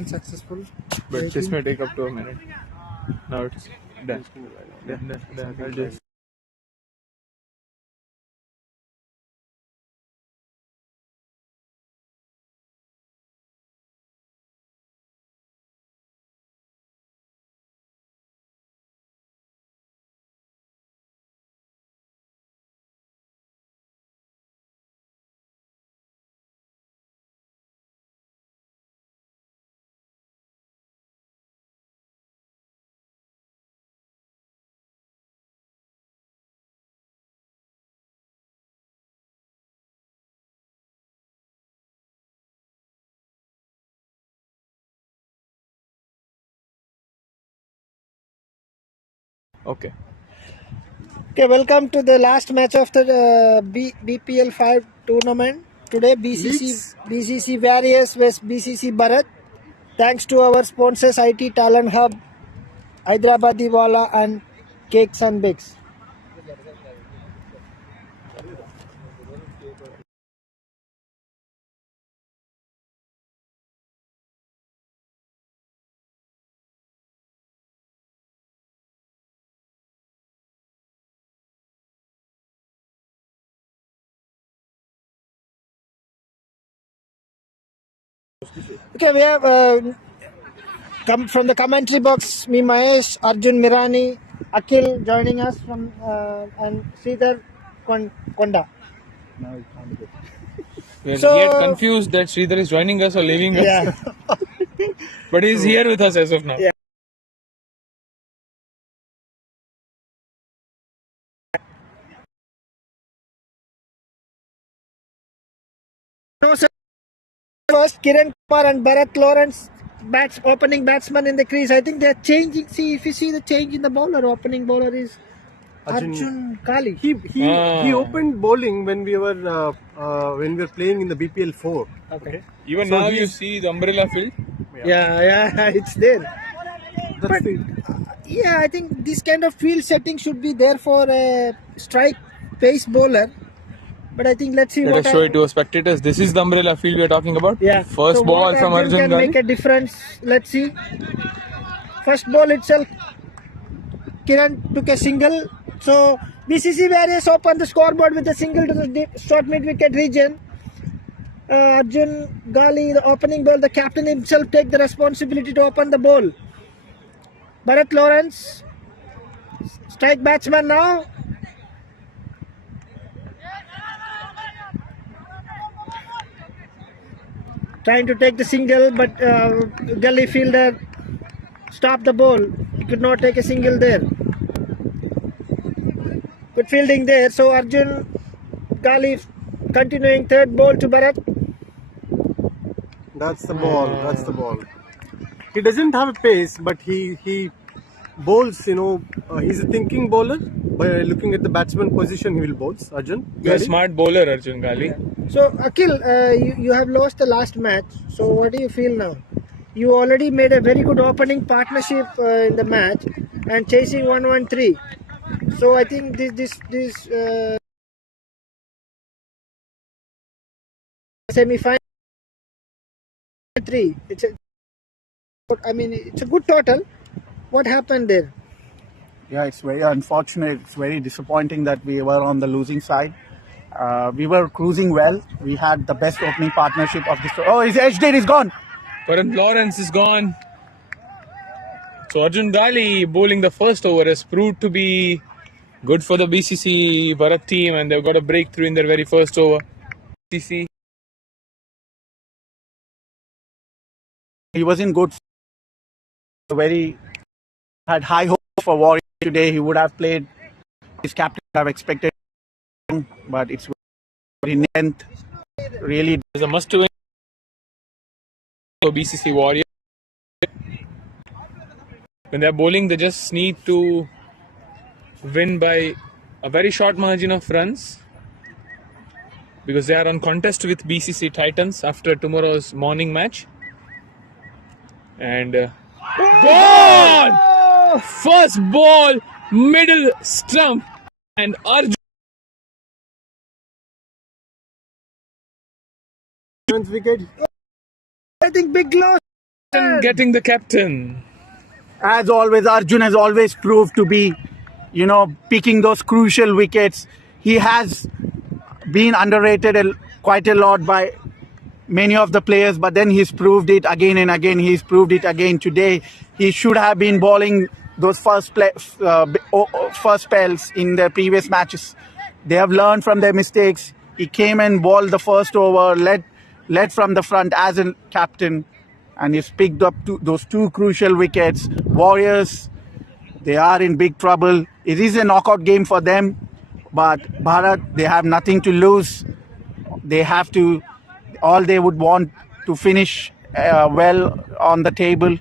mission successful. But this may take up to a minute. Now it's done. Done. I'll just. Okay. Okay, welcome to the last match of the BPL 5 tournament. Today BCC Various vs BCC Bharat. Thanks to our sponsors IT Talent Hub, Hyderabadi Wala and Cakes and Bakes. Okay, we have come from the commentary box. Me, Mahesh, Arjun Mirani, Akhil joining us from and Sridhar Konda. We're yet confused that Sridhar is joining us or leaving us. Yeah. But he's here with us as of now. Yeah. First, Kiran Kumar and Bharat Lawrence, opening batsman in the crease. I think they're changing. See, if you see the change in the bowler, opening bowler is Arjun Kali. He opened bowling when we were playing in the BPL 4. Okay. Even so now you see the umbrella field. Yeah, it's there. That's it. Yeah, I think this kind of field setting should be there for a strike pace bowler. But I think let's see Let us show it to our spectators. This is the umbrella field we are talking about. Yeah. First ball from Arjun can Gali. Make a difference. Let's see. First ball itself, Kiran took a single. So BCC Various opened the scoreboard with a single to the deep, short mid-wicket region. Arjun Gali, the opening ball, the captain himself take the responsibility to open the ball. Bharat Lawrence, strike batsman now. Trying to take the single, but Gully fielder stopped the ball. He could not take a single there. Good fielding there. So Arjun Gully continuing third ball to Bharat. That's the ball. He doesn't have a pace, but he bowls. He's a thinking bowler. By looking at the batsman position, he will bowl. Arjun. You're a smart bowler, Arjun Gali. So Akhil, you have lost the last match. So what do you feel now? You already made a very good opening partnership in the match and chasing 1-1-3. So I think this semi-final 3. It's a good total. What happened there? Yeah, it's very unfortunate. It's very disappointing that we were on the losing side. We were cruising well. We had the best opening partnership of this. Oh, his edge date is gone. Bharat Lawrence is gone. So Arjun Gali bowling the first over has proved to be good for the BCC Bharat team, and they've got a breakthrough in their very first over. BCC. He was in good. Had high hopes for Warrior today. He would have played. His captain have expected, but it's very length. Really, There's a must-win for BCC Warrior. When they're bowling, they just need to win by a very short margin of runs, because they are on contest with BCC Titans after tomorrow's morning match. And gone! First ball, middle stump, and Arjun. Wicket. I think big loss. And getting the captain. As always, Arjun has always proved to be, picking those crucial wickets. He has been underrated quite a lot by many of the players, but then he's proved it again and again. He's proved it again today. He should have been bowling those first spells in the previous matches. They have learned from their mistakes. He came and bowled the first over, led from the front as a captain, and he's picked up those two crucial wickets. Warriors, they are in big trouble. It is a knockout game for them, but Bharat, they have nothing to lose. They have to, all they would want to finish well on the table.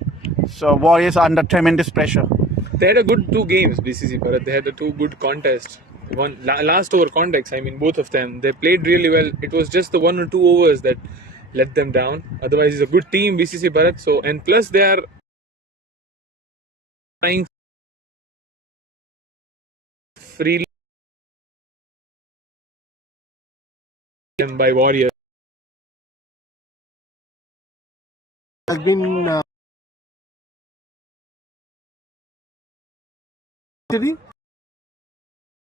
So Warriors are under tremendous pressure. They had a good 2 games, BCC Bharat. They had a 2 good contests. One last over context, I mean, both of them. They played really well. It was just the 1 or 2 overs that let them down. Otherwise, it's a good team, BCC Bharat. So, and plus they are trying freely by Warriors. Has been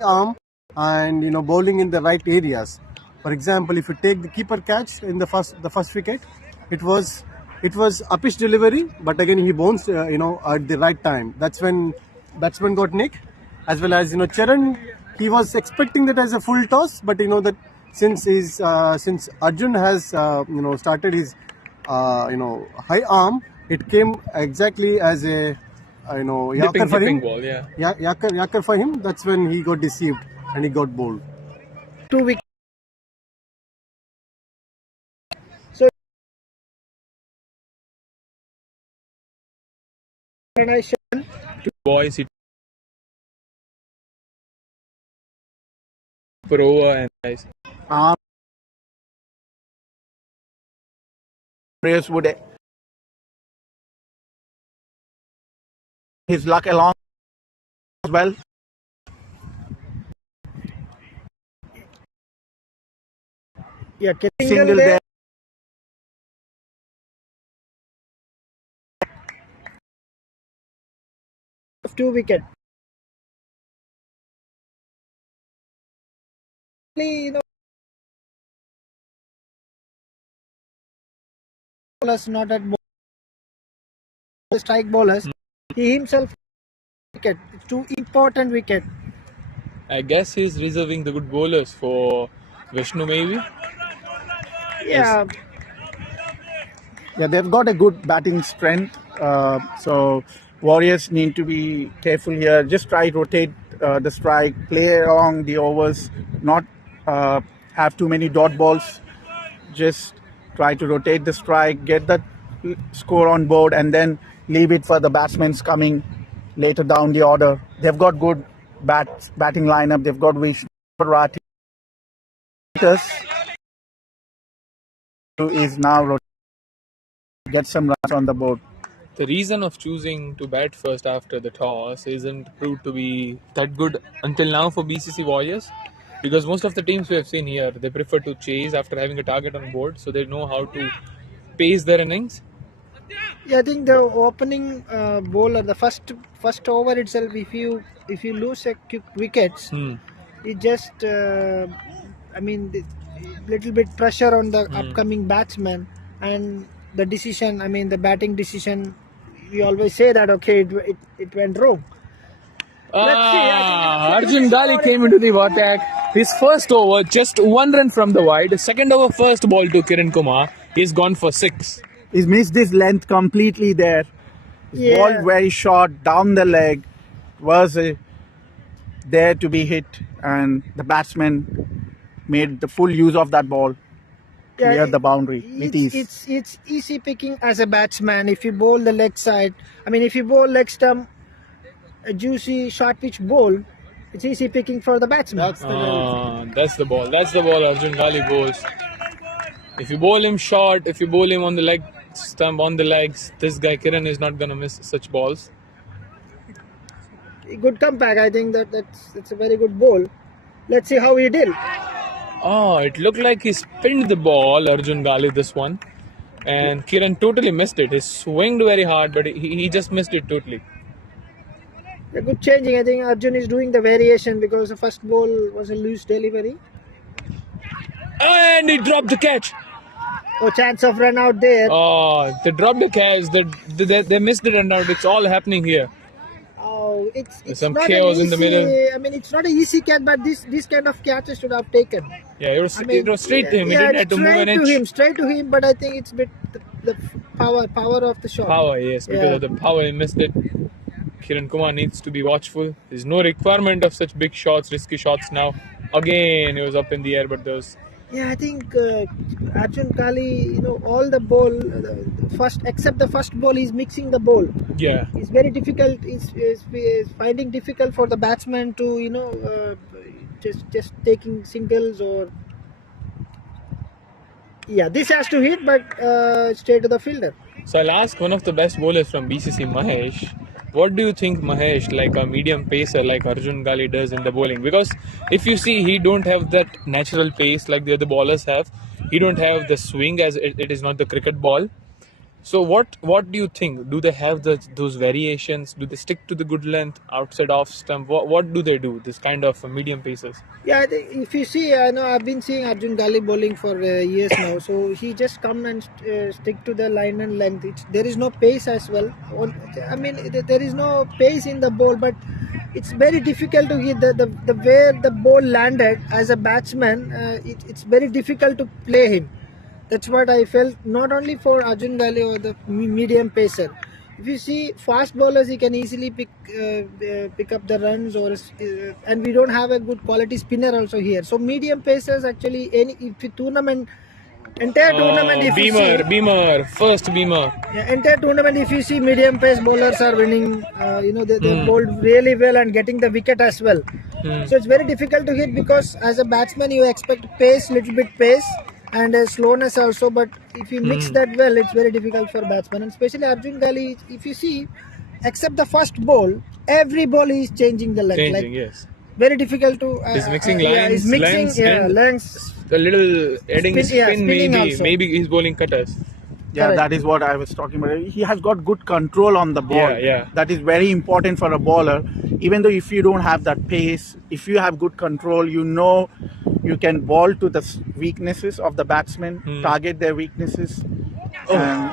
arm and bowling in the right areas. For example, if you take the keeper catch in the first wicket, it was uppish delivery, but again he bounced at the right time. That's when batsman got nick, as well as Charan, he was expecting that as a full toss, but that since Arjun has started his high arm, it came exactly as a yakkar for him. Ball, yeah. Yakkar for him. That's when he got deceived and he got bowled. 2 wickets. So Two boys hit per over and guys. Warriors would his luck along as well. yeah, Single there. of 2 wickets. Bowlers not at the strike bowlers. He himself wicket. It's 2 important wicket. I guess he's reserving the good bowlers for Vishnu maybe. Yeah. Yeah, they've got a good batting strength. So Warriors need to be careful here. Just try to rotate the strike, play along the overs, not have too many dot balls. Just try to rotate the strike, get the score on board, and then leave it for the batsmen coming later down the order. They've got good batting lineup. They've got Vishnu Bharat who is now get some runs on the board. The reason of choosing to bat first after the toss isn't proved to be that good until now for BCC Warriors, because most of the teams we have seen here, they prefer to chase after having a target on board, so they know how to pace their innings. Yeah, I think the opening bowler, the first over itself, if you lose a quick wickets, it just little bit pressure on the upcoming batsman, and the decision, the batting decision, we always say that okay, it went wrong. Let's see. Arjun Gali came into the attack. His first over, just 1 run from the wide. Second over, first ball to Kiran Kumar. He's gone for 6. He's missed his length completely there. His ball very short down the leg, was there to be hit, and the batsman made the full use of that ball. Cleared the boundary with ease. It's easy picking as a batsman if you bowl the leg side. If you bowl leg stump, a juicy short pitch bowl, it's easy picking for the batsman. That's the ball. That's the ball Arjun Gali bowls. If you bowl him short, if you bowl him on the leg stump, on the legs, this guy Kiran is not going to miss such balls. Good comeback. I think that's a very good bowl. Let's see how he did. It looked like he spinned the ball, Arjun Gali, this one. And Kiran totally missed it. He swinged very hard, but he just missed it totally. A good changing. I think Arjun is doing the variation because the first ball was a loose delivery. And he dropped the catch. Oh, chance of run out there. Oh, they dropped the catch. They missed the run out. It's all happening here. Oh, it's Some not chaos an in the easy, middle. I mean, it's not an easy catch, but this kind of catches should have taken. Yeah, it was straight to him. He Yeah, didn't have to move an inch. Straight to him. But I think it's bit the power of the shot. Power, yes, because Yeah. of the power he missed it. Kiran Kumar needs to be watchful. There's no requirement of such big shots, risky shots now. Again, he was up in the air, but those. Yeah, I think Arjun Kali, all the ball, first except the first ball, he's mixing the ball. Yeah. It's very difficult. It's finding difficult for the batsman to just taking singles or. Yeah, this has to hit, but straight to the fielder. So I'll ask one of the best bowlers from BCC, Mahesh. What do you think, Mahesh, like a medium pacer like Arjun Gali does in the bowling? Because if you see, he don't have that natural pace like the other bowlers have. He don't have the swing as it is not the cricket ball. So what do you think? Do they have those variations? Do they stick to the good length outside off stump? What do they do? This kind of medium pacers. Yeah, I think if you see, I know I've been seeing Arjun Gali bowling for years now. So he just come and stick to the line and length. There is no pace as well. I mean, there is no pace in the ball, but it's very difficult to hit the where the ball landed as a batsman. It's very difficult to play him. That's what I felt, not only for Arjun Gali or the medium pacer. If you see fast bowlers, he can easily pick up the runs, and we don't have a good quality spinner also here. So medium pacers actually entire tournament if you see, Beamer, first Beamer. yeah, entire tournament if you see medium pace bowlers are winning. They bowled really well and getting the wicket as well. So it's very difficult to hit because as a batsman you expect pace, little bit pace. And slowness also, but if you mix that well, it's very difficult for batsmen, and especially Arjun Gali. If you see, except the first ball, every ball is changing the length. Yes. Very difficult to. He's mixing lines, lengths. The little heading spin spinning maybe he's bowling cutters. Yeah, Correct. that is what I was talking about. He has got good control on the ball. Yeah. That is very important for a bowler. Even though if you don't have that pace, if you have good control, you can bowl to the weaknesses of the batsmen, target their weaknesses, and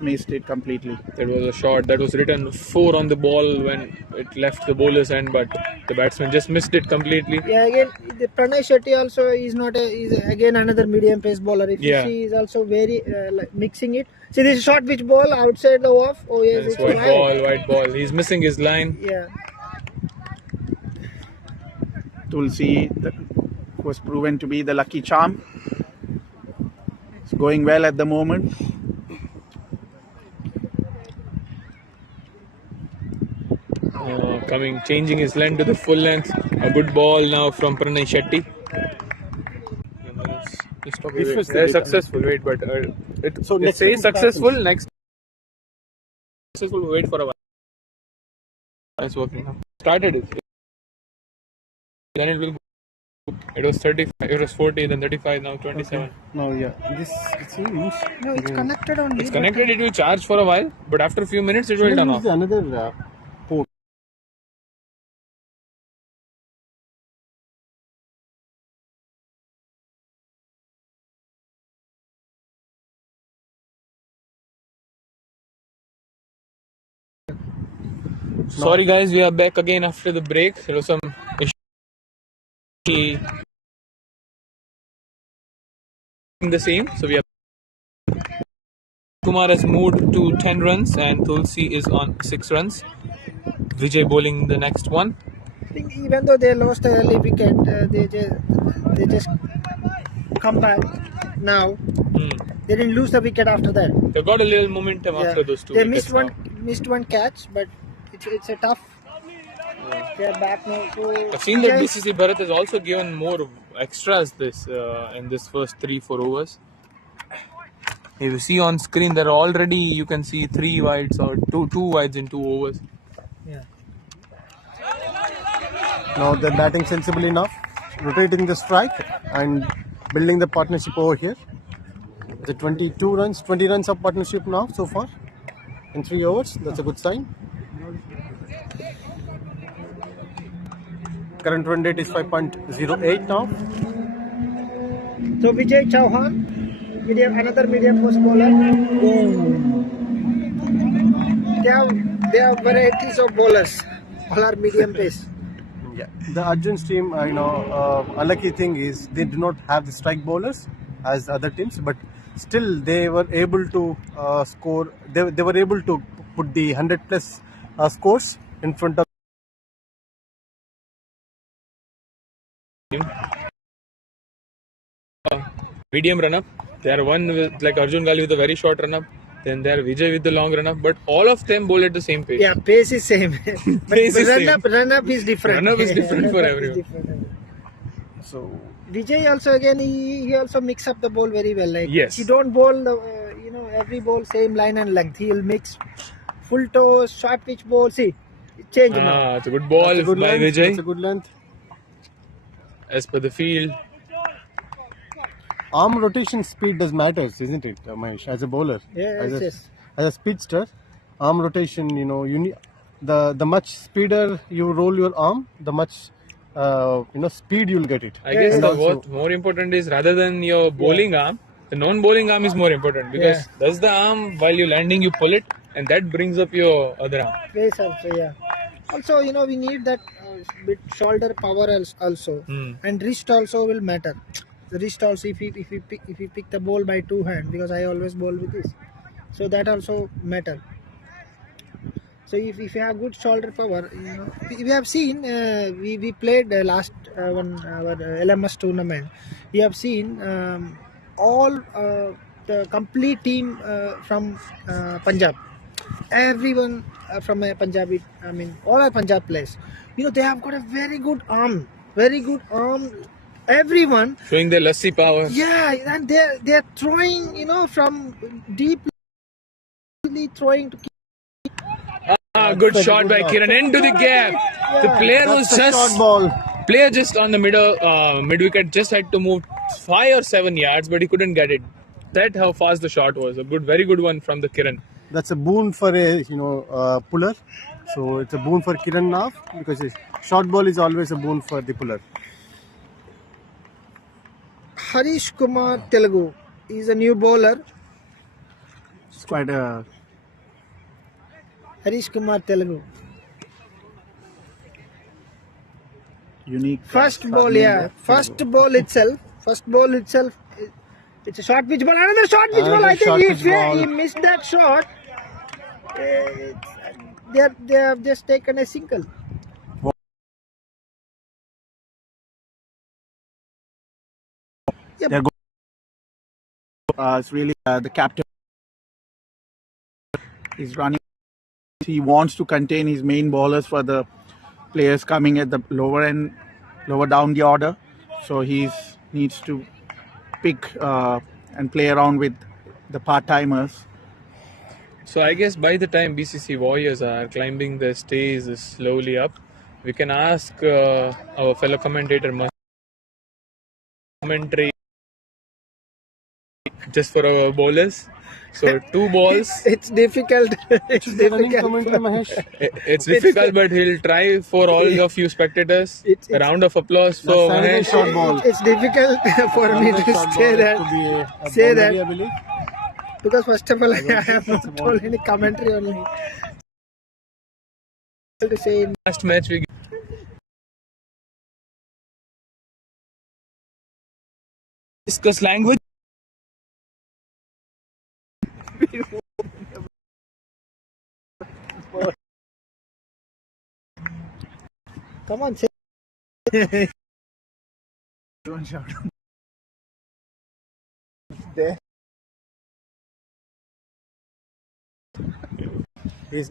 missed it completely. That was a shot that was written 4 on the ball when it left the bowler's end, but the batsman just missed it completely. Yeah, again, the Pranay Shetty also is again another medium pace bowler. If you see, he's also very mixing it. See this shot, which ball outside the off? Oh yes, It's it's white ball. He's missing his line. Yeah. Tulsi was proven to be the lucky charm. It's going well at the moment. Changing his length to the full length. A good ball now from Pranay Shetty. They're successful. Wait, but So it next says time successful. Next successful. Wait for a while. It's working now. Started it. Then it will. It was 35. It was 40. Then 35. Now 27. No, yeah. This seems. No, it's connected only. It's connected. It will charge for a while, but after a few minutes, it will turn off. Another port. Sorry guys, we are back again after the break. There was some issue the same. So we are. Kumar has moved to 10 runs and Tulsi is on 6 runs. Vijay bowling the next one. I think even though they lost the early wicket, they just come back now. They didn't lose the wicket after that. They got a little momentum after those 2 They wickets missed one catch, but it's a tough. They are back now. I've seen that BCC Bharat has also given more extras in this first 3-4 overs. If you see on screen, there are already, you can see 3 wides or two wides in 2 overs. Yeah. Now they're batting sensibly enough, rotating the strike and building the partnership over here. The 22 runs, 20 runs of partnership now so far in 3 overs. That's a good sign. Current run rate is 5.08 now. So Vijay Chauhan, another medium post bowler. They have varieties of bowlers. All are medium pace. Yeah. The Arjun's team, unlucky thing is they do not have the strike bowlers as other teams, but still they were able to score. They were able to put the 100 plus scores in front of. Medium run up. There are one with like Arjun Gali with a very short run up. Then there Vijay with the long run up. But all of them bowl at the same pace. Yeah, pace is same. But Pace is same. run up is different. Run up is different for Run up is everyone. different. So Vijay also again he also mix up the ball very well. Like Yes. he don't bowl every ball same line and length. He'll mix full toss, short pitch ball. See, change now. It's a good ball that's a good by length. Vijay That's a good length. as per the field. Arm rotation speed does matters, isn't it, Mahesh? As a bowler, Yes, yes. as a speedster, arm rotation. You need the much speeder you roll your arm, the much speed you'll get it. I guess And the also- what more important is rather than your bowling arm, the non-bowling arm is more important because that's the arm while you're landing you pull it and that brings up your other arm. Pace also, yeah. Also, we need that bit shoulder power also, and wrist also will matter. The wrist also, if you pick the ball by two hands, because I always bowl with this, so that also matter. So if you have good shoulder power, we have seen we played last our LMS tournament. We have seen all the complete team from Punjab. Everyone from Punjabi, I mean all are Punjab players. They have got a very good arm, Everyone, Showing their lassi power. yeah, and they're throwing, from deeply throwing to. Good shot by Kiran into the gap. The player was That's a just short ball. player just on the mid wicket just had to move 5 or 7 yards, but he couldn't get it. That's how fast the shot was. A very good one from the Kiran. That's a boon for a puller. So it's a boon for Kiran now because his short ball is always a boon for the puller. Harish Kumar Telugu is a new bowler. It's quite a Harish Kumar Telugu. Unique. First ball itself. It's a short pitch ball. Another short pitch ball. I think he missed that shot. They have just taken a single. They're good. It's really the captain is running. He wants to contain his main bowlers for the players coming at the lower down the order. So he needs to pick and play around with the part-timers. So I guess by the time BCC Warriors are climbing the stairs slowly up, we can ask our fellow commentator commentary just for our bowlers. So 2 balls. It's difficult. It's difficult. It's difficult, but he'll try for all of you spectators. A round of applause for Mahesh. short ball. It's difficult for me to say that. I believe. Because first of all, I have not told any commentary only. To say in Last match we discuss language. come on, say. Don't shout. He's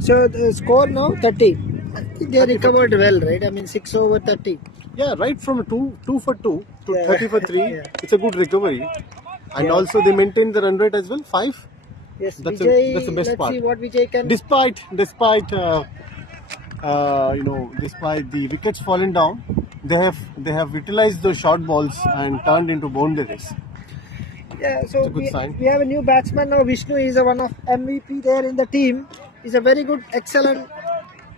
So the score now 30. They recovered well, right? I mean 6 over 30. Yeah, right from 2 for 2 to Yeah. 30 for 3. Yeah. It's a good recovery. And Yeah. also they maintained the run rate as well, 5. Yes, That's Vijay. the best Let's part. see what Vijay can. Despite despite the wickets falling down, they have utilized those short balls and turned into boundaries. Yeah, so It's a good sign. we have a new batsman now. Vishnu is a one of MVP there in the team. He's a very good, excellent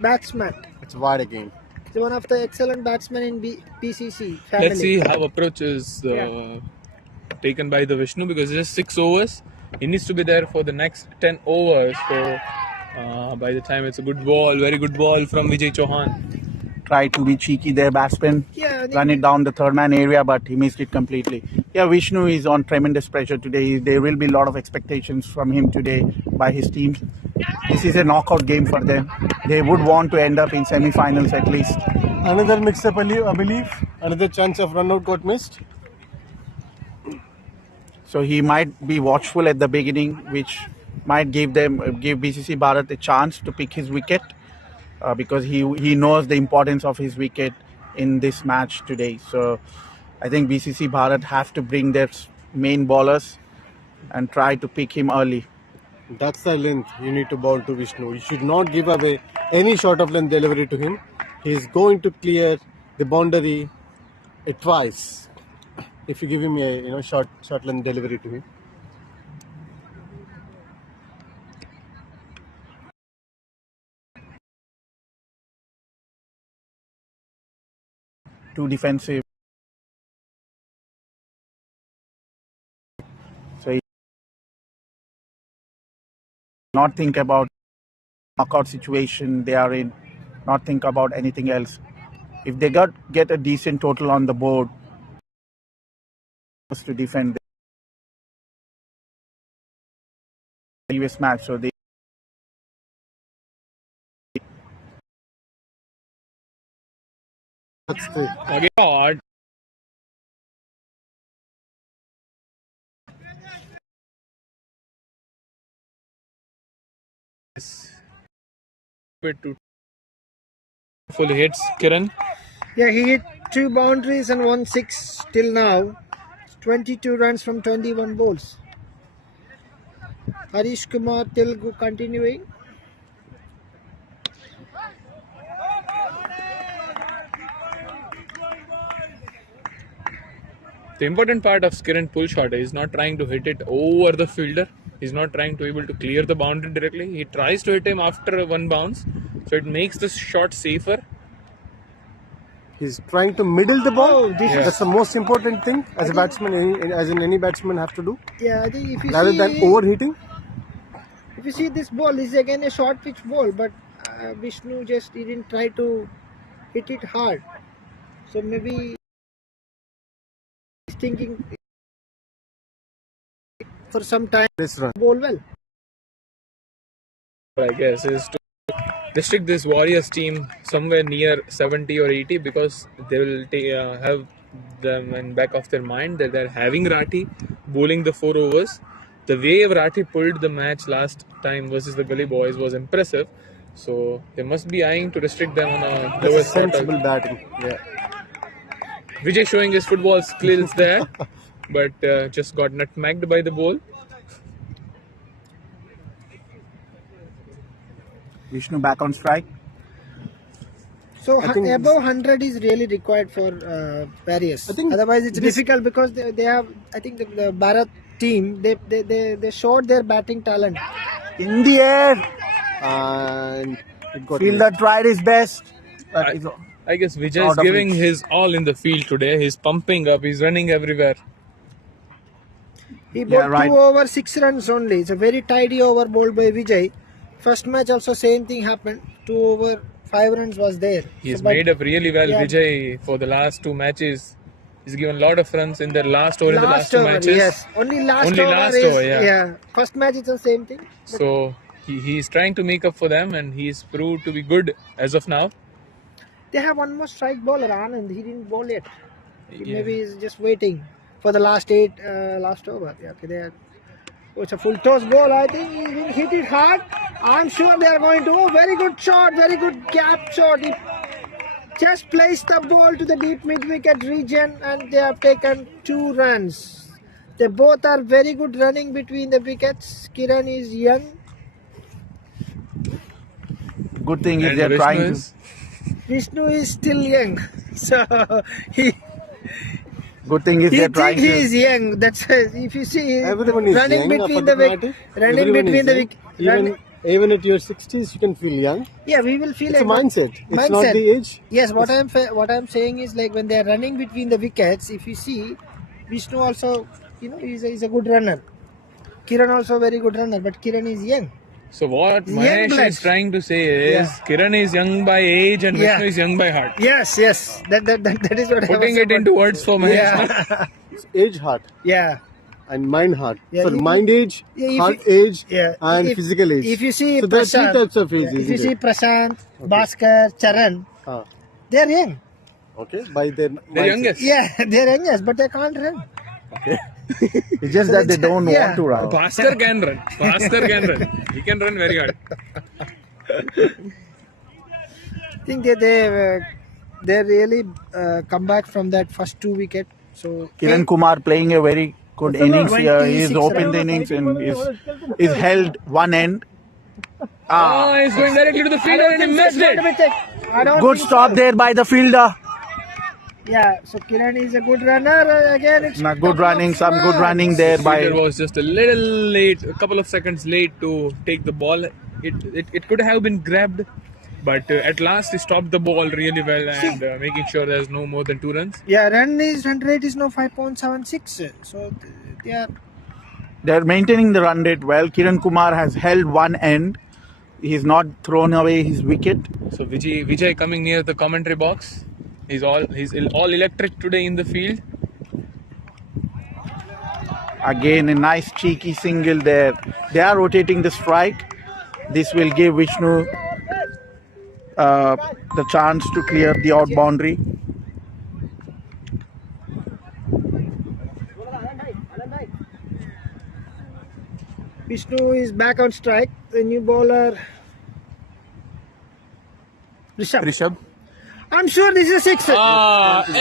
batsman. It's wide again. He's one of the excellent batsmen in BCC family. Let's see how approach is taken by the Vishnu, because it's just 6 overs. He needs to be there for the next 10 overs. So by the time it's a good ball, very good ball from Vijay Chauhan. Tried to be cheeky there, batsman. Yeah, Run it down the third man area, but he missed it completely. Yeah, Vishnu is on tremendous pressure today. There will be a lot of expectations from him today by his team. This is a knockout game for them. They would want to end up in semi-finals at least. Another mix-up, I believe. Another chance of run-out got missed. So he might be watchful at the beginning, which might give BCC Bharat a chance to pick his wicket, because he knows the importance of his wicket in this match today. So I think BCC Bharat have to bring their main bowlers and try to pick him early. That's the length you need to bowl to Vishnu. You should not give away any short of length delivery to him. He is going to clear the boundary twice if you give him a short length delivery to him. Too defensive. So he not think about knockout situation they are in, not think about anything else. If they get a decent total on the board to defend the previous match, so they That's the Again, odd. Bit too fully hits Kiran. Yeah, he hit 2 boundaries and 1 6 till now. 22 runs from 21 balls. Harish Kumar Telugu continuing. The important part of Kiran pull shot is not trying to hit it over the fielder. He's not trying to able to clear the boundary directly. He tries to hit him after one bounce, so it makes the shot safer. He's trying to middle the ball. Oh, That's the most important thing as a batsman, as in any batsman have to do, Yeah, I think if you rather see, than overheating. if you see this ball, this is again a short pitch ball, but Vishnu just didn't try to hit it hard. So maybe he's thinking for some time This run. bowl well. I guess is to restrict this Warriors team somewhere near 70 or 80, because they will have them in back of their mind that they're having Rathi bowling the 4 overs. The way Rathi pulled the match last time versus the Gully Boys was impressive. So they must be eyeing to restrict them on a That's lower a sensible batting. Yeah. Vijay showing his football skills there, but just got nutmegged by the ball. Vishnu back on strike. So I think above 100 is really required for Warriors. I think Otherwise, it's difficult because they have. I think the Bharat team they showed their batting talent. In the air, And it got fielder tried his best. I guess Vijay Out is of giving reach. his all in the field today. He's pumping up. He's running everywhere. He bowled right. 2 over 6 runs only. It's a very tidy over bowled by Vijay. First match also same thing happened. 2 over 5 runs was there. He's But made up really well, yeah. Vijay, for the last 2 matches. He's given a lot of runs in their last over in the last 2 over, matches. yes. Only last Only over last is over, yeah. First match is the same thing. So he's trying to make up for them, and he's proved to be good as of now. They have one more strike bowler, Anand. He didn't bowl yet. Yeah. Maybe he's just waiting for the last over. Yeah, okay, there. Oh, it's a full toss ball. I think he hit it hard. I'm sure they are going to. Oh, very good shot, very good gap shot. He just placed the ball to the deep mid-wicket region and they have taken 2 runs. They both are very good running between the wickets. Kiran is young. Good thing is And they're Vishnu trying to. is Vishnu is still young. So Good thing is he they're think trying he to. is young. That's if you see Everyone is running young, between the Apathamatic. running Everyone between is the young. wicket. Even at your 60s, you can feel young. Yeah, we will feel It's a like mindset. It's not mindset. the age. Yes, what I'm saying is like when they are running between the wickets, if you see Vishnu also, he's a good runner. Kiran also a very good runner, but Kiran is young. so what Young Mahesh blood. is trying to say is Yeah. Kiran is young by age and Yeah. Vishnu is young by heart. Yes, that is what I was Putting it about. into words for Mahesh. Yeah, It's age heart yeah. and mind heart. Yeah, Sorry, if- mind age, yeah, if heart you- age, Yeah, and physical age. If you see So there are 3 Prashant, types of age, if you isn't see it? Prashant, Bhaskar, Charan, Ah, they are young. okay, by their The mindset. youngest. Yeah, they are youngest, but they can't run. It's just that they don't Yeah. want to run. Bhaskar can run. Bhaskar can run. He can run very hard. I think they really come back from that first 2 wicket. So Kiran Kumar playing a very good innings here. He's 26 opened the runs. innings and is held one end. Oh, he's going directly to the I fielder don't and he think so. missed It's going to it. be take- I don't Good think stop so. there by the fielder. Yeah, so Kiran is a good runner. Again, it's Nah, good running, some good running there Fielder by. was just a little late, a couple of seconds late to take the ball. It could have been grabbed, but at last he stopped the ball really well and making sure there's no more than 2 runs. Yeah, run rate is now 5.76. So they are. They're maintaining the run rate well. Kiran Kumar has held one end. He's not thrown away his wicket. So Vijay coming near the commentary box. He's all electric today in the field. Again, a nice cheeky single there. They are rotating the strike. This will give Vishnu the chance to clear the out boundary. Vishnu is back on strike. The new bowler, Rishabh. I'm sure this is a 6. And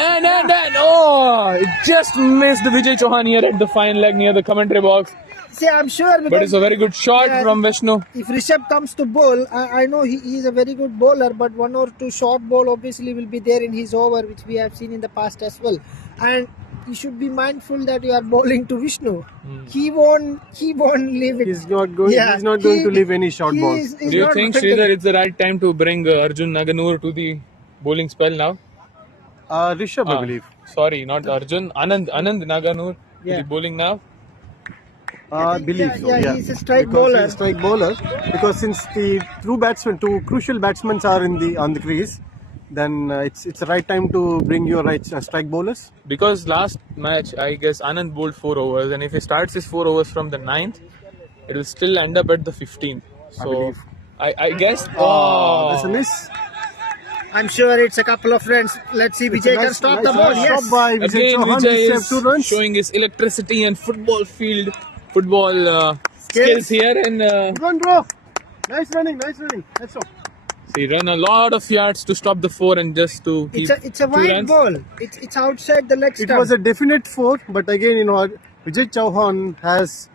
it just missed Vijay Chauhan here at the fine leg near the commentary box. See, I'm sure But because it's a very good shot Yeah. from Vishnu. if Rishabh comes to bowl, I know he is a very good bowler, but 1 or 2 short ball obviously will be there in his over, which we have seen in the past as well. And you should be mindful that you are bowling to Vishnu. He won't leave it. He's not going. Yeah, he's not going to leave any short he balls. is Do you not think, going to- Sridhar, it's the right time to bring Arjun Naganur to the bowling spell now? Rishabh, I believe. Sorry, not Arjun. Anand Naganur to Yeah. the bowling now. I believe so. Yeah, Yeah, he's a strike because bowler. He's a strike bowler. Because since the two crucial batsmen are on the crease, then it's the right time to bring your strike bowlers. Because last match, I guess Anand bowled 4 overs, and if he starts his 4 overs from the 9th, it will still end up at the 15th. So believe. I guess. That's a miss. I'm sure it's a couple of runs. Let's see, Vijay can stop the ball. Yes. Stop by Vijay Again, Chauhan. Vijay He is saved 2 runs. showing his electricity and football skills here, and Good one, bro. Nice running. That's all. he run a lot of yards to stop the 4 and just to keep It's a 2 wide runs. ball. It's outside the leg It stump. was a definite 4, but again, Vijay Chauhan has,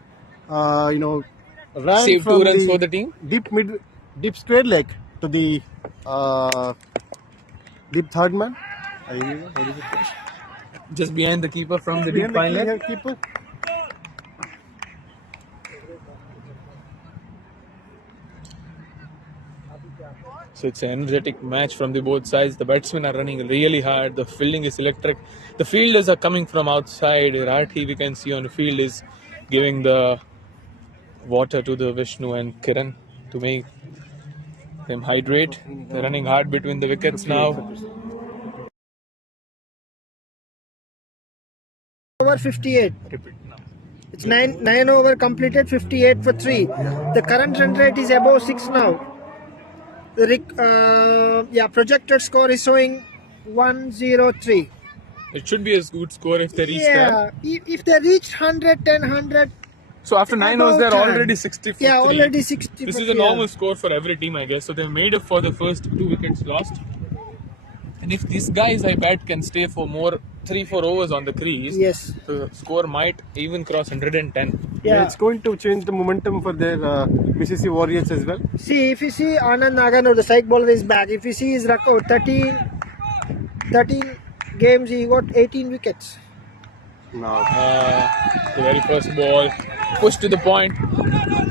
ran Saved from 2 runs for the team. deep straight leg to the deep third man. What is it? Just behind the keeper from the deep Behind fine the leg. keeper. So it's an energetic match from the both sides. The batsmen are running really hard. The fielding is electric. The fielders are coming from outside. Rathi, we can see on the field, is giving the water to the Vishnu and Kiran to make them hydrate. They're running hard between the wickets now. Over 58. It's 9 over completed, 58 for 3. The current run rate is above 6 now. The projected score is showing 103. It should be a good score if they reach Yeah, if they reach 100, 10, 100, So after 9 overs, they're About, already 60 for yeah, 3. already 60. This is a normal score for every team, I guess. So they've made up for the first 2 wickets lost. And if these guys, I bet, can stay for more 3-4 overs on the crease, Yes. the score might even cross 110. Yeah. It's going to change the momentum for their BCC Warriors as well. See, if you see Anand Naganur, the strike bowler is back. If you see his record, 13 games, he got 18 wickets. No. The very first ball, pushed to the point.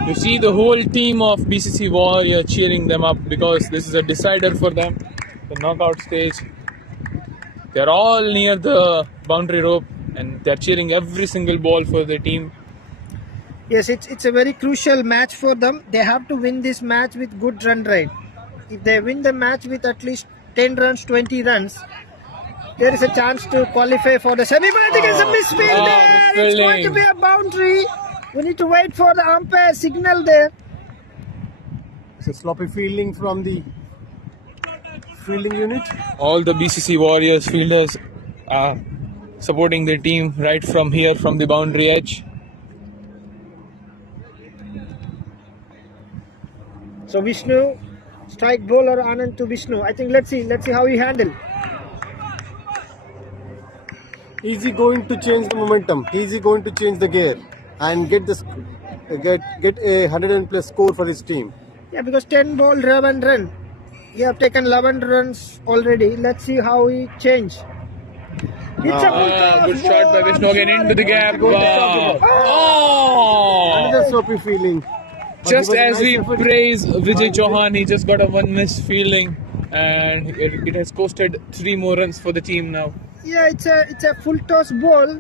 You see the whole team of BCC Warrior cheering them up because this is a decider for them, the knockout stage. They're all near the boundary rope and they're cheering every single ball for the team. Yes, it's a very crucial match for them. They have to win this match with good run rate. If they win the match with at least 10 runs, 20 runs, there is a chance to qualify for the semi. But I think it's a misfield there. It's going to be a boundary. We need to wait for the umpire signal there. It's a sloppy fielding from the fielding unit. All the BCC Warriors fielders are supporting their team right from here, from the boundary edge. So Vishnu, strike bowler Anand to Vishnu. I think let's see how he handle. Is he going to change the momentum? Is he going to change the gear and get a 100 plus score for his team? Yeah, because 10 ball 11 run. He have taken 11 runs already. Let's see how he change. It's a Good shot by Vishnu again into the gap. Another Oh! sloppy fielding. Just as we praise Vijay Chauhan, he just got a one miss fielding and it has costed 3 more runs for the team now. Yeah, it's a full toss ball.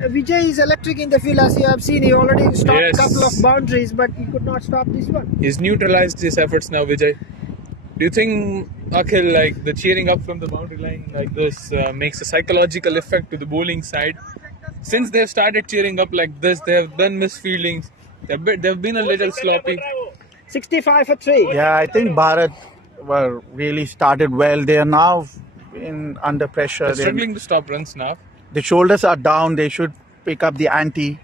Vijay is electric in the field, as you have seen. He already stopped a couple of boundaries, but he could not stop this one. He's neutralized his efforts now, Vijay. Do you think, Akhil, like the cheering up from the boundary line like this makes a psychological effect to the bowling side? Since they've started cheering up like this, they have done misfieldings. They've been a little sloppy. 65 for 3. Yeah, I think Bharat were really started well. They are now under pressure. They're struggling to stop runs now. The shoulders are down. They should pick up the ante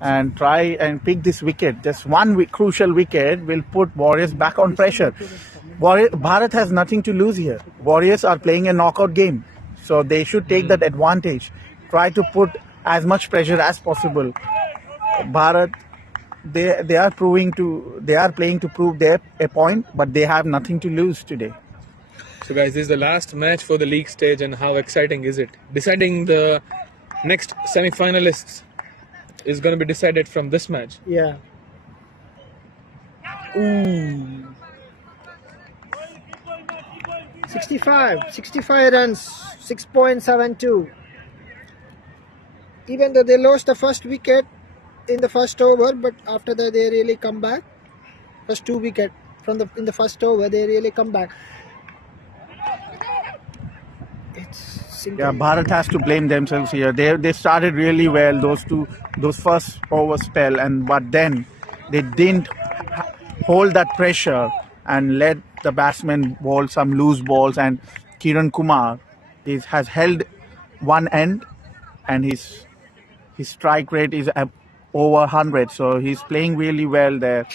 and try and pick this wicket. Just one crucial wicket will put Warriors back on pressure. Bharat has nothing to lose here. Warriors are playing a knockout game, so they should take that advantage. Try to put as much pressure as possible. Bharat, they are playing to prove a point, but they have nothing to lose today. So guys, this is the last match for the league stage, and how exciting is it? Deciding the next semi-finalists is going to be decided from this match. Yeah. Ooh. 65 runs, 6.72. Even though they lost the first wicket in the first over, but after that they really come back. First 2 wickets in the first over, they really come back. Yeah, Bharat has to blame themselves here. They started really well those first over spell, but then they didn't hold that pressure and let the batsmen bowl some loose balls. And Kiran Kumar has held one end, and his strike rate is over 100. So he's playing really well there.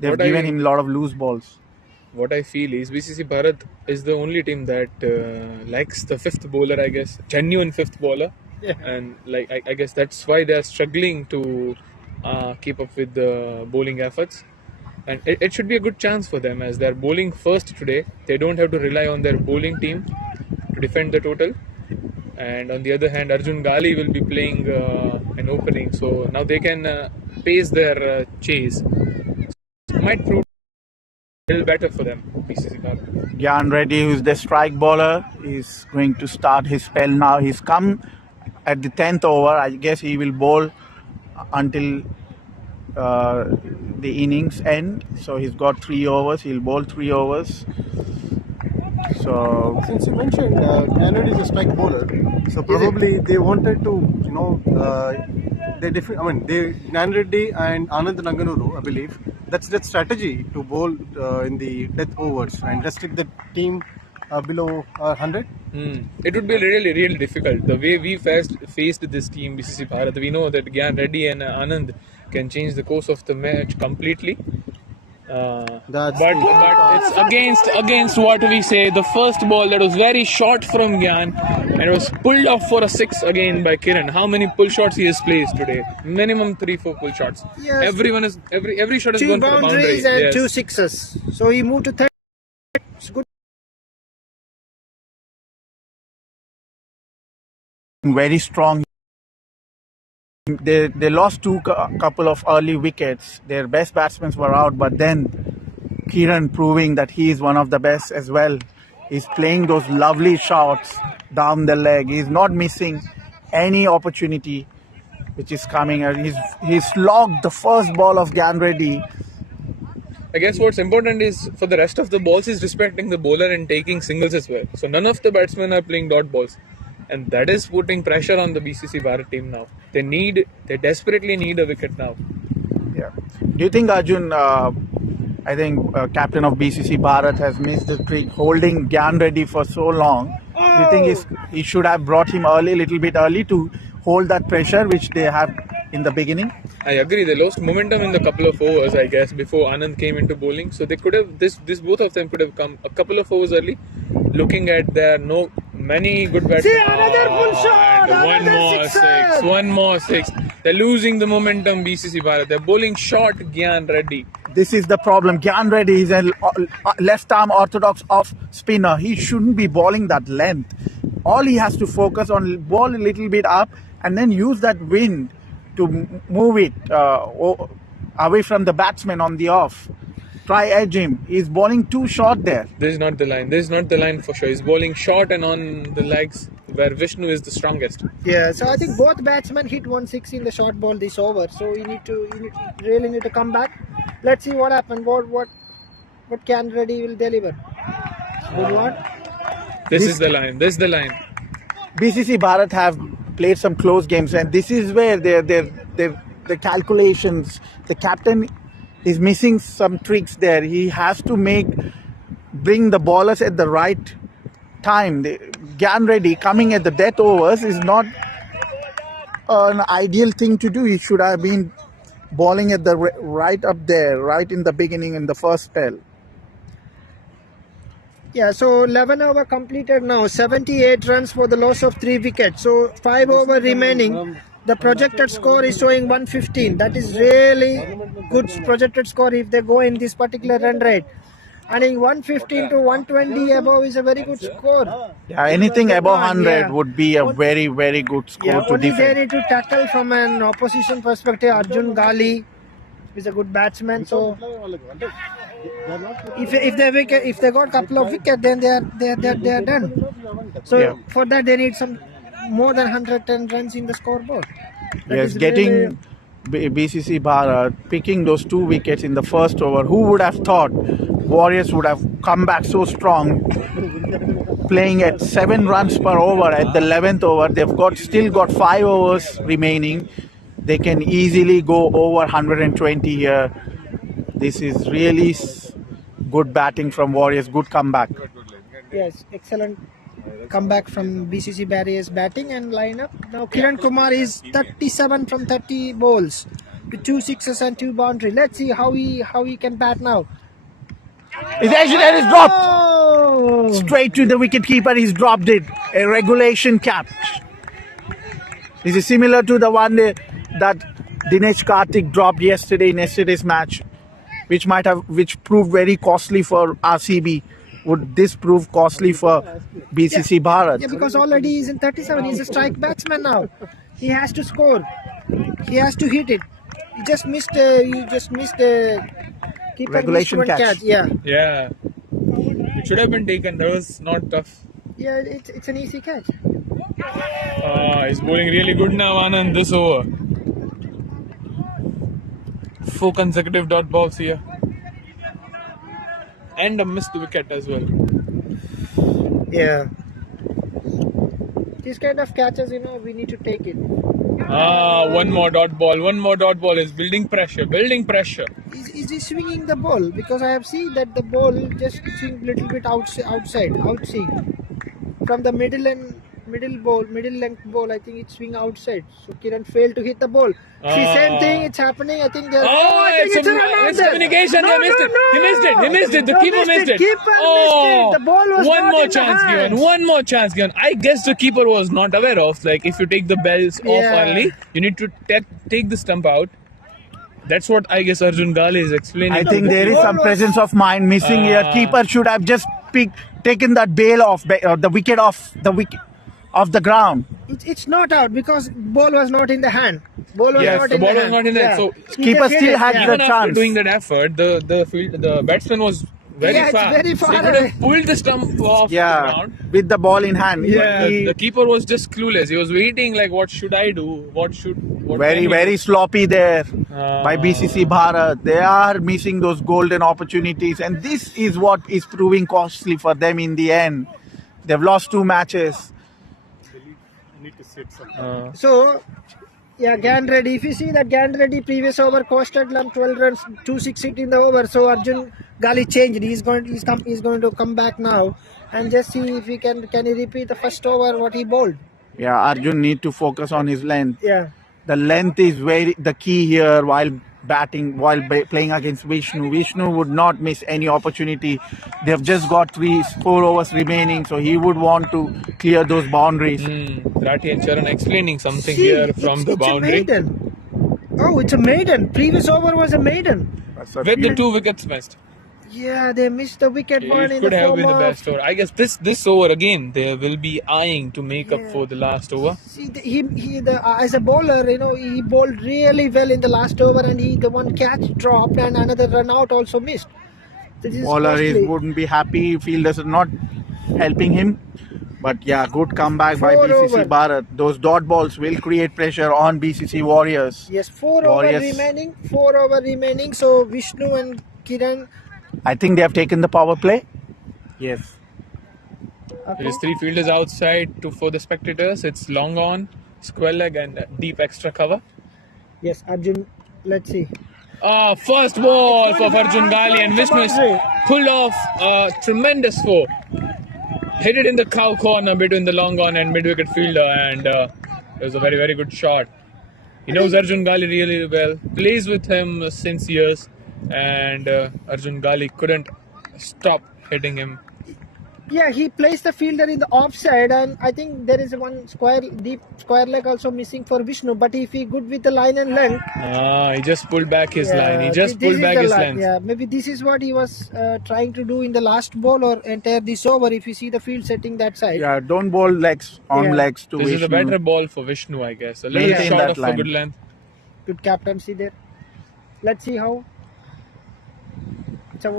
They've given him a lot of loose balls. What I feel is BCC Bharat is the only team that likes the fifth bowler, I guess, genuine fifth bowler. Yeah. And like I guess that's why they are struggling to keep up with the bowling efforts. And it should be a good chance for them as they're bowling first today. They don't have to rely on their bowling team to defend the total. And on the other hand, Arjun Gali will be playing an opening, so now they can pace their chase. It might prove a little better for them, BCC Bharat. Gyan Reddy, who's the strike bowler, is going to start his spell now. He's come at the 10th over. I guess he will bowl until the innings end. So he's got 3 overs. He'll bowl 3 overs. So since you mentioned Gyan is a strike bowler, so probably they wanted to, Gyan Reddy and Anand Naganuru, I believe, that's that strategy to bowl in the death overs and restrict the team below 100. It would be really difficult. The way we faced this team, BCC Bharat, we know that Gyan Reddy and Anand can change the course of the match completely. That's But it's against what we say, the first ball that was very short from Gyan and it was pulled off for a 6 again by Kiran. How many pull shots he has placed today? Minimum 3-4 pull shots. Yes. Every shot has 2 gone for the boundary. boundaries and Yes. 2 sixes. So he moved to third. It's good. Very strong. They lost couple of early wickets. Their best batsmen were out, but then Kiran proving that he is one of the best as well. He's playing those lovely shots down the leg. He's not missing any opportunity which is coming. He's logged the first ball of Gyan Reddy. I guess what's important is for the rest of the balls is respecting the bowler and taking singles as well. So none of the batsmen are playing dot balls. And that is putting pressure on the BCC Bharat team now. They desperately need a wicket now. Yeah. Do you think Arjun, I think captain of BCC Bharat has missed the trick holding Gyan Reddy for so long? Do you think he should have brought him a little bit early to hold that pressure which they have in the beginning? I agree. They lost momentum in the couple of overs, I guess, before Anand came into bowling. So they could have this both of them could have come a couple of overs early. Looking at their many good batsmen. See, another full shot, And one more six. They're losing the momentum, BCC Bharat. They're bowling short Gyan Reddy. This is the problem. Gyan Reddy is a left arm orthodox off spinner. He shouldn't be bowling that length. All he has to focus on, ball a little bit up and then use that wind to move it away from the batsman on the off. Try edge him. He's bowling too short there. This is not the line. This is not the line for sure. He's bowling short and on the legs where Vishnu is the strongest. Yeah, so I think both batsmen hit 160 in the short ball this over. So you really need to come back. Let's see what happened. What Gyan Reddy will deliver. Good one. This is the line. This is the line. BCC Bharat have played some close games, and this is where the calculations. The captain is missing some tricks there. He has to bring the ballers at the right time. Gyan Reddy coming at the death overs is not an ideal thing to do. He should have been bowling at the right up there, right in the beginning in the first spell. Yeah, so 11 over completed now. 78 runs for the loss of 3 wickets. So 5 over remaining. The projected score is showing 115. That is really good projected score if they go in this particular run rate. I think 115 to 120 above is a very good score. Yeah, anything above 100 would be a very, very good score to only defend. they need to tackle from an opposition perspective. Arjun Gali is a good batsman. So if they got a couple of wickets, then they are done. So for that they need some more than 110 runs in the scoreboard. Yes, getting BCC Bharat picking those 2 wickets in the first over. Who would have thought Warriors would have come back so strong, playing at 7 runs per over at the 11th over. They've still got 5 overs remaining. They can easily go over 120 here. This is really good batting from Warriors. Good comeback. Yes, excellent comeback from BCC Barriers batting and lineup. Now Kiran Kumar is 37 from 30 balls with 2 sixes and 2 boundary. Let's see how he can bat now. His action is dropped. Oh! Straight to the wicketkeeper. He's dropped it. A regulation catch. This is similar to the one that Dinesh Karthik dropped yesterday in yesterday's match, which proved very costly for RCB. Would this prove costly for BCC Bharat? Yeah, because already he's in 37. He's a strike batsman now. He has to score. He has to hit it. You just missed a keeper Regulation missed one catch. Yeah. Yeah. It should have been taken. That was not tough. Yeah, it's an easy catch. He's bowling really good now, Anand, this over. 4 consecutive dot balls here. And a missed wicket as well. Yeah. These kind of catches, we need to take it. One more dot ball. One more dot ball is building pressure. Is he swinging the ball? Because I have seen that the ball just swing little bit outside, outswing from the middle middle length ball. I think it's swing outside. So Kiran failed to hit the ball. See, same thing. It's happening. I think they're. I think it's a run out there. Miscommunication. No, they missed no, it. no. He missed it. He missed it. The keeper missed it. Keeper missed it. The ball was one not more in the chance hands. given. One more chance given. I guess the keeper was not aware of. Like if you take the bells off Yeah. only, you need to take the stump out. That's what I guess Arjun Gali is explaining. I think the there is ball some was- presence of mind missing here. Keeper should have just taken that bail off the wicket off the ground. It's not out because ball was not in the hand. Ball was Yes, not the in ball the was hand. not in there. Yeah. So He keeper just still hit it, had yeah. the even after chance. doing that effort, the batsman was very Yeah, it's far. very So far he could away. have pulled the stump off the Yeah, ground. with the ball in hand. Yeah. He- The keeper was just clueless. He was waiting like, what should I do? What very, can I very do? sloppy there by BCC Bharat. They are missing those golden opportunities, and this is what is proving costly for them in the end. They've lost 2 matches. So, yeah, Gan Reddy. If you see that Gan Reddy previous over costed them 12 runs, 2-6 hit in the over. So Arjun Gali changed. He's going to come back now and just see if he can he repeat the first over what he bowled. Yeah, Arjun need to focus on his length. Yeah. The length is the key here while playing against Vishnu. Vishnu would not miss any opportunity. They've just got 4 overs remaining, so he would want to clear those boundaries. Rati and Charan explaining something See, here from the it's boundary. a maiden. Oh, it's a maiden. Previous over was a maiden. With the 2 wickets missed. Yeah, they missed the wicket one It in could the have form been the of. best over. I guess this over again they will be eyeing to make up for the last over. See, as a bowler, he bowled really well in the last over, and the one catch dropped, and another run out also missed. This is Bowler costly. wouldn't be happy. Fielders are not helping him. But yeah, good comeback by 4 BCC over. Bharat. Those dot balls will create pressure on BCC Warriors. Yes, 4 Warriors. over remaining. 4 over remaining. So Vishnu and Kiran. I think they have taken the power play. Yes. There is 3 fielders outside for the spectators. It's long on, square leg, and deep extra cover. Yes, Arjun. Let's see. First ball for Arjun Gali, and Vishnu has pulled off a tremendous 4. Hit it in the cow corner between the long on and mid wicket fielder, and it was a very, very good shot. He knows Arjun Gali really well, plays with him since years, and Arjun Gali couldn't stop hitting him. Yeah, he placed the fielder in the offside, and I think there is one deep square leg also missing for Vishnu. But if he good with the line and length, He just pulled back his line. He just this pulled is back the his line. length. Yeah, maybe this is what he was trying to do in the last ball or entire this over. If you see the field setting that side. Yeah, don't bowl legs on Yeah. legs to This Vishnu. is a better ball for Vishnu, I guess. A little Maintain short that of a line. good length. Good captaincy there. Let's see how. It's a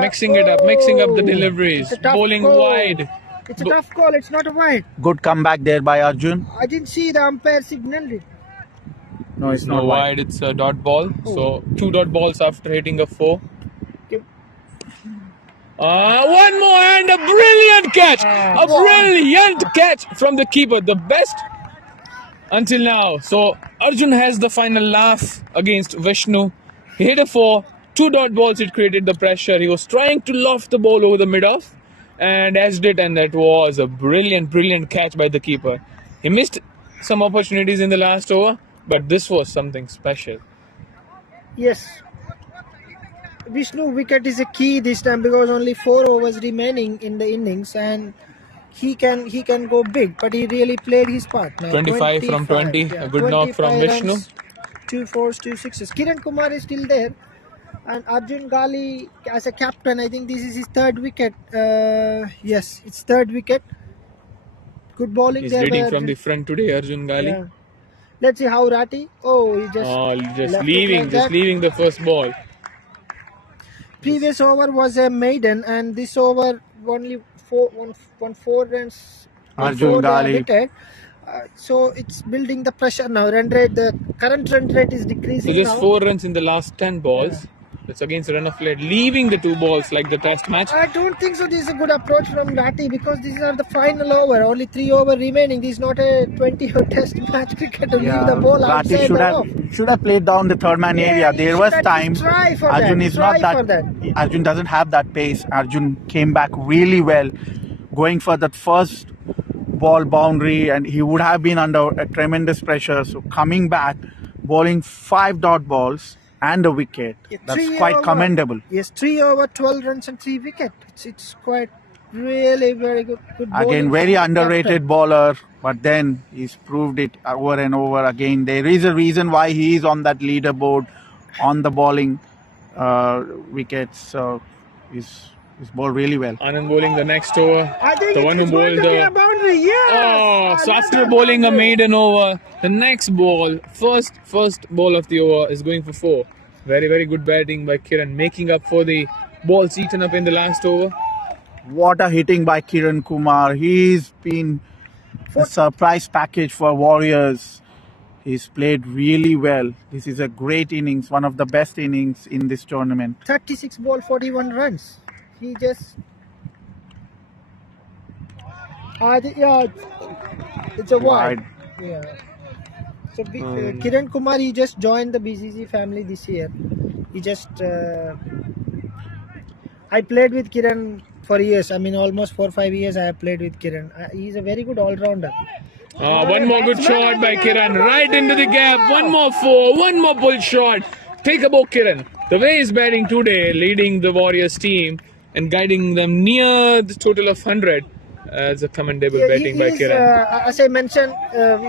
Mixing up the deliveries. It's a tough Bowling call. wide. It's a tough call. It's not a wide. Good comeback there by Arjun. I didn't see the umpire signaled it. No, it's No not wide. wide, it's a dot ball. So 2 dot balls after hitting a 4. Okay. One more and a brilliant catch! A brilliant catch from the keeper. The best until now. So Arjun has the final laugh against Vishnu. He hit a 4. 2 dot balls, it created the pressure. He was trying to loft the ball over the mid-off and edged it, and that was a brilliant catch by the keeper. He missed some opportunities in the last over, but this was something special. Yes. Vishnu wicket is a key this time because only 4 overs remaining in the innings, and he can go big, but he really played his part. Now 25 from 20, a good knock from 25 Vishnu. runs, 2 fours, 2 sixes. Kiran Kumar is still there, and Arjun Gali as a captain. I think this is his 3rd wicket. Yes, it's 3rd wicket. Good bowling He's there. by leading from Arjun. the front today, Arjun Gali. Yeah. Let's see how Rati. Oh, he just Just left it leaving, like just that. leaving the first ball. Previous over was a maiden, and this over only 4 runs. Arjun 4 they are Gali. wicket. So it's building the pressure now. The current run rate is So decreasing just now. 4 runs in the last 10 balls. It's against a run of late, leaving the 2 balls like the test match. I don't think so. This is a good approach from Rati because these are the final over. Only 3 over remaining. This is not a 20 or test match cricket to leave the ball Rati outside should the have off. played down the third man Yeah, area. he There should was at time. least try for Arjun that. is not Try that, for that. Arjun doesn't have that pace. Arjun came back really well, going for that first ball boundary, and he would have been under a tremendous pressure. So coming back, bowling 5 dot balls and a wicket, Yeah, that's 3 quite over. commendable. Yes, 3 over 12 runs and 3 wicket. It's quite really very good. Again, bowling very from the underrated captain. bowler, but then he's proved it over and over again. There is a reason why he is on that leaderboard on the bowling wickets. So he's bowled really well. Anand bowling the next over. I think The one who it's going bowled to be a the. boundary. Yes. Oh, so Another after bowling a boundary. maiden over, the next ball, first ball of the over is going for 4. Very, very good batting by Kiran, making up for the balls eaten up in the last over. What a hitting by Kiran Kumar. He's been a surprise package for Warriors. He's played really well. This is a great innings, one of the best innings in this tournament. 36 ball, 41 runs. He just. Yeah, it's a wide. Yeah. So Kiran Kumar, he just joined the BCC family this year. He just. I played with Kiran for years. I mean, almost 4 or 5 years I have played with Kiran. He's a very good all-rounder. One more good shot by Kiran, right into the gap. One more 4, one more pull shot. Think about Kiran. The way he's batting today, leading the Warriors team and guiding them near the total of 100. It's a commendable batting by Kiran. As I mentioned,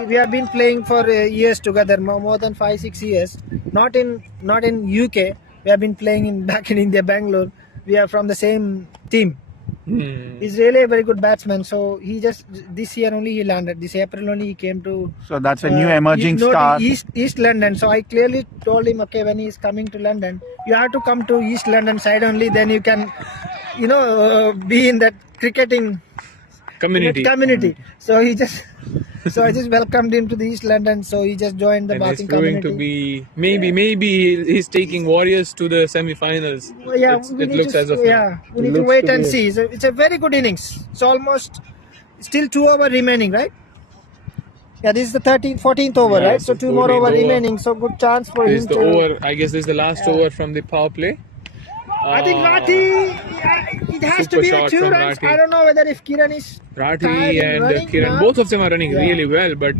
we have been playing for years together, more than 5-6 years. Not in UK. We have been playing back in India, Bangalore. We are from the same team. He's really a very good batsman. So he just this year only he landed. This April only he came to. So that's a new emerging star. East London. So I clearly told him, okay, when he's coming to London, you have to come to East London side only. Then you can, be in that cricketing community. So I just welcomed him to the East London. So he just joined the And bathing he's proving community. to be maybe he's taking Warriors to the semi-finals. Yeah, It looks as of now. we need to wait and see. So it's a very good innings. It's almost still 2 over remaining, right? Yeah, this is the 14th over, Yeah, right? So 2 more 14th over over. remaining. So good chance for This is him the to. over. I guess this is the last over from the power play. I think Rathi, it has to Super be a shot 2 from runs. Rathi. I don't know whether if Kiran is. Rathi tired and running Kiran, now. both of them are running Yeah. really well, but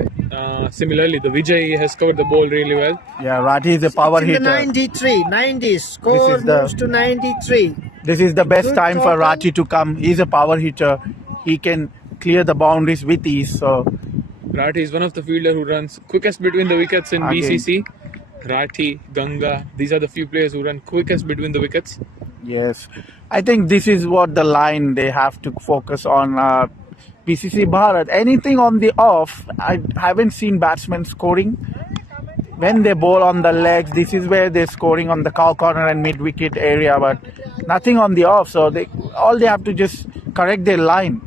similarly, the Vijay has covered the ball really well. Yeah, Rathi is a power It's in the hitter. 90s. Score moves to 93. This is the best Good time for total. Rathi to come. He's a power hitter. He can clear the boundaries with ease. So Rathi is one of the fielder who runs quickest between the wickets in Again. BCC. Rathi, Ganga, these are the few players who run quickest between the wickets. yes, I think this is what the line they have to focus on. BCC Bharat. Anything on the off, I haven't seen batsmen scoring. When they bowl on the legs, this is where they're scoring on the cow corner and mid wicket area, but nothing on the off. So all they have to just correct their line.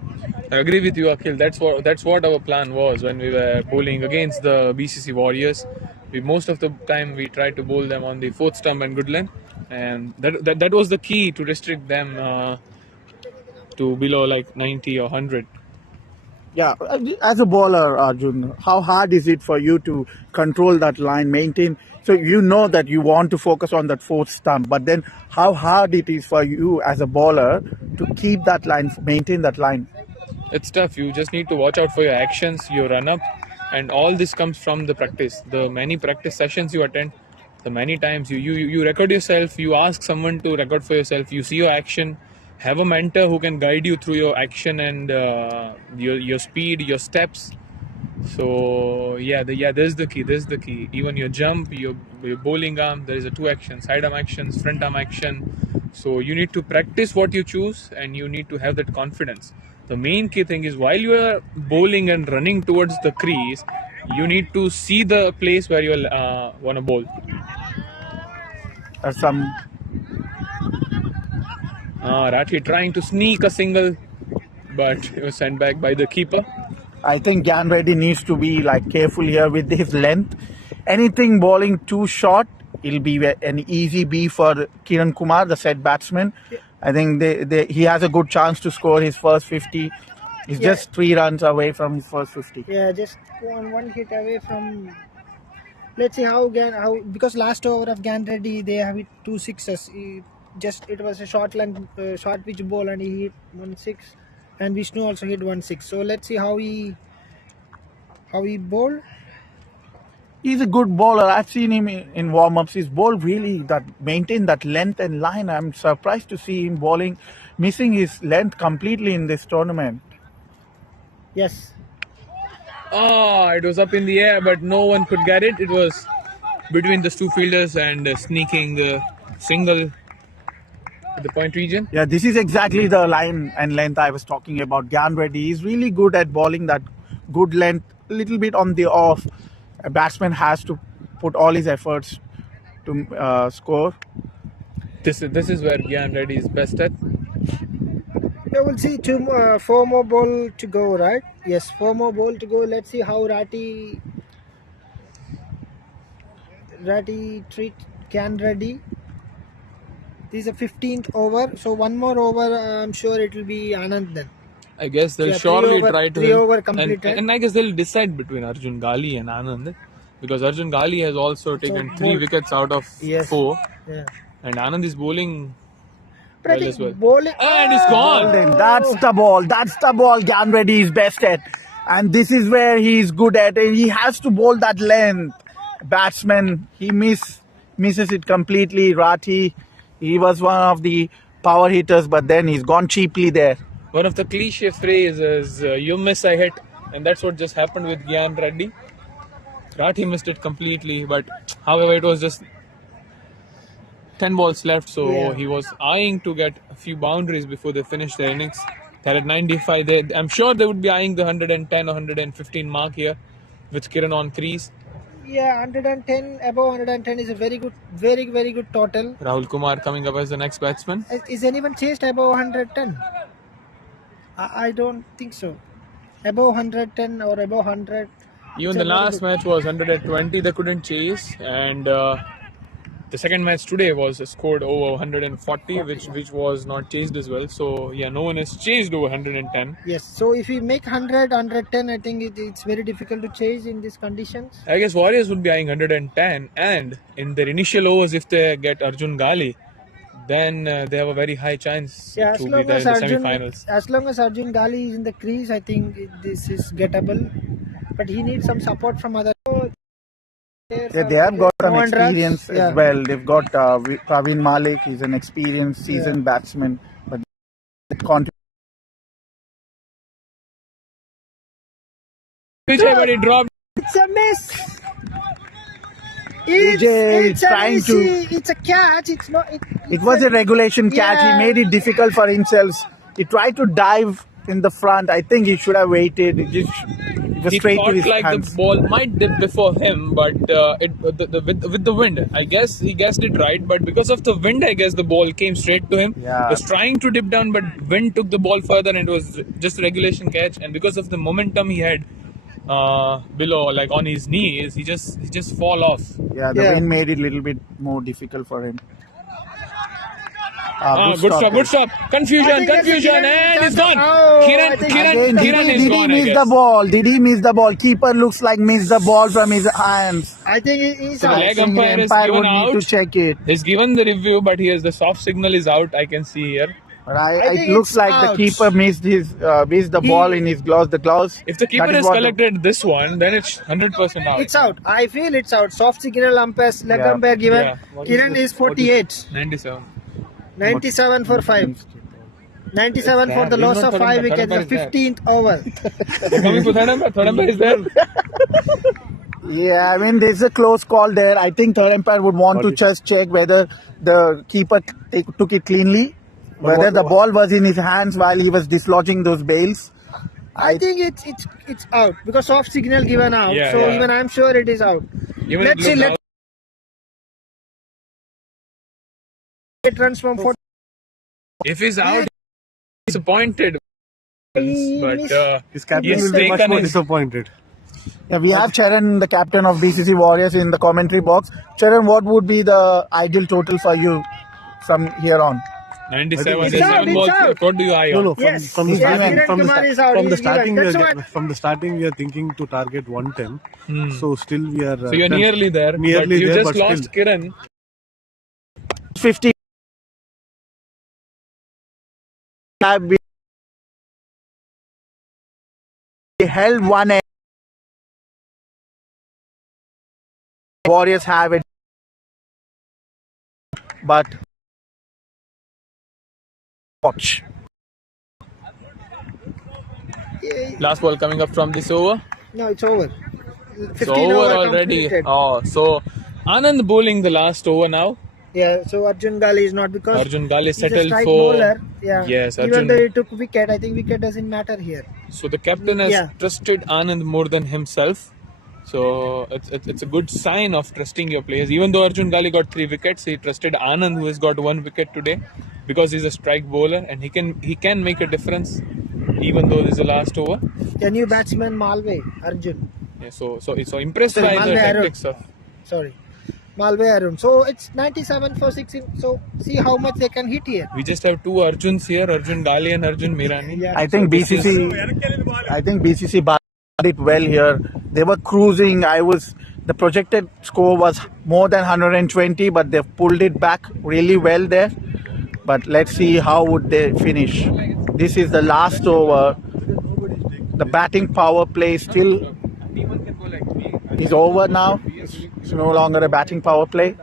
I agree with you, Akhil. That's what our plan was when we were bowling against the BCC Warriors. Most of the time we tried to bowl them on the 4th stump and good length, and that was the key to restrict them to below like 90 or 100. Yeah, as a bowler, Arjun, how hard is it for you to control that line, maintain? So you know that you want to focus on that 4th stump, but then how hard it is for you as a bowler to keep that line, maintain that line? It's tough. You just need to watch out for your actions, your run up, and all this comes from the practice. The many practice sessions you attend, the many times you record yourself, you ask someone to record for yourself, you see your action, have a mentor who can guide you through your action and your speed, your steps. So there's the key. Even your jump, your bowling arm, there is a 2 actions, side arm actions, front arm action. So you need to practice what you choose, and you need to have that confidence. The main key thing is while you are bowling and running towards the crease, you need to see the place where you want to bowl. Rathi trying to sneak a single, but it was sent back by the keeper. I think Gyan Reddy needs to be careful here with his length. Anything bowling too short, it'll be an easy B for Kiran Kumar, the set batsman. I think he has a good chance to score his first 50. He's just 3 runs away from his first 50. Yeah, just one hit away from. Let's see how because last over of Gyan Reddy they have hit 2 sixes. It was a short pitch ball and he hit 1 6. and Vishnu also hit 1 6. So let's see how he bowled. He's a good bowler. I've seen him in warm-ups. He's bowled really that maintain that length and line. I'm surprised to see him bowling, missing his length completely in this tournament. Yes. Oh, it was up in the air, but no one could get it. It was between those two fielders and sneaking the single at the point region. Yeah, this is exactly the line and length I was talking about. Gyan Reddy is really good at bowling that good length, a little bit on the off. A batsman has to put all his efforts to score. This is where Gyan Reddy is best at. Yeah, we'll see 4 more ball to go, right? Yes, 4 more ball to go. Let's see how Ratty treat Can Reddy. This is a 15th over, so 1 more over. I'm sure it will be Anand then. I guess they'll Yeah, surely try to. 3 over completed. And I guess they'll decide between Arjun Gali and Anand, because Arjun Gali has also taken 3 wickets out of 4, Yeah. and Anand is bowling But I well think as well. bowling. And it's gone. That's the ball. That's the ball Gyan Reddy is best at. And this is where he's good at it. He has to bowl that length. Batsman, he misses it completely. Rathi, he was one of the power hitters, but then he's gone cheaply there. One of the cliche phrases is you miss I hit, and that's what just happened with Gyan Reddy. Rathi missed it completely, but however it was just 10 balls left, so he was eyeing to get a few boundaries before they finished their innings. They're at 95. I'm sure they would be eyeing the 110 or 115 mark here with Kiran on crease. Yeah, 110, above 110 is a very good, very good total. Rahul Kumar coming up as the next batsman. Is anyone chased above 110? I don't think so. Above 110 or above 100. Even the last match was 120, they couldn't chase, and the second match today was scored over 140, which was not chased as well. So yeah, no one has chased over 110. Yes, so if we make 100, 110, I think it's very difficult to chase in these conditions. I guess Warriors would be eyeing 110, and in their initial overs, if they get Arjun Gali, then they have a very high chance to be there in the semi-finals. As long as Arjun Gali is in the crease, I think this is gettable. But he needs some support from other. Yeah, they have got some experience as well. They've got Praveen Malik. He's an experienced, seasoned batsman. But Vijay, he dropped. It's a miss. It's trying to. It's a catch. It's not. It was a regulation catch. He made it difficult for himself. He tried to dive in the front. I think he should have waited. It was He straight thought to his like hands. the ball might dip before him, but with the wind, I guess he guessed it right. But because of the wind, I guess the ball came straight to him. Yeah. He was trying to dip down, but wind took the ball further, and it was just a regulation catch. And because of the momentum he had below, like on his knees, he just fall off. Yeah, the wind made it a little bit more difficult for him. Good stop. Confusion, and it's gone. Kiran is gone. Did he miss the ball? Did he miss the ball? Keeper looks like missed the ball from his hands. I think he's So out. the leg umpire is given would need out. to check it. He's given the review, but the soft signal is out. I can see here. But I think it looks it's like out. the keeper missed the ball in his gloves. The gloves. If the keeper that is has what collected this one, then it's 100% out. It's out. I feel it's out. Soft signal umpires, leg umpire given. Yeah. Kiran is 48. 97. 97 for 5. 97 for the loss of 5 wickets. The 15th over. Coming for third umpire is there. Yeah, I mean, there's a close call there. I think third umpire would want to just check whether the keeper took it cleanly, whether the ball was in his hands while he was dislodging those bails. I think it's out because soft signal given out. Yeah, so yeah. even I'm sure it is out. Even Let's see. Let's 8 runs from 40. If he's out, he's disappointed. But His captain Yes, will be much taken more his- disappointed. Yeah, we have Charan, the captain of BCC Warriors, in the commentary box. Charan, what would be the ideal total for you from here on? 97. It's out, 7 balls. it's out. What do you eye on? No, Yes, from the yes, starting, Kiran from the, Kumar is out. from the He's given. starting, That's what- from the starting, we are thinking to target 110. So still we are. So you're nearly there. Nearly but you there, just but lost still. Kiran. 50. held one end. Warriors have it, but watch. Last ball coming up from this over. No, it's over. It's 15 over over already. completed. Oh, so Anand bowling the last over now. Yeah, so Arjun Gali is not, because Arjun Gali he's a settled strike for. bowler. Yeah. Yes, Even Arjun. though he took wicket, I think wicket doesn't matter here. So the captain has Yeah. trusted Anand more than himself. So it's a good sign of trusting your players. Even though Arjun Gali got 3 wickets, he trusted Anand, who has got 1 wicket today, because he's a strike bowler and he can make a difference, even though this is the last over. The new batsman Malve Arjun. Yeah, so impressed Sorry, by the Malve Arun. tactics of. Sorry, Malve Arun. So it's 97 for 16. So see how much they can hit here. We just have 2 Arjuns here, Arjun Gali and Arjun Mirani. Yeah. I think So this BCC Bharat did it well here. They were cruising. The projected score was more than 120, but they pulled it back really well there. But let's see how would they finish. This is the last over. The batting power play still is over now. It's no longer a batting power play.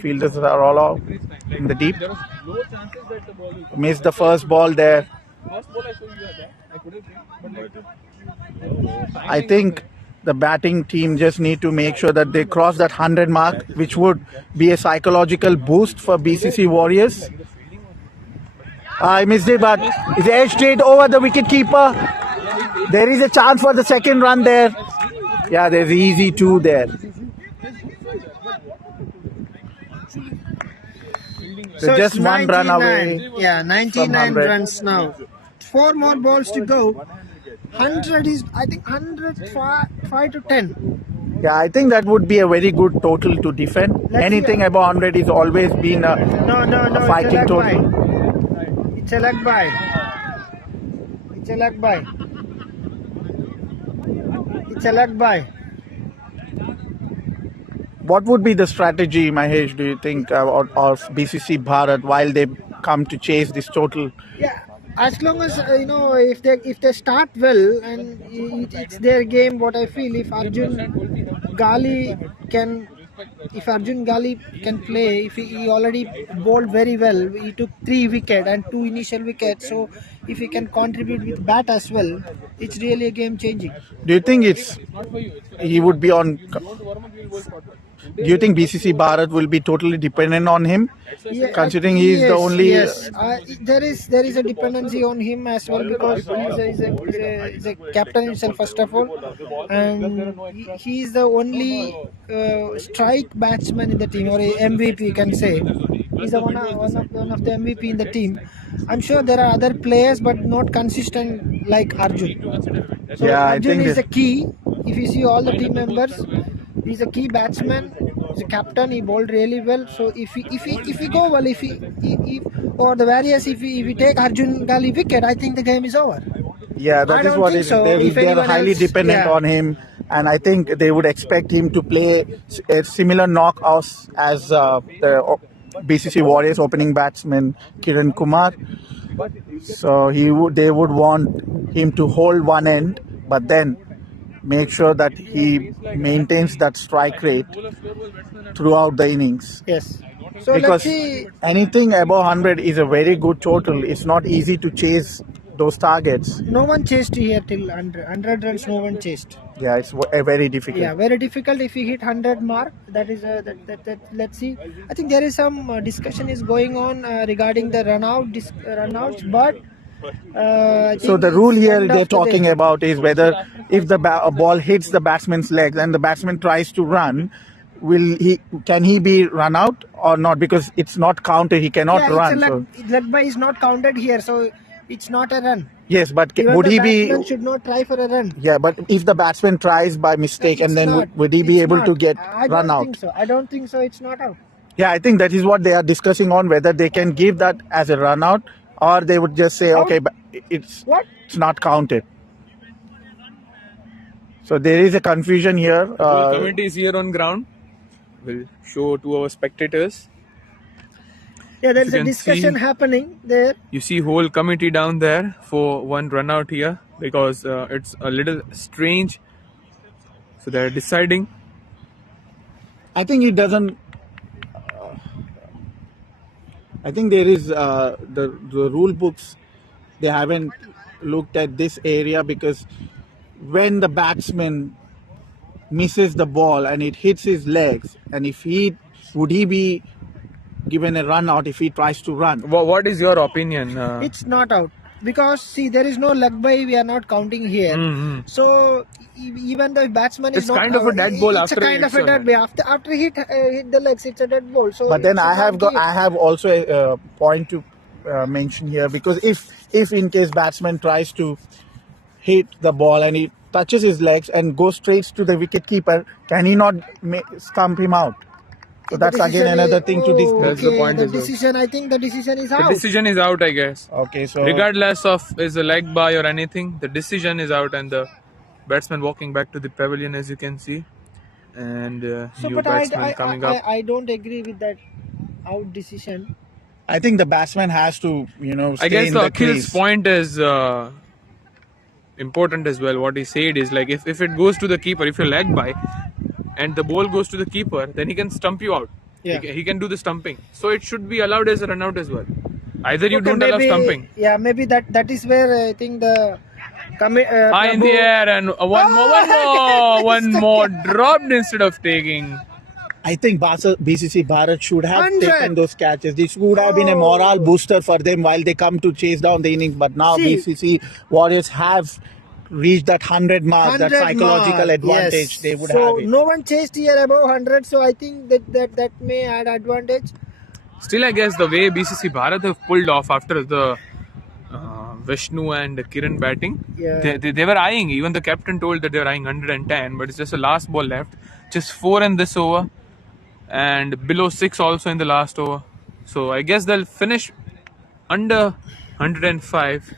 Fielders are all out in the deep. Missed the first ball there. I think the batting team just need to make sure that they cross that 100 mark, which would be a psychological boost for BCC Warriors. I missed it, but it's edged it over the wicket keeper. There is a chance for the second run there. Yeah, there's easy 2 there. So just it's 1 run 99. away. Yeah, 99 100. runs now. 4 more balls to go. 100 is, I think, 105 to 10. Yeah, I think that would be a very good total to defend. Let's Anything see. above 100 is always been a No, fighting it's a leg total. by. It's a leg by. It's a leg by. It's a leg by. What would be the strategy, Mahesh, do you think, of BCC Bharat while they come to chase this total? Yeah, as long as if they start well and it's their game. What I feel, if Arjun Gali can play, if he already bowled very well, he took 3 wickets and 2 initial wickets. So if he can contribute with bat as well, it's really a game changing. Do you think he would be on? Do you think BCC Bharat will be totally dependent on him, considering he is the only? Yes, there is a dependency on him as well, because he's a captain himself first of all, and he is the only strike batsman in the team, or a MVP you can say. He's one of the MVP in the team. I'm sure there are other players, but not consistent like Arjun. So Yeah, I Arjun think is the key. If you see all the team members, he's a key batsman. He's a captain. He bowled really well. So if he go well, if the Warriors, if we take Arjun Gali wicket, I think the game is over. Yeah, I that is don't what think it is. so. If They are anyone highly else- dependent yeah. on him, and I think they would expect him to play a similar knockouts as the BCC Warriors opening batsman Kiran Kumar. So they would want him to hold one end, but then make sure that he maintains that strike rate throughout the innings. Yes. So Because let's see. anything above 100 is a very good total. It's not easy to chase those targets. No one chased here till 100 runs. No one chased. Yeah, it's very difficult. Yeah, very difficult. If he hit 100 mark, that is that. Let's see. I think there is some discussion is going on regarding the runouts, but. I So think the rule it's here end they're of the talking day. about is whether if the ball hits the batsman's legs and the batsman tries to run, can he be run out or not? Because it's not counted. He cannot Yeah, run. it's a So leg by is not counted here, so it's not a run. yes, but Even would the he batsman be? should not try for a run. Yeah, but if the batsman tries by mistake, and It's then not. would he be It's able to not. get I run don't out? think so. I don't think so. It's not out. Yeah, I think that is what they are discussing on, whether they can give that as a run out or they would just say, Out? okay, but it's What? not counted. So there is a confusion here. Whole committee is here on ground. We'll show to our spectators. Yeah, there If is you a can discussion see, happening there. you see whole committee down there for one run out here because it's a little strange. So they're deciding. I think it doesn't. I think there is the rule books. They haven't looked at this area because when the batsman misses the ball and it hits his legs, and if he would he be given a run out if he tries to run? What is your opinion? It's not out because see there is no leg by, we are not counting here. Mhm. So even the batsman is It's not kind of a dead ball it's a after kind it of hits a your dead head. ball after hit the legs, it's a dead ball. So But then it should not give. I have also a point to mention here, because if in case batsman tries to hit the ball and he touches his legs and goes straight to the wicket keeper, can he not stump him out? So The that's again decision another is, thing to oh, discuss. That's the okay, point the as well. decision, I think the decision is The out. decision is out, I guess. Okay, so Regardless of is a leg by or anything, the decision is out, and the batsman walking back to the pavilion, as you can see, and So new but batsman coming up. I don't agree with that out decision. I think the batsman has to I stay guess in the the Akhil's crease. point is important as well. What he said is like if it goes to the keeper, if you leg by, and the ball goes to the keeper, then he can stump you out. Yeah. He can do the stumping. So it should be allowed as a run out as well. Either you Okay, don't allow maybe stumping. yeah, maybe that is where I think the High in the air and one more dropped instead of taking. I think BCC Bharat should have 100. taken those catches. This would have been a morale booster for them while they come to chase down the innings. But now See, BCC Warriors have reached that 100 mark, that 100 psychological mark, advantage. yes. They would So have it. no one chased here above 100. So I think that may add advantage. Still, I guess the way BCC Bharat have pulled off after the Vishnu and Kiran batting, Yeah. they were eyeing. Even the captain told that they were eyeing 110, but it's just the last ball left. Just 4 in this over, and below 6 also in the last over. So I guess they'll finish under 105.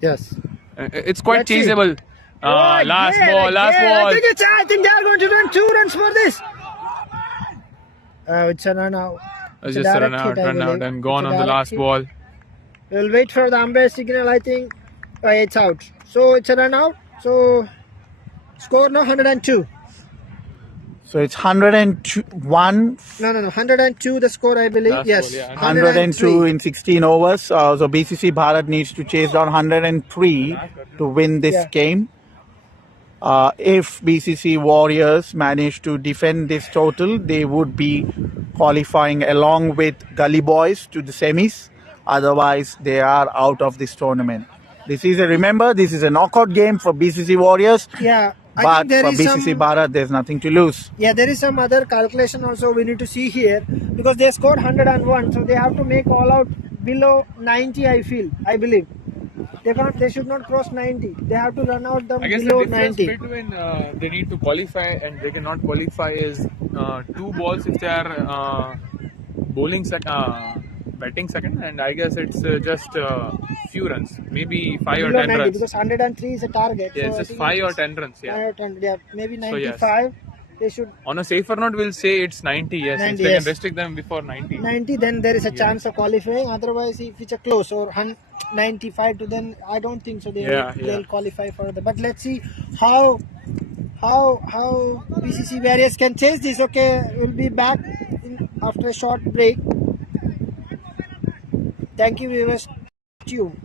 Yes. It's quite Let's see. chaseable. Last ball. I think they are going to run 2 runs for this. It's a run out. It's a Just direct run out, hit, I believe. and It's gone a on the direct last hit. ball. We'll wait for the umpire signal. I think it's out. So it's a run out. So score now 102. So it's 101, No, 102 the score, I believe. Last Yes. ball, yeah. 102 in 16 overs. So BCC Bharat needs to chase down 103 to win this Yeah. game. If BCC Warriors manage to defend this total, they would be qualifying along with Gully Boys to the semis. Otherwise, they are out of this tournament. Remember, this is a knockout game for BCC Warriors. Yeah. I But think there for is BCC some. Bharat, there's nothing to lose. Yeah, there is some other calculation also we need to see here because they scored 101, so they have to make all out below 90. I believe they should not cross 90. They have to run out them I guess below the difference 90. between they need to qualify and they cannot qualify is 2 balls if they are bowling batting second, and I guess it's just few runs, maybe 5 or Below 10 90 runs. because 103 is a target. Yeah, So it's I just think 5 or it's 10 runs. Yeah. 5 yeah, maybe So, yes. 95. They should On a safer note, we'll say it's 90. Yes, 90, if they yes. can restrict them before 90. 90. Then there is a chance of qualifying. Otherwise, if it's a close or 95 to then I don't think so. They'll qualify for the. But let's see how BCC Warriors can chase this. Okay, we'll be back after a short break. Thank you, viewers. Tune.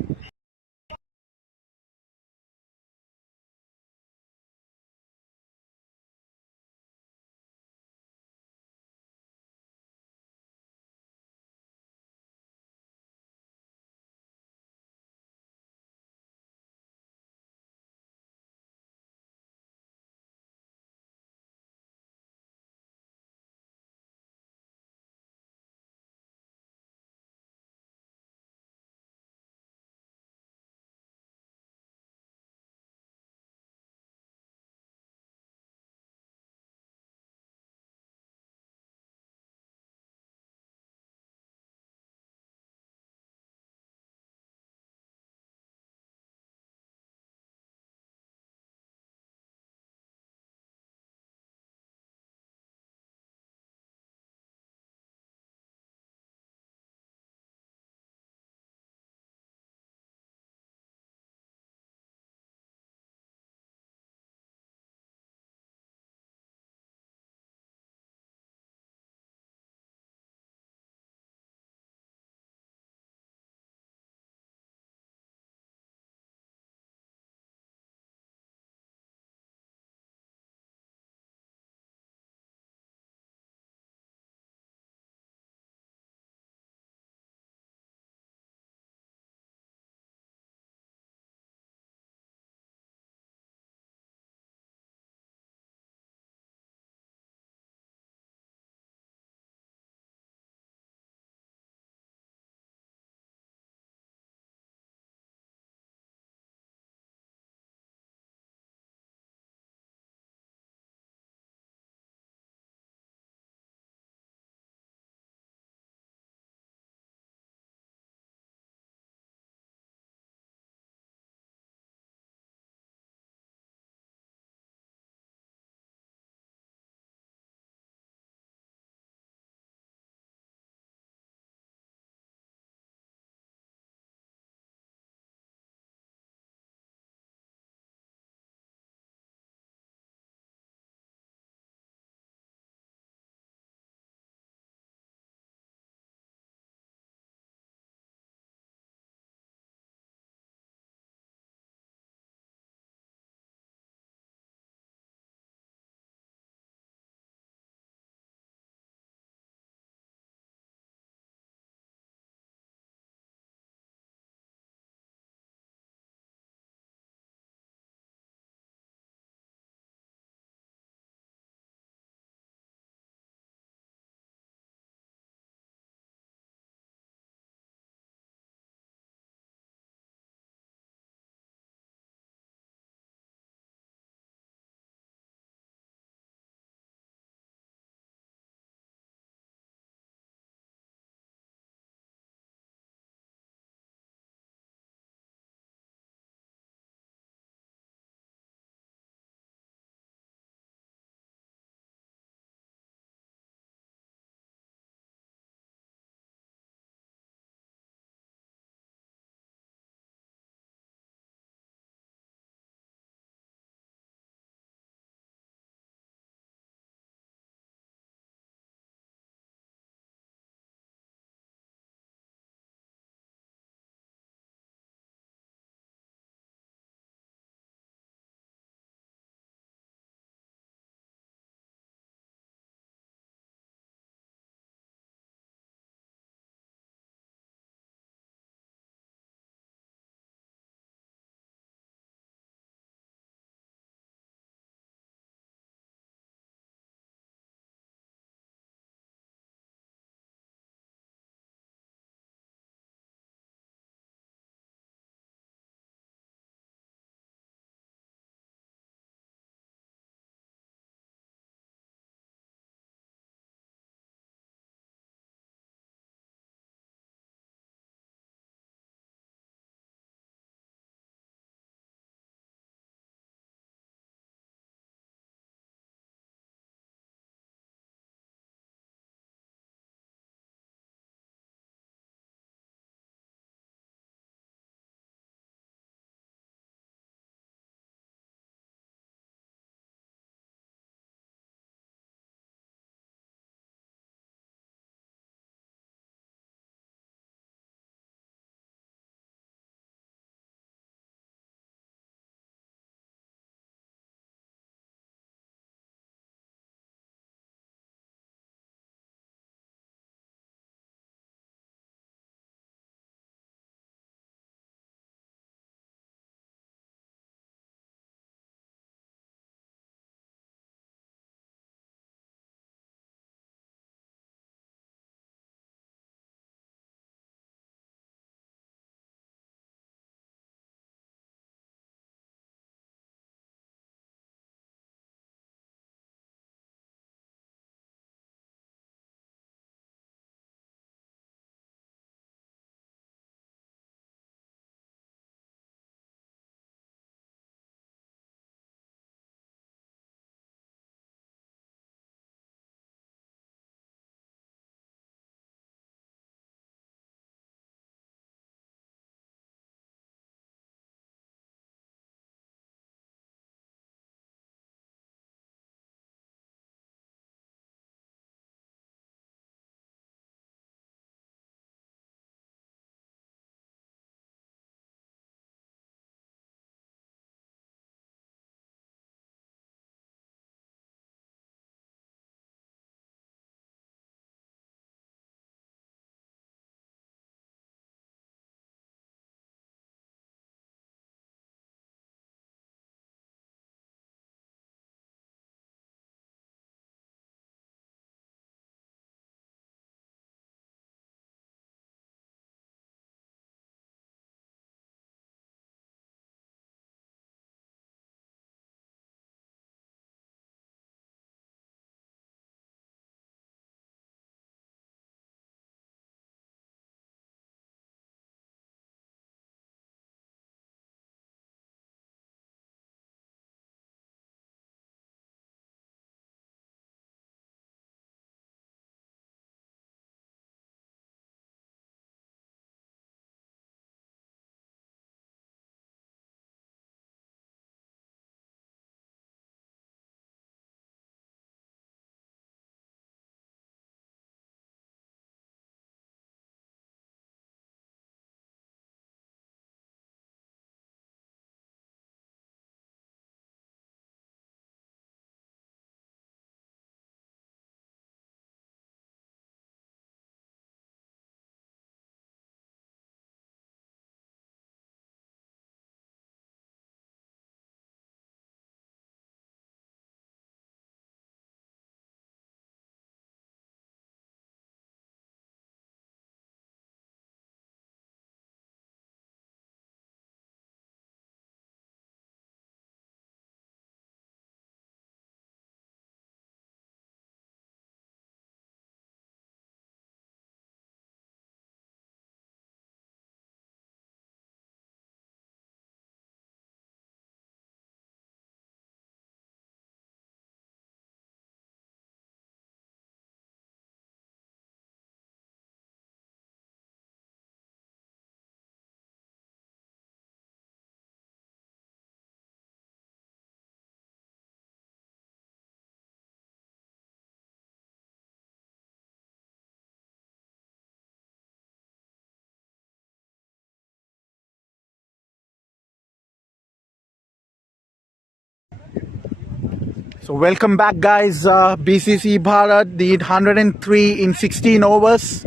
So welcome back, guys. BCC Bharat did 103 in 16 overs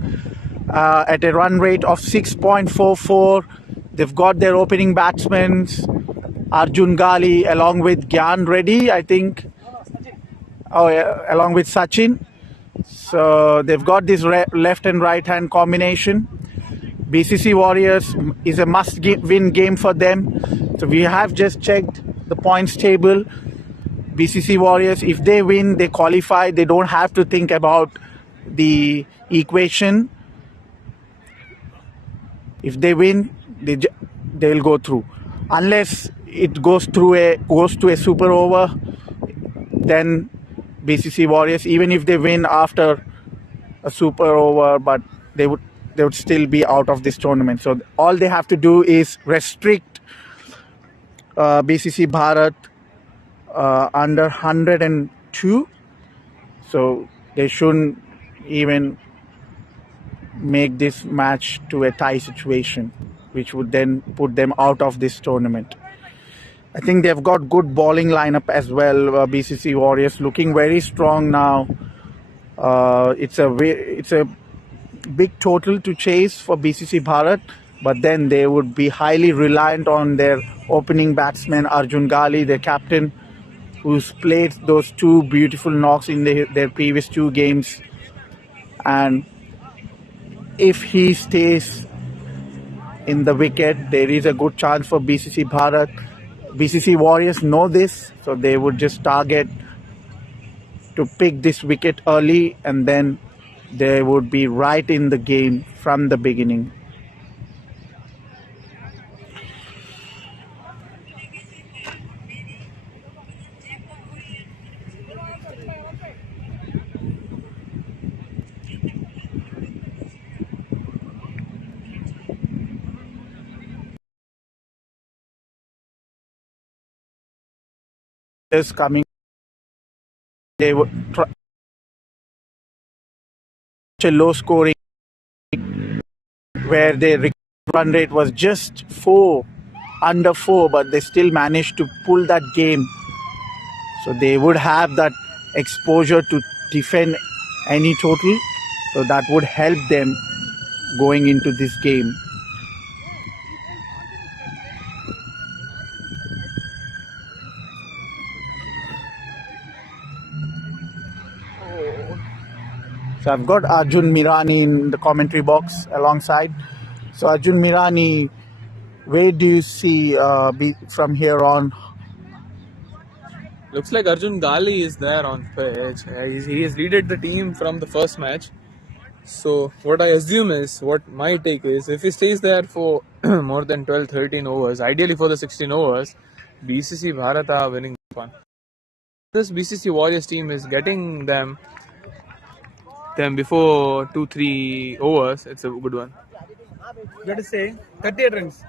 at a run rate of 6.44. They've got their opening batsmen, Arjun Gali, along with Gyan Reddy, I think. Oh, yeah, along with Sachin. So they've got this left and right hand combination. BCC Warriors is a must-win game for them. So we have just checked the points table. BCC Warriors, if they win, they qualify. They don't have to think about the equation. If they win, they'll go through. Unless it goes to a super over, then BCC Warriors, even if they win after a super over, but they would still be out of this tournament. So all they have to do is restrict BCC Bharat under 102. So they shouldn't even make this match to a tie situation, which would then put them out of this tournament. I think they've got good bowling lineup as well. BCC Warriors looking very strong now. It's a big total to chase for BCC Bharat, but then they would be highly reliant on their opening batsman Arjun Gali, their captain, who's played those two beautiful knocks in their previous two games. And if he stays in the wicket, there is a good chance for BCC Bharat. BCC Warriors know this, so they would just target to pick this wicket early, and then they would be right in the game from the beginning. Is coming, they would try a low scoring where their run rate was just under 4, but they still managed to pull that game. So they would have that exposure to defend any total. So that would help them going into this game. So I've got Arjun Mirani in the commentary box alongside. So Arjun Mirani, where do you see from here on? Looks like Arjun Gali is there on pitch. He has leaded the team from the first match. So what I assume is, what my take is, if he stays there for more than 12-13 overs, ideally for the 16 overs, BCC Bharat are winning this one. This BCC Warriors team is getting them before 2-3 overs. It's a good one. Let us say 38 runs.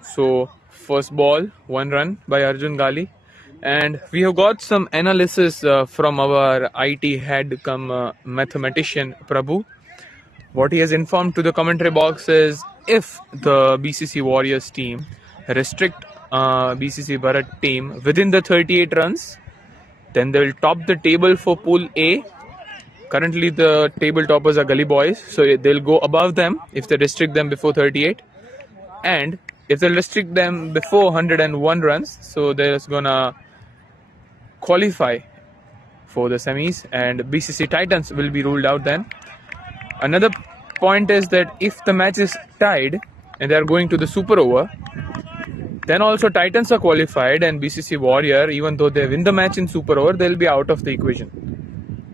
So first ball, 1 run by Arjun Gali, and we have got some analysis from our IT head come mathematician Prabhu. What he has informed to the commentary box is, if the BCC Warriors team restrict BCC Bharat team within the 38 runs, then they will top the table for Pool A. Currently the table toppers are Gully Boys, so they'll go above them if they restrict them before 38. And if they restrict them before 101 runs, so they're gonna qualify for the semis, and BCC Titans will be ruled out then. Another point is that if the match is tied and they are going to the super over, then also Titans are qualified, and BCC Warrior, even though they win the match in super over, they'll be out of the equation.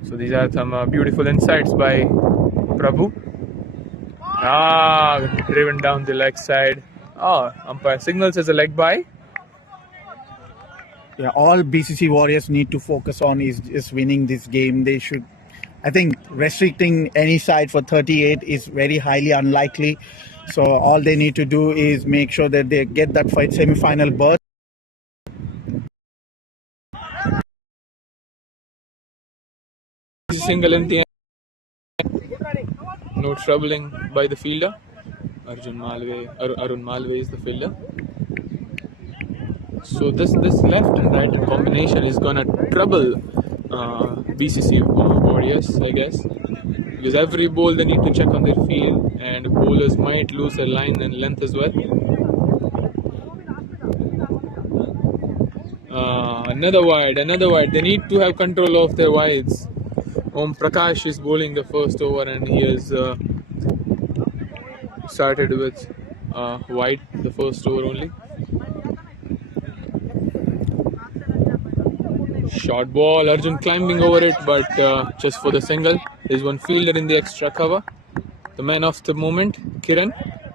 So these are some beautiful insights by Prabhu. Driven down the leg side. Umpire signals as a leg by. yeah, all BCC Warriors need to focus on is winning this game. They should, I think, restricting any side for 38 is very highly unlikely. So all they need to do is make sure that they get that fight semi-final berth. Single in the end. No troubling by the fielder. Arun Malve is the fielder. So this left and right combination is gonna trouble BCC Warriors, I guess, because every ball they need to check on their field, and bowlers might lose their line and length as well. Another wide. They need to have control of their wides. Om Prakash is bowling the first over, and he has started with wide the first over only. Short ball, Arjun climbing over it, but just for the single. There's one fielder in the extra cover. The man of the moment, Kiran,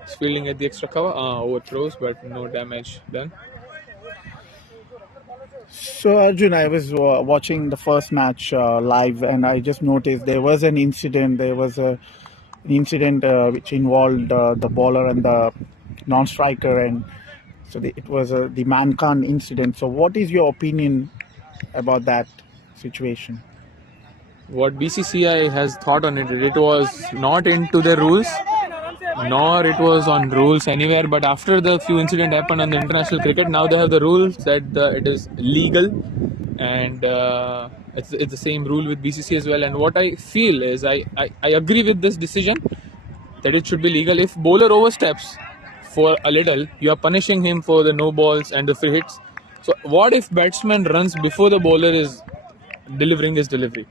is fielding at the extra cover. Overthrows, but no damage done. So Arjun, I was watching the first match live, and I just noticed there was an incident. There was an incident which involved the bowler and the non-striker, and so it was the Mankan incident. So, what is your opinion about that situation? What BCCI has thought on it, it was not into the rules, nor it was on rules anywhere. But after the few incident happened on the international cricket, now they have the rules that it is legal, and it's the same rule with BCC as well. And what I feel is I agree with this decision that it should be legal. If bowler oversteps for a little, you are punishing him for the no balls and the free hits. So what if batsman runs before the bowler is delivering his delivery?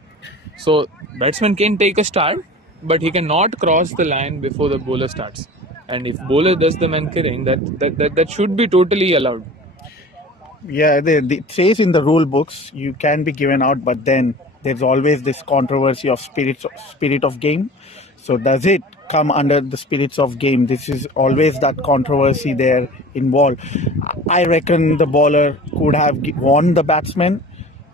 So batsman can take a start, but he cannot cross the line before the bowler starts. And if bowler does the mankering, that should be totally allowed. Yeah, it says in the rule books you can be given out, but then there's always this controversy of spirit of game. So does it come under the spirits of game? This is always that controversy there involved. I reckon the bowler could have warned the batsman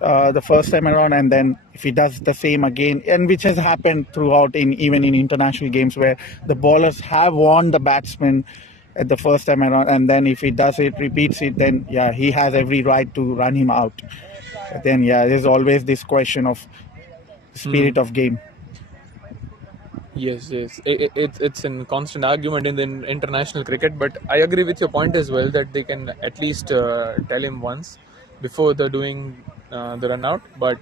the first time around, and then if he does the same again, and which has happened throughout even in international games where the bowlers have warned the batsman at the first time around, and then if he does it, repeats it, then yeah, he has every right to run him out. But then yeah, there's always this question of spirit of game. Yes. It's a constant argument in the international cricket, but I agree with your point as well that they can at least tell him once before they're doing the run out. But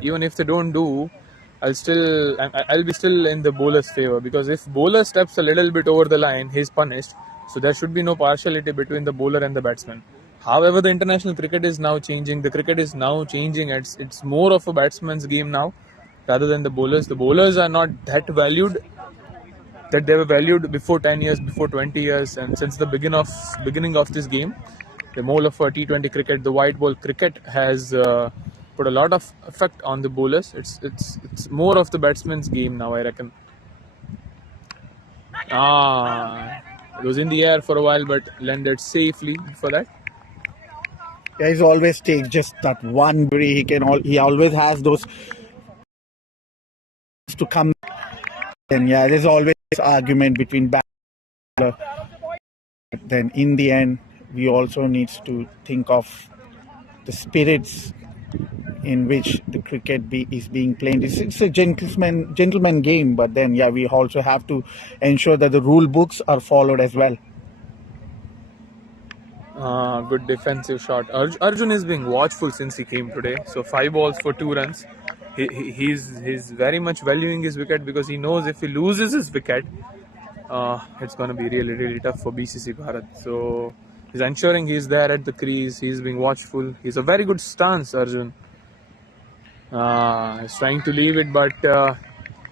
even if they don't do, I'll be still in the bowler's favor, because if bowler steps a little bit over the line, he's punished. So there should be no partiality between the bowler and the batsman. However, the international cricket is now changing. The cricket is now changing. It's more of a batsman's game now rather than the bowlers. The bowlers are not that valued that they were valued before 10 years, before 20 years, and since the beginning of this game, the more of a T20 cricket, the white ball cricket has put a lot of effect on the bowlers. It's more of the batsman's game now, I reckon. It was in the air for a while, but landed safely for that. Yeah, he's always takes just that one break. He always has those to come. And yeah, there's always this argument between batsmen. Then in the end, we also need to think of the spirits in which the cricket is being played. It's a gentleman game, but then yeah, we also have to ensure that the rule books are followed as well. Good defensive shot. Arjun is being watchful since he came today. So 5 balls for 2 runs. He's very much valuing his wicket, because he knows if he loses his wicket, it's going to be really tough for BCC Bharat. So he's ensuring he's there at the crease. He's being watchful. He's a very good stance, Arjun. He's trying to leave it, but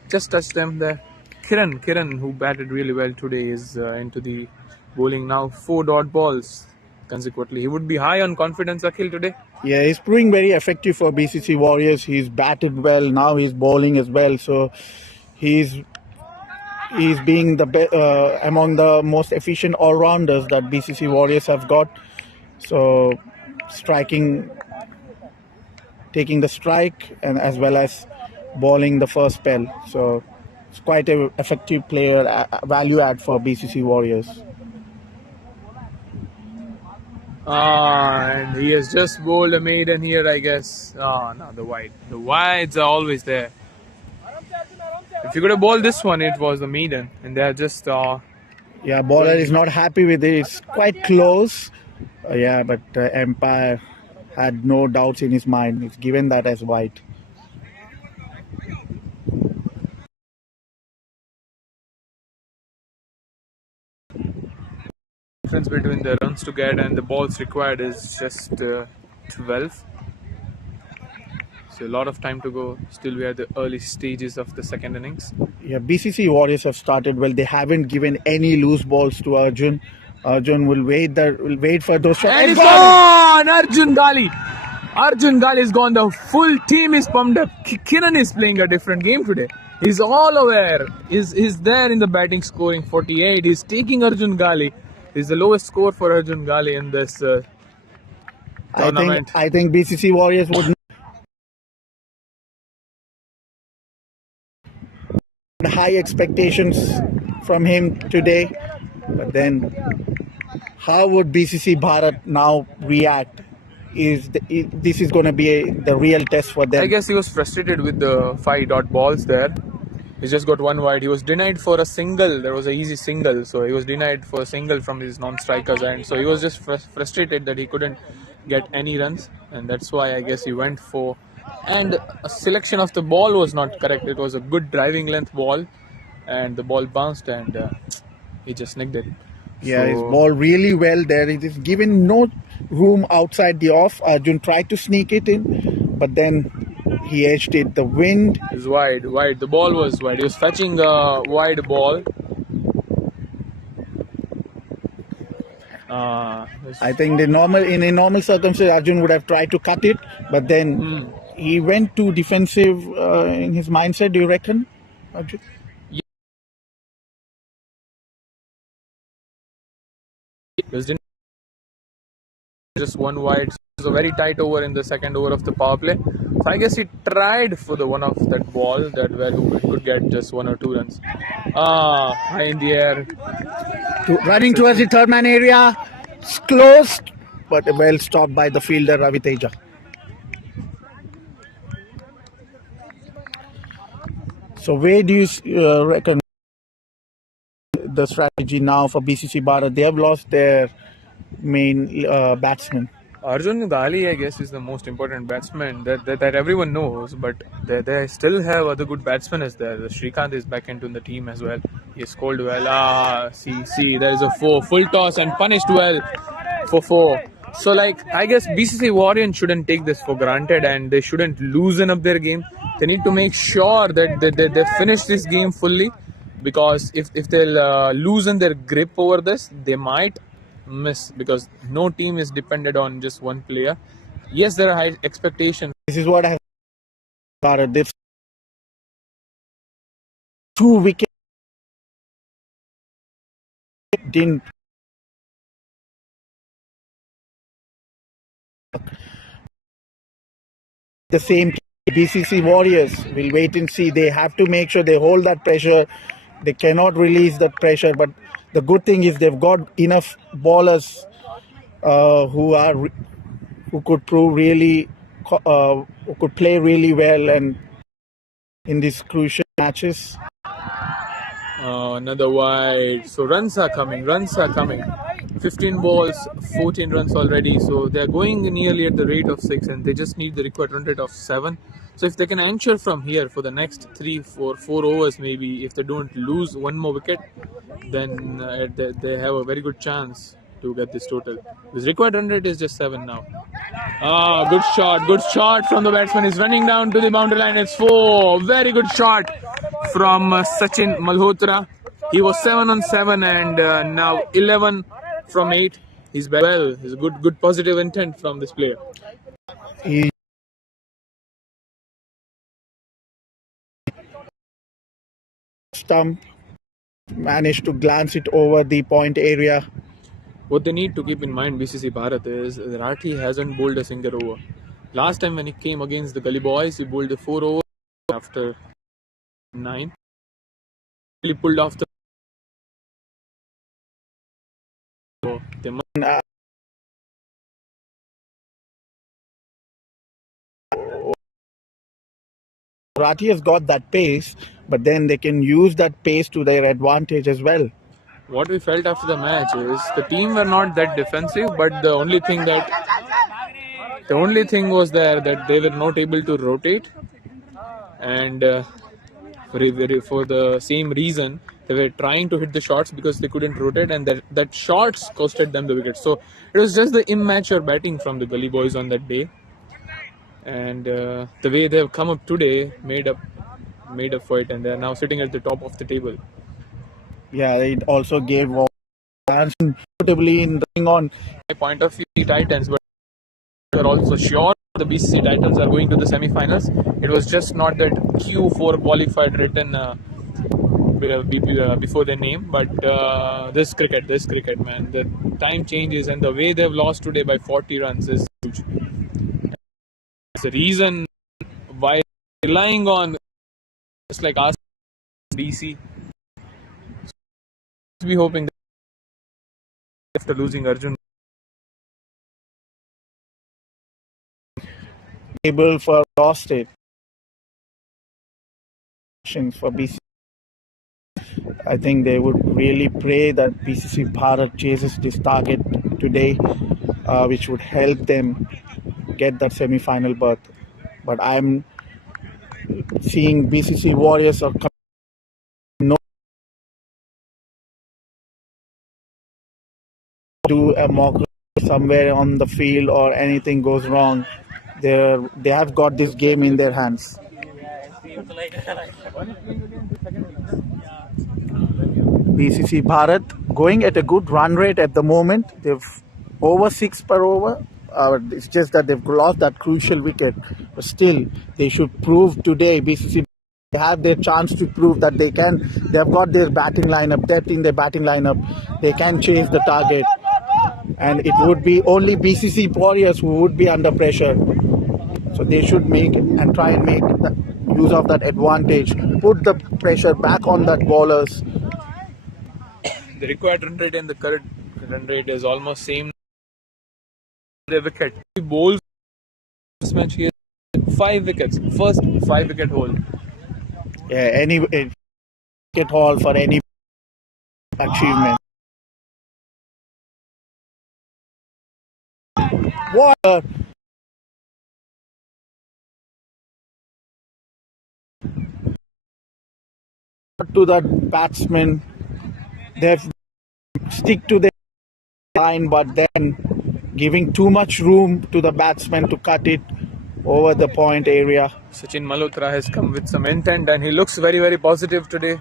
just touched him there. Kiran, who batted really well today, is into the bowling now. 4 dot balls consequently. He would be high on confidence, Akhil, today. Yeah, he's proving very effective for BCC Warriors. He's batted well. Now he's bowling as well. So he's being the among the most efficient all-rounders that BCC Warriors have got. So striking, taking the strike, and as well as bowling the first spell. So it's quite a effective player, value add for BCC Warriors. And he has just bowled a maiden here, I guess. No, the wide. The wides are always there. If you could have bowled this one, it was the maiden, and they are just. Yeah, bowler is not happy with it. It's quite close. Yeah, but Empire had no doubts in his mind. He's given that as white. Difference between the runs to get and the balls required is just 12. So a lot of time to go. Still, we are at the early stages of the second innings. Yeah, BCC Warriors have started well. They haven't given any loose balls to Arjun. Arjun will wait for those shots. And it's gone! Arjun Gali! Arjun Gali is gone. The full team is pumped up. Kiran is playing a different game today. He's all aware. He's there in the batting, scoring 48. He's taking Arjun Gali. It's the lowest score for Arjun Gali in this tournament. I think BCC Warriors would high expectations from him today, but then how would BCC Bharat now react? This is going to be the real test for them. I guess he was frustrated with the 5 dot balls there. He just got one wide. He was denied for a single. There was an easy single, so he was denied for a single from his non-strikers, and so he was just frustrated that he couldn't get any runs, and that's why I guess he went for. And a selection of the ball was not correct. It was a good driving length ball, and the ball bounced, and he just nicked it. Yeah, his ball really well there. It is given no room outside the off. Arjun tried to sneak it in, but then he edged it. The wind is wide. The ball was wide. He was fetching a wide ball. I think in a normal circumstance, Arjun would have tried to cut it, but then he went too defensive in his mindset. Do you reckon, Arjun? Just one wide. It was a very tight over in the second over of the power play. So I guess he tried for the one of that ball that where he could get just 1 or 2 runs. High in the air. Running towards the third man area. It's close, but well stopped by the fielder Ravi Teja. So where do you reckon the strategy now for BCC Bharat? They have lost their main batsman. Arjun Gali, I guess, is the most important batsman that everyone knows, but they still have other good batsmen as there. Srikanth is back into the team as well. He scored well. See, there is a 4 full toss and punished well for 4. So, I guess BCC Warriors shouldn't take this for granted, and they shouldn't loosen up their game. They need to make sure that they finish this game fully, because if they'll loosen their grip over this, they might miss, because no team is dependent on just one player. Yes, there are high expectations. This is what I have started. This 2 wickets didn't the same. BCC Warriors will wait and see. They have to make sure they hold that pressure. They cannot release that pressure, but the good thing is they've got enough bowlers who could prove really who could play really well and in these crucial matches. Another wide. So runs are coming. 15 balls, 14 runs already. So they're going nearly at the rate of 6, and they just need the required run rate of 7. So if they can ensure from here for the next 4 overs, maybe if they don't lose one more wicket, then they have a very good chance to get this total. This required run rate is just 7 now. Good shot from the batsman. He's running down to the boundary line. It's 4. Very good shot from Sachin Malhotra. He was 7 on 7, and now 11 from 8. He's back well. He's a good positive intent from this player. Stump managed to glance it over the point area. What they need to keep in mind, BCC Bharat, is Rathi hasn't bowled a single over. Last time when he came against the Gully Boys, he bowled a 4 over after 9. He pulled off the. So they must. Rathi has got that pace, but then they can use that pace to their advantage as well. What we felt after the match is the team were not that defensive, but the only thing was there that they were not able to rotate, and for the same reason they were trying to hit the shots because they couldn't rotate, and that shots costed them the wicket. So it was just the immature batting from the Gully Boys on that day, and the way they've come up today made up for it, and they're now sitting at the top of the table. Yeah, it also gave chance comfortably in the on. My point of view, the Titans, but we are also sure the BCC Titans are going to the semi-finals. It was just not that Q4 qualified written before their name, but this cricket, man, the time changes, and the way they've lost today by 40 runs is huge. It's the reason why relying on just like us, DC. Be hoping that after losing Arjun, able for lost it for BCC. I think they would really pray that BCC Bharat chases this target today, which would help them get that semi-final berth. But I'm seeing BCC Warriors are no do a mock somewhere on the field or anything goes wrong. They have got this game in their hands. BCC Bharat going at a good run rate at the moment. They've over 6 per over. It's just that they've lost that crucial wicket. But still, they should prove today. BCC have their chance to prove that they can. They've got their batting lineup, depth in their batting lineup. They can chase the target. And it would be only BCC Warriors who would be under pressure. So they should make and try and make use of that advantage. Put the pressure back on that bowlers. the required run rate and the current run rate is almost same. The wicket. He bowls this match. He has 5 wickets. First 5 wicket haul. Yeah, any wicket haul for any achievement. What? To that batsman, they stick to the line, but then giving too much room to the batsman to cut it over the point area. Sachin Malhotra has come with some intent, and he looks very, very positive today.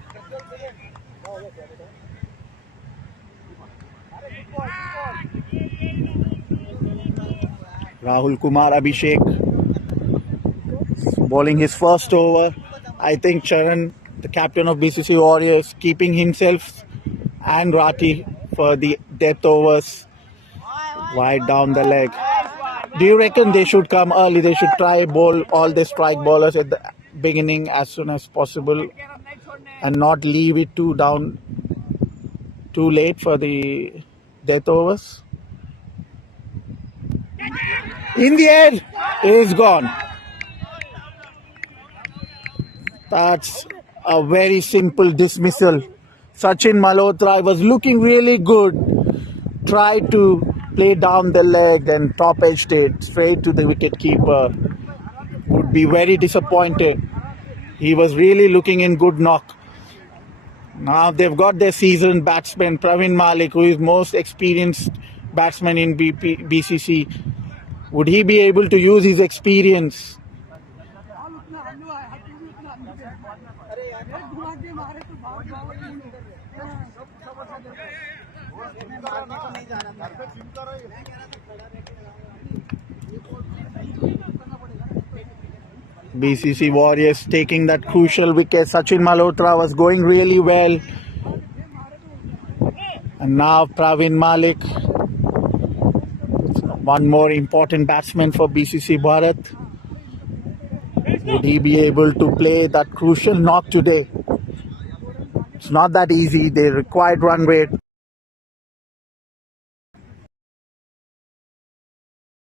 Rahul Kumar Abhishek bowling his first over. I think Charan, the captain of BCC Warriors, keeping himself and Rathi for the death overs wide down the leg. Do you reckon they should come early? They should try bowl all the strike bowlers at the beginning as soon as possible and not leave it too late for the death overs? In the end, it is gone. That's a very simple dismissal. Sachin Malhotra was looking really good. Tried to play down the leg and top edged it straight to the wicket keeper. Would be very disappointed. He was really looking in good knock. Now they've got their seasoned batsman Pravin Malik, who is most experienced batsman in BCC. Would he be able to use his experience? BCC Warriors taking that crucial wicket. Sachin Malhotra was going really well. And now Pravin Malik one more important batsman for BCC Bharat. Would he be able to play that crucial knock today? It's not that easy. They required run rate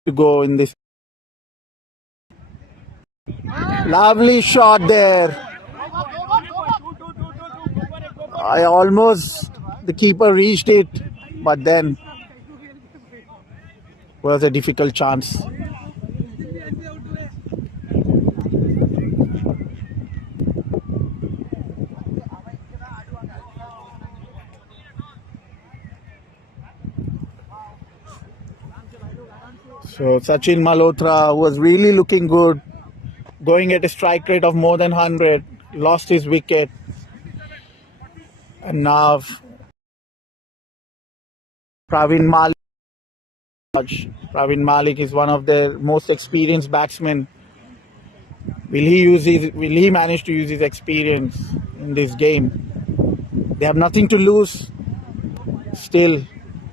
to go in this. Lovely shot there. The keeper reached it, but then was a difficult chance. So Sachin Malhotra, who was really looking good, going at a strike rate of more than 100, lost his wicket. And now Praveen Malik is one of their most experienced batsmen. Will he manage to use his experience in this game? They have nothing to lose. Still,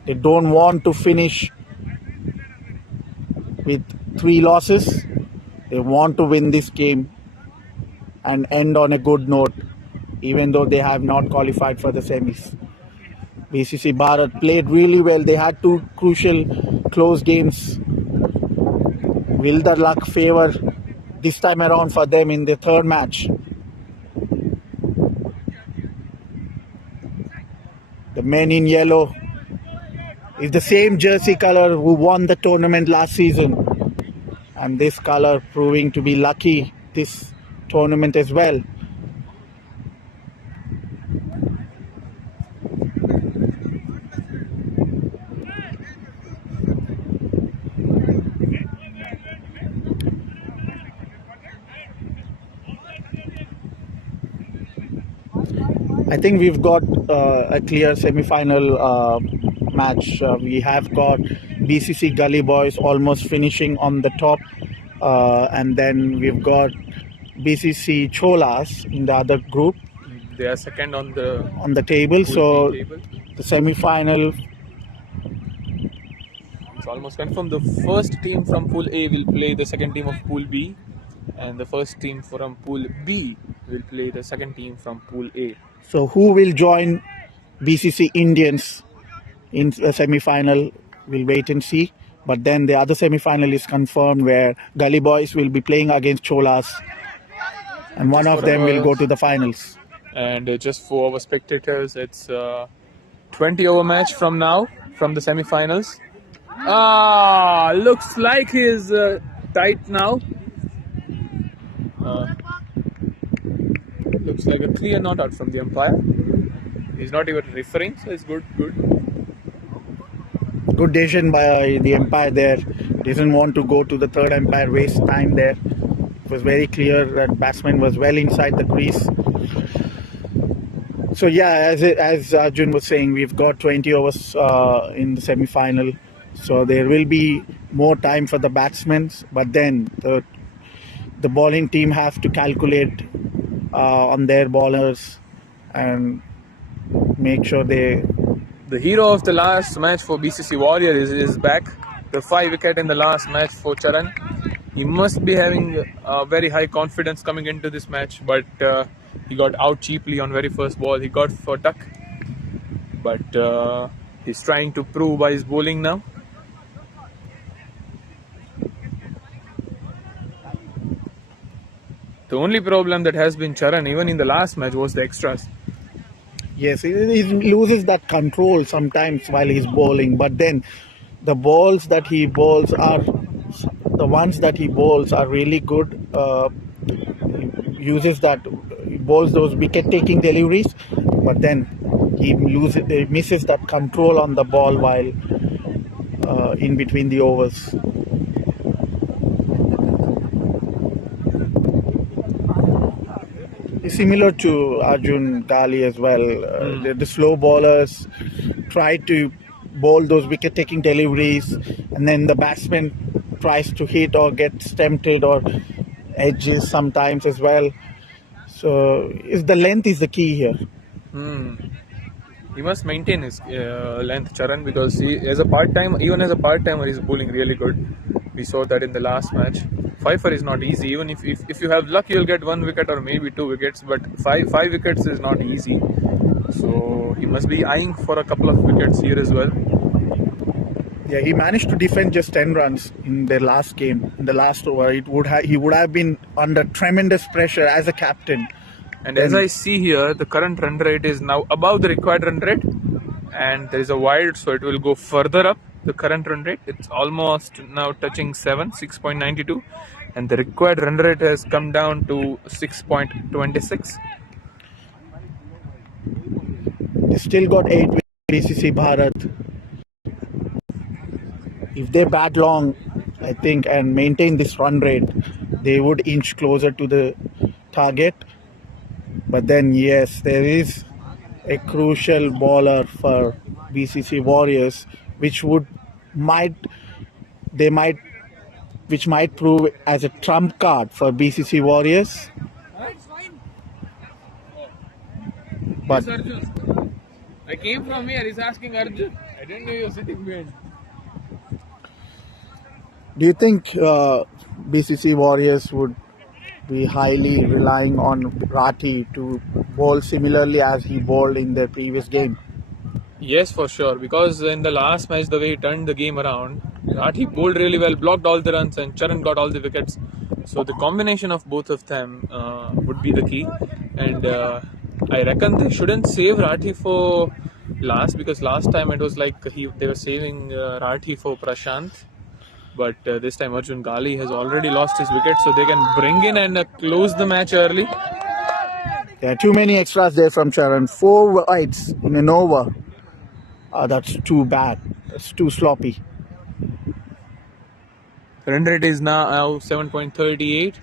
they don't want to finish with 3 losses. They want to win this game and end on a good note, even though they have not qualified for the semis. BCC Bharat played really well. They had 2 crucial close games. Will the luck favor this time around for them in the third match? The men in yellow is the same jersey color who won the tournament last season, and this color proving to be lucky this tournament as well. I think we've got a clear semi-final match. We have got BCC Gully Boys almost finishing on the top, and then we've got BCC Cholas in the other group. They are second on the table. So table. The semi-final. It's almost confirmed. The first team from Pool A will play the second team of Pool B, and the first team from Pool B will play the second team from Pool A. So who will join BCC Indians in the semi-final? We'll wait and see. But then the other semi-final is confirmed, where Gully Boys will be playing against Cholas, and one of them will go to the finals. And just for our spectators, it's a 20-over match from now, from the semi-finals. Looks like he's tight now. Looks like a clear not out from the umpire. He's not even referring, so it's good. Good decision by the umpire there. Didn't want to go to the third umpire, waste time there. It was very clear that batsman was well inside the crease. So yeah, as Arjun was saying, we've got 20 overs in the semi-final. So there will be more time for the batsmen, but then the bowling team have to calculate on their bowlers and make sure they... The hero of the last match for BCC Warrior is back. The 5 wicket in the last match for Charan. He must be having very high confidence coming into this match, but he got out cheaply on very first ball. He got for duck, but he's trying to prove by his bowling now. The only problem that has been Charan, even in the last match, was the extras. Yes, he loses that control sometimes while he's bowling, but then the balls that he bowls are... The ones that he bowls are really good. He bowls those wicket-taking deliveries, but then he misses that control on the ball while in between the overs. Similar to Arjun Gali as well. The slow bowlers try to bowl those wicket-taking deliveries, and then the batsman tries to hit or get tempted or edges sometimes as well. So the length is the key here. He must maintain his length, Charan, because as a even as a part-timer, he's bowling really good. We saw that in the last match. Five is not easy. Even if you have luck, you'll get 1 wicket or maybe 2 wickets. But five wickets is not easy. So he must be eyeing for a couple of wickets here as well. Yeah, he managed to defend just 10 runs in their last game. In the last over, he would have been under tremendous pressure as a captain. And as I see here, the current run rate is now above the required run rate, and there is a wide, so it will go further up. The current run rate, it's almost now touching 6.92, and the required run rate has come down to 6.26. They still got 8 with BCC Bharat. If they bat long, I think, and maintain this run rate, they would inch closer to the target. But then, yes, there is a crucial bowler for BCC Warriors, which might prove as a trump card for BCC Warriors. But Yes, Arjun. I came from here. He's asking Arjun. I didn't know you were sitting behind. do you think BCC Warriors would be highly relying on Rathi to bowl similarly as he bowled in their previous game? Yes, for sure. Because in the last match, the way he turned the game around, Rathi bowled really well, blocked all the runs, and Charan got all the wickets. So the combination of both of them would be the key. And I reckon they shouldn't save Rathi for last, because last time it was like they were saving Rathi for Prashant. But this time Arjun Gali has already lost his wicket, so they can bring in and close the match early. There are too many extras there from Charan. 4 wides in an over. That's too bad. That's too sloppy. Run rate is now 7.38.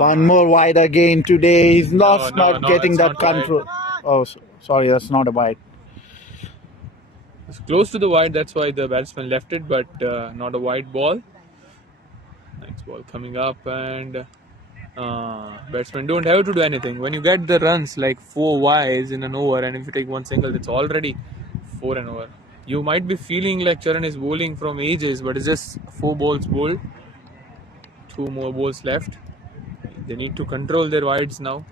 One more wide again today. He's not getting it's that not control. Oh, sorry, that's not a wide. It's close to the wide, that's why the batsman left it, but not a wide ball. Next ball coming up, and batsmen don't have to do anything. When you get the runs like 4 wides in an over, and if you take one single, it's already 4 an over. You might be feeling like Charan is bowling from ages, but it's just 4 balls bowled. 2 more balls left. They need to control their wides now.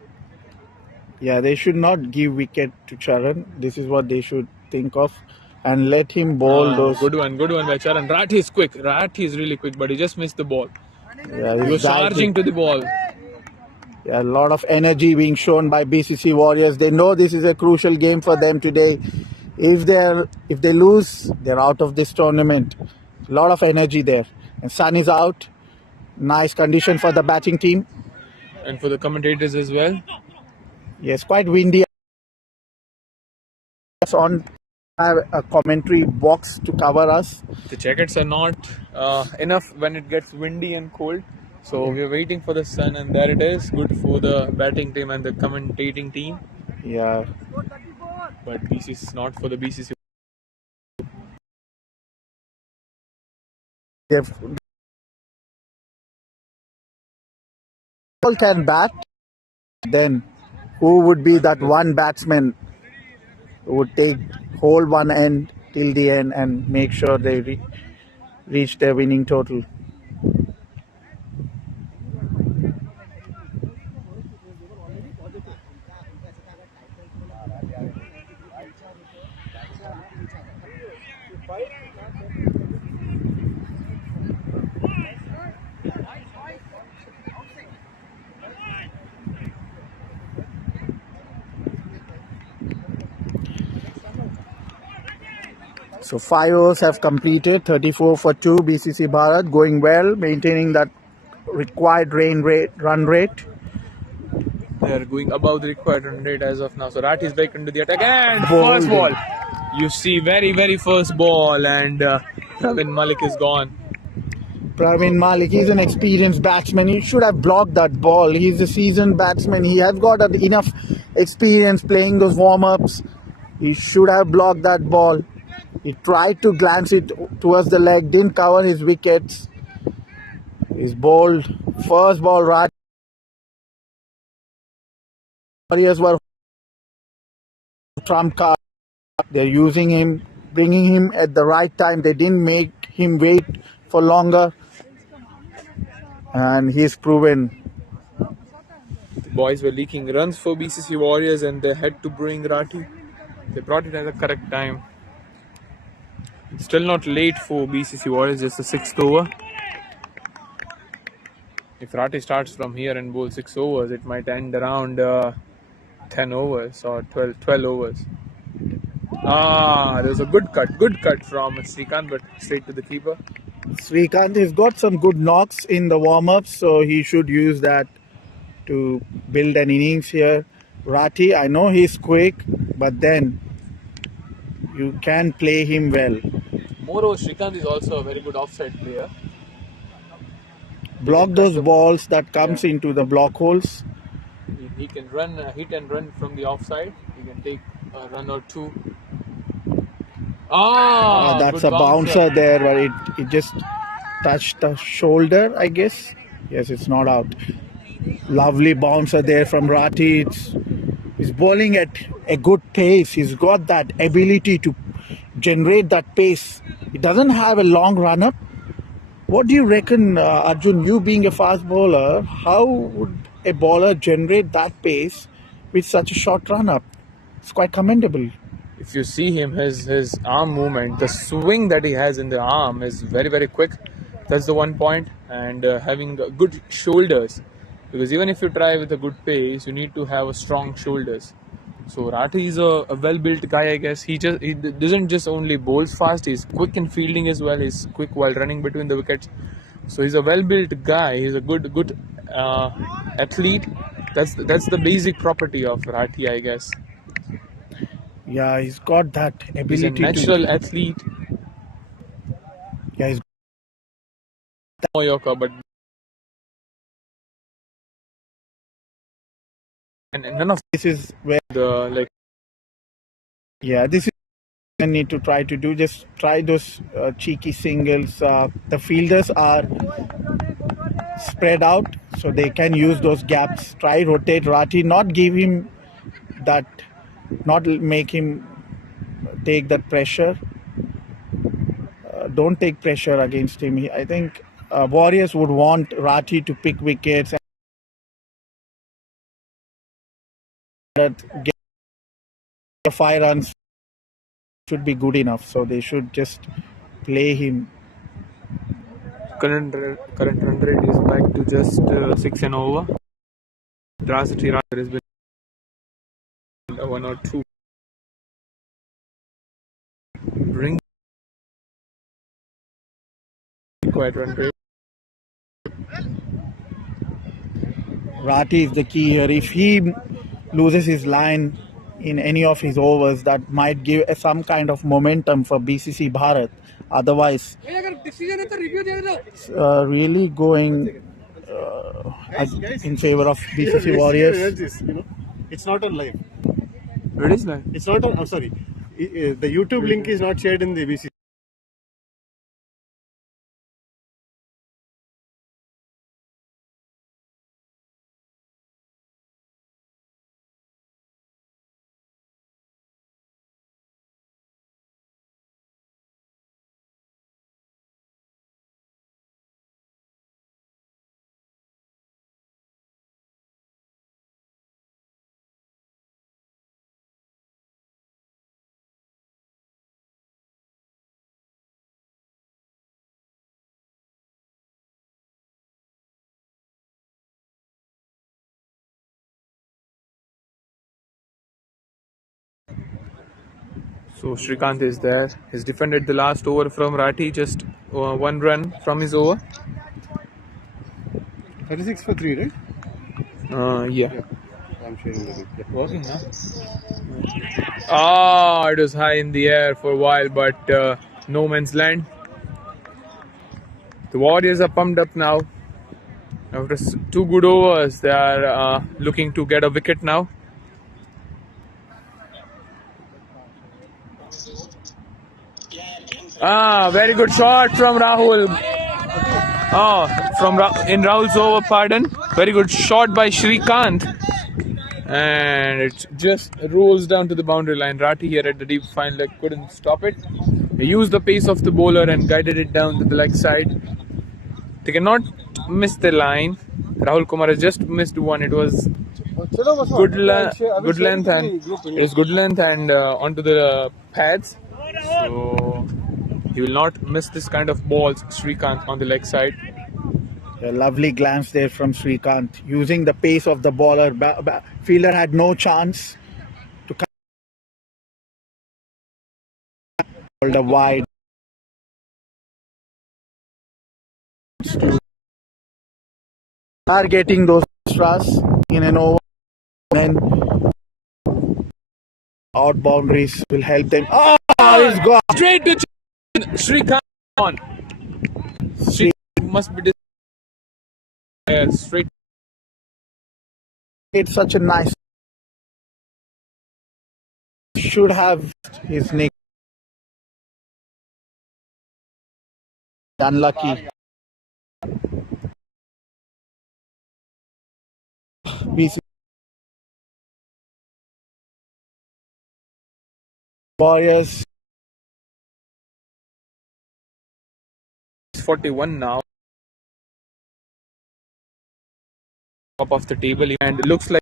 Yeah, they should not give wicket to Charan. This is what they should think of. And let him bowl those. Good one by Charan. Rathi is quick. Rathi is really quick, but he just missed the ball. Yeah, He was charging to the ball. Yeah, a lot of energy being shown by BCC Warriors. They know this is a crucial game for them today. If they lose, they're out of this tournament. A lot of energy there. And Sun is out. Nice condition for the batting team. And for the commentators as well. Yes, quite windy. On have a commentary box to cover us. The jackets are not enough when it gets windy and cold. So we're waiting for the sun, and there it is. Good for the batting team and the commentating team. Yeah. But this is not for the BCC. If all can bat, then who would be that one batsman who would hold one end till the end and make sure they reach their winning total? So 5 overs have completed, 34 for 2, BCC Bharat going well, maintaining that required run rate. They are going above the required run rate as of now. So Rathi is back into the attack, and first ball. You see very first ball, and Pravin Malik is gone. Pravin Malik, he's an experienced batsman. He should have blocked that ball. He's a seasoned batsman. He has got enough experience playing those warm-ups. He should have blocked that ball. He tried to glance it towards the leg, didn't cover his wickets. He's bowled. First ball, Warriors were trump card. They're using him, bringing him at the right time. They didn't make him wait for longer. And he's proven. The boys were leaking runs for BCC Warriors and they had to bring Rathi. They brought it at the correct time. Still not late for BCC Warriors, just the 6th over. If Rathi starts from here and bowls 6 overs, it might end around 10 overs or 12 overs. There's a good cut from Srikanth, but straight to the keeper. Srikanth has got some good knocks in the warm-ups, so he should use that to build an innings here. Rathi, I know he's quick, but then you can play him well. Moreover, Srikanth is also a very good offside player. Block those balls that comes into the block holes. He can run, hit and run from the offside. He can take a run or two. That's a bouncer there, but it just touched the shoulder, I guess. Yes, it's not out. Lovely bouncer there from Rathi. He's bowling at a good pace. He's got that ability to generate that pace. He doesn't have a long run-up. What do you reckon, Arjun, you being a fast bowler, how would a bowler generate that pace with such a short run-up? It's quite commendable. If you see him, his arm movement, the swing that he has in the arm is very, very quick. That's the one point. And having good shoulders. Because even if you try with a good pace, you need to have a strong shoulders. So Rathi is a well-built guy, I guess. He doesn't just only bowls fast. He's quick in fielding as well. He's quick while running between the wickets. So he's a well-built guy. He's a good athlete. That's the basic property of Rathi, I guess. Yeah, he's got that ability. He's a natural athlete. Yeah, he's Yorker, but and none of this is where the this is what you need to try to do. Just try those cheeky singles. The fielders are spread out, so they can use those gaps. Try rotate Rathi, not give him that, not make him take that pressure. Don't take pressure against him. I think Warriors would want Rathi to pick wickets and get 5 runs should be good enough. So they should just play him. current run rate is back to just 6 and over. Drastically rather has been 1 or 2. Bring quite run rate. Rathi is the key here. If he loses his line in any of his overs, that might give some kind of momentum for BCC Bharat. Otherwise, it's really going in favor of BCC Warriors. It's not on live. It is live. It's not on. I'm sorry. The YouTube link is not shared in the BCC. So Srikanth is there. He's defended the last over from Rathi, just 1 run from his over. 36 for 3, right? Yeah. I'm sharing the link. Working, huh? It was high in the air for a while, but no man's land. The Warriors are pumped up now. After 2 good overs, they are looking to get a wicket now. Very good shot from Rahul. In Rahul's over, pardon. Very good shot by Srikanth. and it just rolls down to the boundary line. Rati here at the deep fine leg couldn't stop it. He used the pace of the bowler and guided it down to the leg side. They cannot miss the line. Rahul Kumar has just missed one. It was good length and onto the pads. So he will not miss this kind of balls. Srikanth on the leg side. A lovely glance there from Srikanth, using the pace of the bowler. Fielder had no chance to hold the wide. Are getting those extras in an over, then out boundaries will help them. Oh, he's gone straight to Srikanth on. Srikanth must be straight. It's such a nice. Should have his nick. Unlucky. BCC Warriors 41 now. Top of the table, and it looks like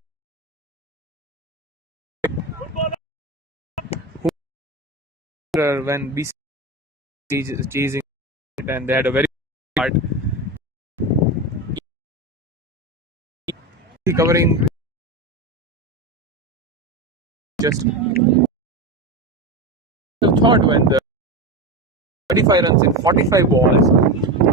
when BCC is chasing it, and they had a very hard covering just thought when the 35 runs in 45 balls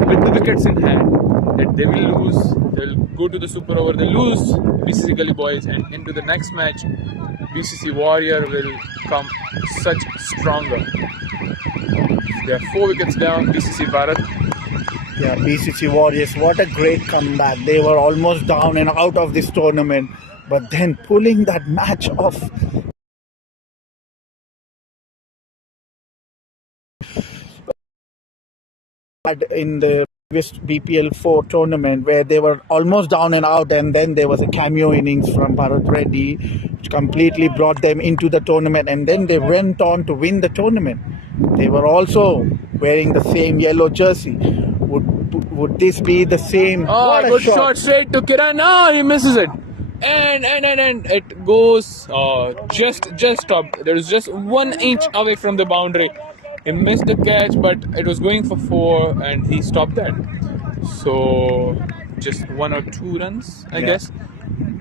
with the wickets in hand that they will lose. They'll go to the super over, they lose BCC Gully Boys, and into the next match BCC Warrior will come such stronger. They are 4 wickets down. BCC Bharat. Yeah, BCC Warriors, what a great comeback. They were almost down and out of this tournament, but then pulling that match off. In the previous BPL 4 tournament, where they were almost down and out, and then there was a cameo innings from Bharat Reddy, which completely brought them into the tournament, and then they went on to win the tournament. They were also wearing the same yellow jersey. Would this be the same? Oh, good shot straight to Kiran. Oh, he misses it. And it goes just top. There is just 1 inch away from the boundary. He missed the catch, but it was going for 4, and he stopped that. So just 1 or 2 runs, I guess.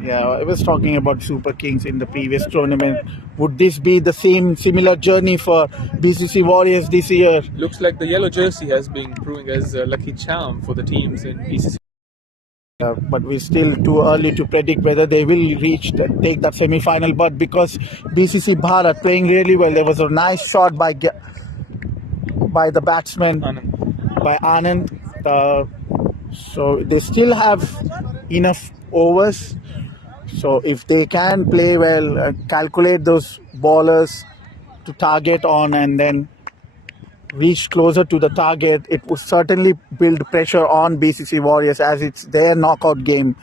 Yeah, I was talking about Super Kings in the previous tournament. Would this be the similar journey for BCC Warriors this year? Looks like the yellow jersey has been proving as a lucky charm for the teams in BCC. But we're still too early to predict whether they will take that semi-final. But because BCC Bharat playing really well, there was a nice shot by the batsman, by Anand. So they still have enough overs. So if they can play well, calculate those bowlers to target on, and then reach closer to the target, it would certainly build pressure on BCC Warriors, as it's their knockout game.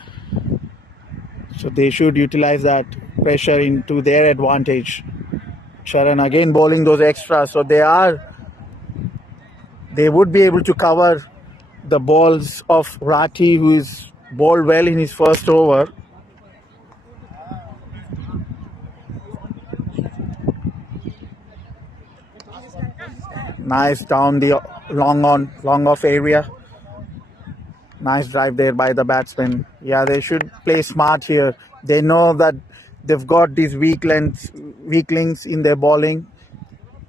So they should utilize that pressure into their advantage. Sharan again bowling those extras, so they would be able to cover the balls of Rati, who is bowled well in his first over. Nice down the long off area. Nice drive there by the batsman. Yeah, they should play smart here. They know that they've got these weaklings in their bowling.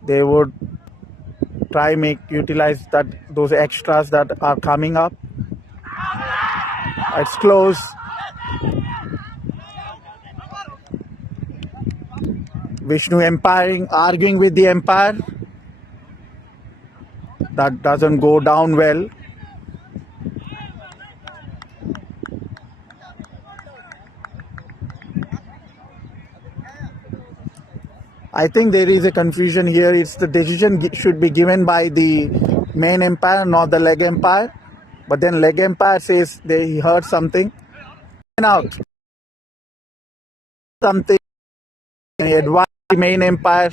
They would try utilize those extras that are coming up. It's close. Vishnu arguing with the umpire. That doesn't go down well. I think there is a confusion here. It's the decision should be given by the main umpire, not the leg umpire. But then leg umpire says he heard something. And out. something. And he advised the main umpire,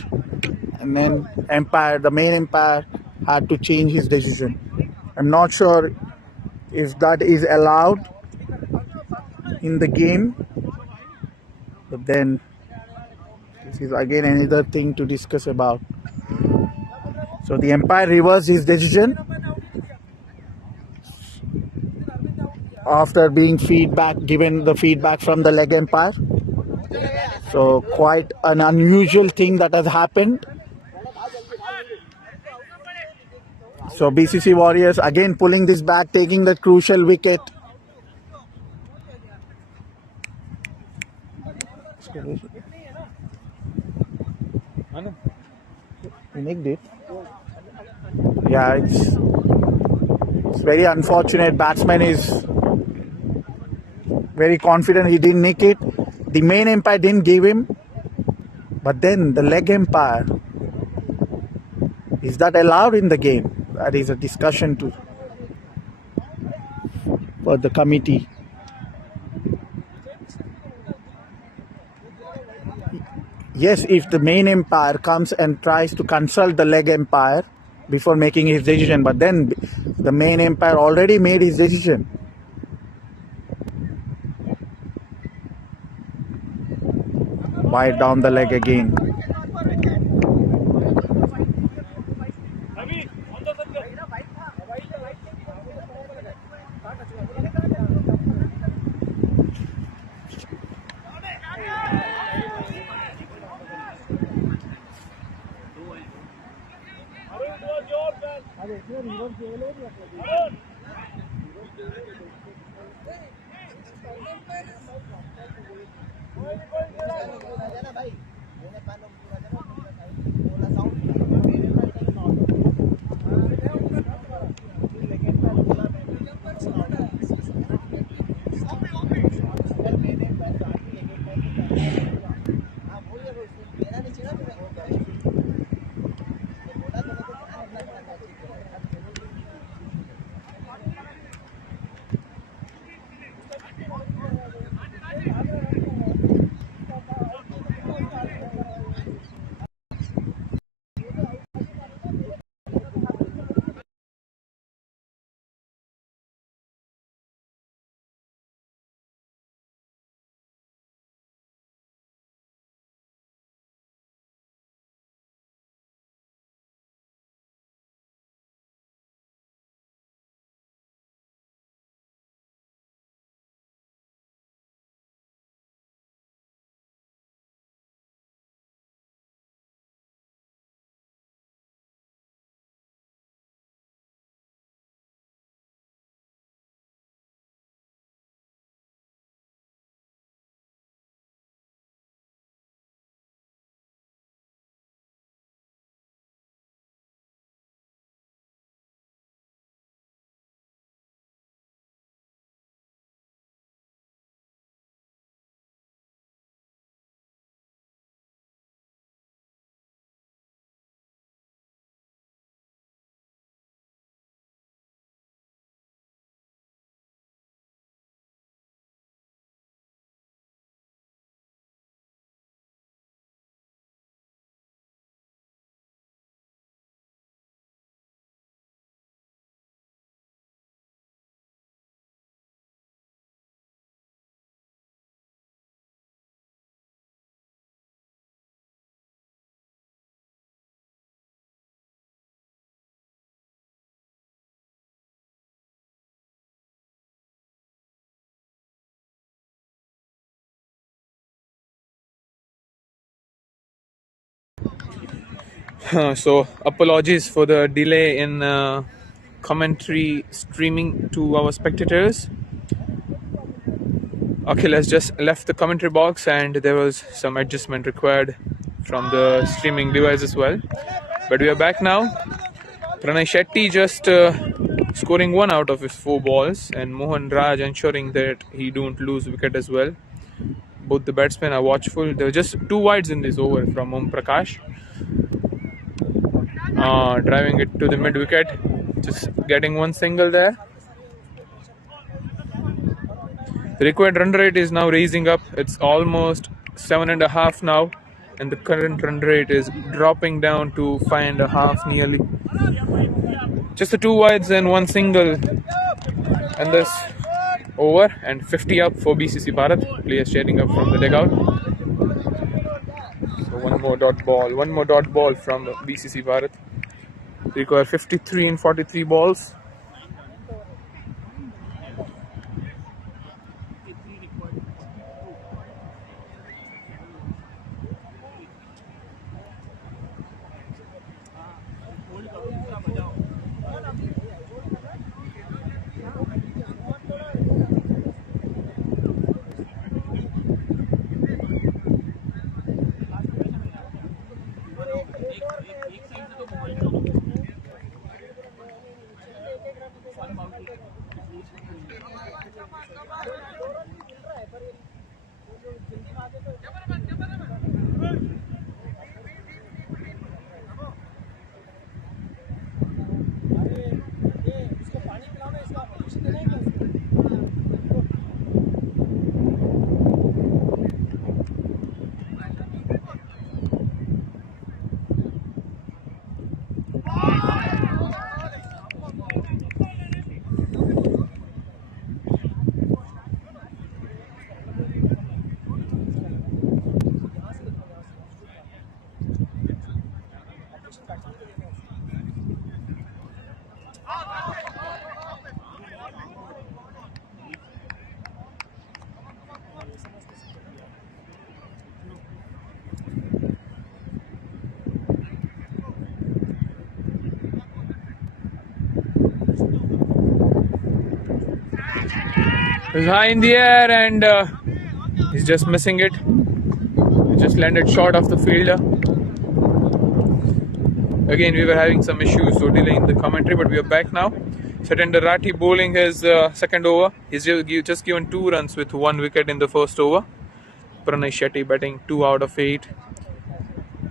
and then the main umpire had to change his decision. I'm not sure if that is allowed in the game, but then this is again another thing to discuss about. So the umpire reversed his decision after being given the feedback from the leg umpire. So quite an unusual thing that has happened. So BCC Warriors again pulling this back, taking that crucial wicket. He nicked it. Yeah, it's very unfortunate. Batsman is very confident he didn't nick it. The main umpire didn't give him, but then the leg umpire, is that allowed in the game? That is a discussion for the committee. Yes, if the main umpire comes and tries to consult the leg umpire before making his decision, but then the main umpire already made his decision. Wide down the leg again. So apologies for the delay in commentary streaming to our spectators. Akhil has just left the commentary box and there was some adjustment required from the streaming device as well. But we are back now. Pranay Shetty just scoring 1 out of his 4 balls and Mohan Raj ensuring that he don't lose wicket as well. Both the batsmen are watchful. There were just 2 wides in this over from Om Prakash. Driving it to the mid wicket, just getting 1 single there. The required run rate is now raising up. It's almost 7.5 now, and the current run rate is dropping down to 5.5 nearly. Just the 2 wides and 1 single, and this over, and 50 up for BCC Bharat. Players chatting up from the dugout. So one more dot ball from BCC Bharat. Require 53 in 43 balls. He's high in the air and he's just missing it. He just landed short of the fielder. Again, we were having some issues, so delaying the commentary, but we are back now. Satendra Rathi bowling his second over. He's just given 2 runs with 1 wicket in the first over. Pranay Shetty batting 2 out of 8.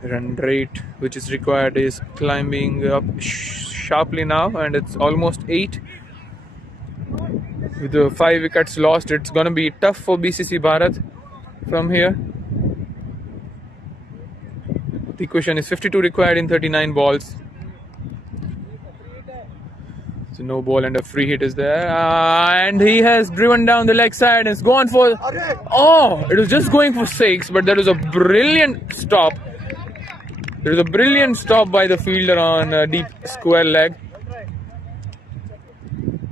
Run rate which is required is climbing up sharply now, and it's almost 8. With the 5 wickets lost, it's gonna be tough for BCC Bharat from here. The question is 52 required in 39 balls. So no ball and a free hit is there, and he has driven down the leg side and it's gone for. Oh, it was just going for 6, but there was a brilliant stop. There was a brilliant stop by the fielder on a deep square leg.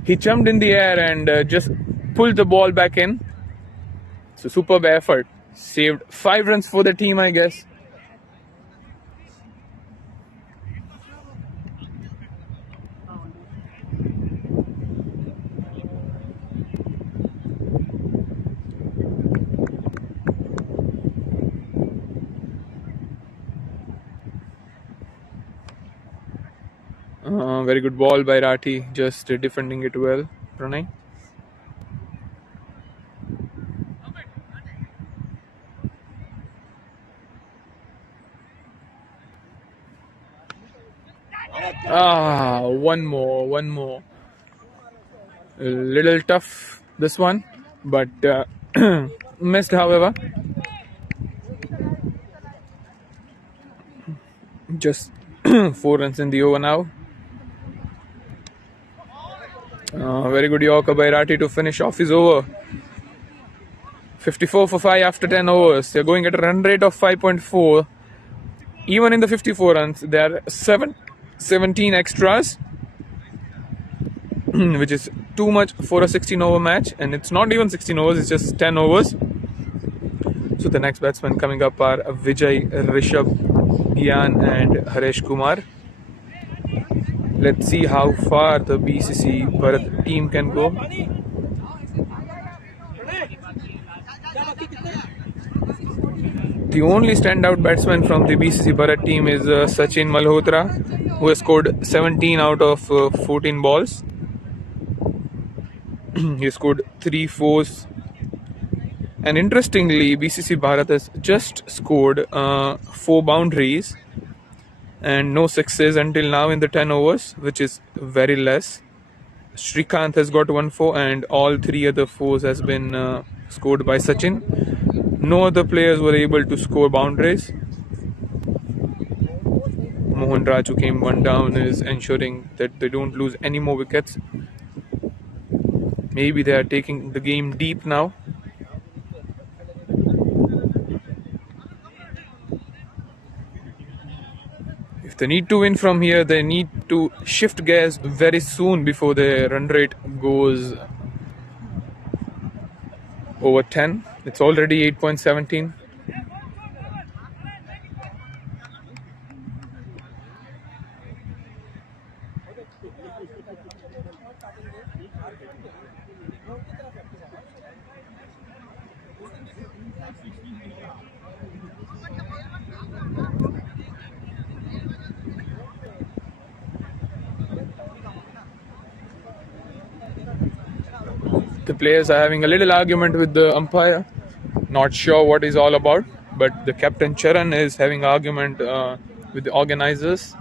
He jumped in the air and just pulled the ball back in. So superb effort. Saved 5 runs for the team, I guess. Very good ball by Rathi, just defending it well. Pranay. One more. A little tough, this one, but missed, however. Just 4 runs in the over now. Very good Yorker by Rathi to finish off his over. 54 for 5 after 10 overs. They're going at a run rate of 5.4. Even in the 54 runs, there are 17 extras, which is too much for a 16 over match. And it's not even 16 overs, it's just 10 overs. So the next batsmen coming up are Vijay, Rishabh, Gyan and Haresh Kumar. Let's see how far the BCC Bharat team can go. The only standout batsman from the BCC Bharat team is Sachin Malhotra, who has scored 17 out of 14 balls. He scored 3 fours. And interestingly, BCC Bharat has just scored 4 boundaries and no sixes until now in the 10 overs, which is very less. Srikanth has got 1 4 and all 3 other 4s has been scored by Sachin. no other players were able to score boundaries. Mohan Raju came one down, is ensuring that they don't lose any more wickets. Maybe they are taking the game deep now. If they need to win from here, they need to shift gears very soon before the run rate goes over 10. It's already 8.17. The players are having a little argument with the umpire. Not sure what is all about, but the captain Charan is having argument with the organizers.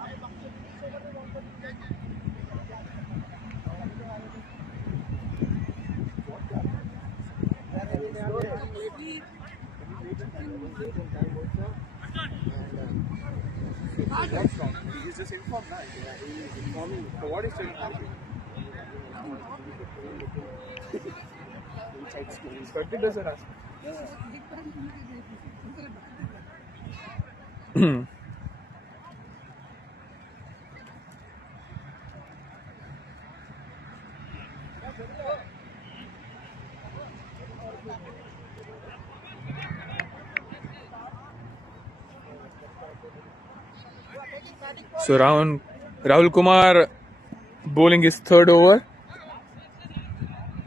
So Rahul Kumar bowling his third over.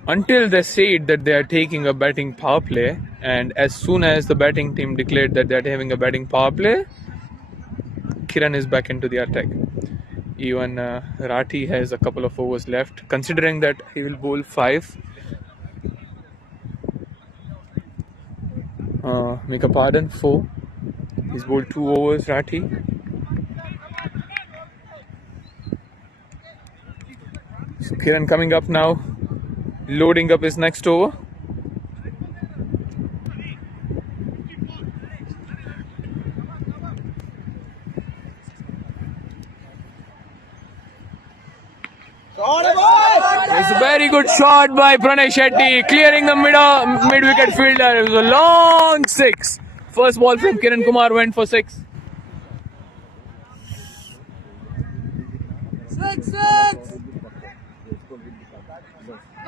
Until they said that they are taking a batting power play, and as soon as the batting team declared that they are having a batting power play, Kiran is back into the attack. Even Rathi has a couple of overs left, considering that he will bowl 5. Make a pardon, 4. He's bowled 2 overs, Rathi. So Kiran coming up now, loading up his next over. It's a very good shot by Pranay Shetty, clearing the mid-wicket fielder. It was a long 6. First ball from Kiran Kumar went for 6. 6.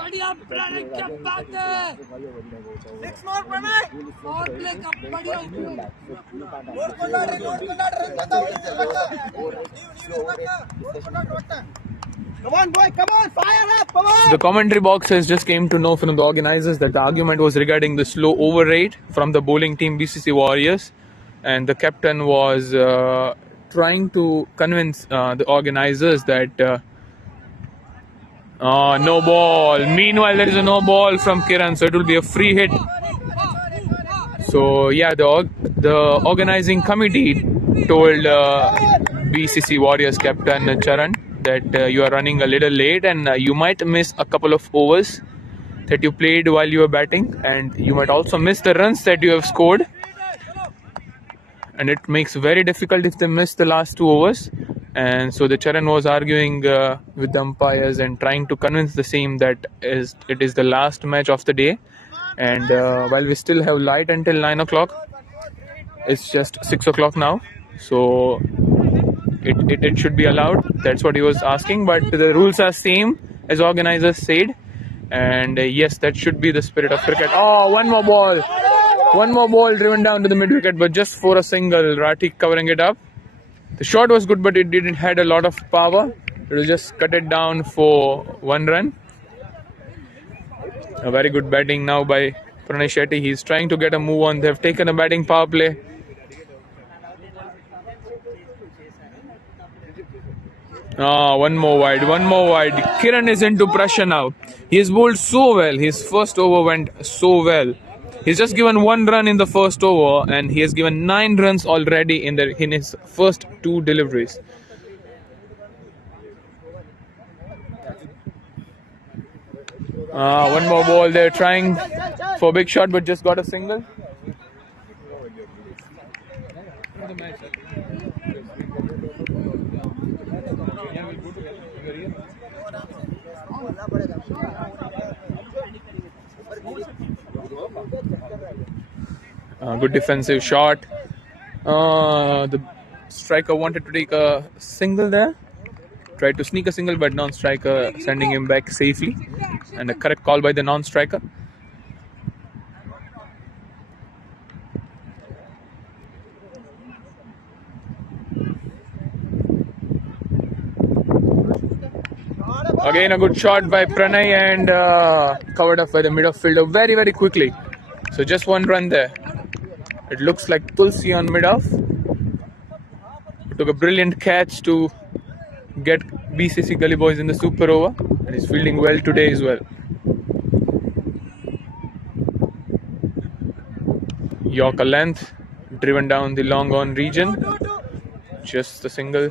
बढ़िया प्रणय, क्या बात है। 6 more Pranay, और play का बढ़िया उपयोग। Come on, boy, come on, fire up, come on. The commentary box has just came to know from the organizers that the argument was regarding the slow over rate from the bowling team BCC Warriors, and the captain was trying to convince the organizers that no ball. Meanwhile, there is a no ball from Kiran, so it will be a free hit. So yeah, the organizing committee told BCC Warriors captain Charan that you are running a little late and you might miss a couple of overs that you played while you were batting, and you might also miss the runs that you have scored, and it makes very difficult if they miss the last 2 overs. And so the Charan was arguing with the umpires and trying to convince the same that it is the last match of the day, and while we still have light until 9 o'clock, it's just 6 o'clock now, so it should be allowed. That's what he was asking, but the rules are same as organizers said, and yes, that should be the spirit of cricket. Oh, one more ball driven down to the mid wicket, but just for a single. Rathi covering it up. The shot was good, but it didn't had a lot of power. It will just cut it down for 1 run. A very good batting now by Pranay Shetty. He's trying to get a move on. They've taken a batting power play. One more wide. Kiran is into pressure now. He has bowled so well. His first over went so well. He's just given 1 run in the first over, and he has given 9 runs already in his first 2 deliveries. One more ball. They're trying for a big shot, but just got a single. after the match. Good defensive shot. The striker wanted to take a single there. Tried to sneak a single, but non-striker sending him back safely. And a correct call by the non-striker. Again, a good shot by Pranay and covered up by the midfielder very, very quickly. So just one run there. It looks like Tulsi on mid-off. Took a brilliant catch to get BCC Gully Boys in the super over. And he's fielding well today as well. Yorker length, driven down the long on region. Just the single.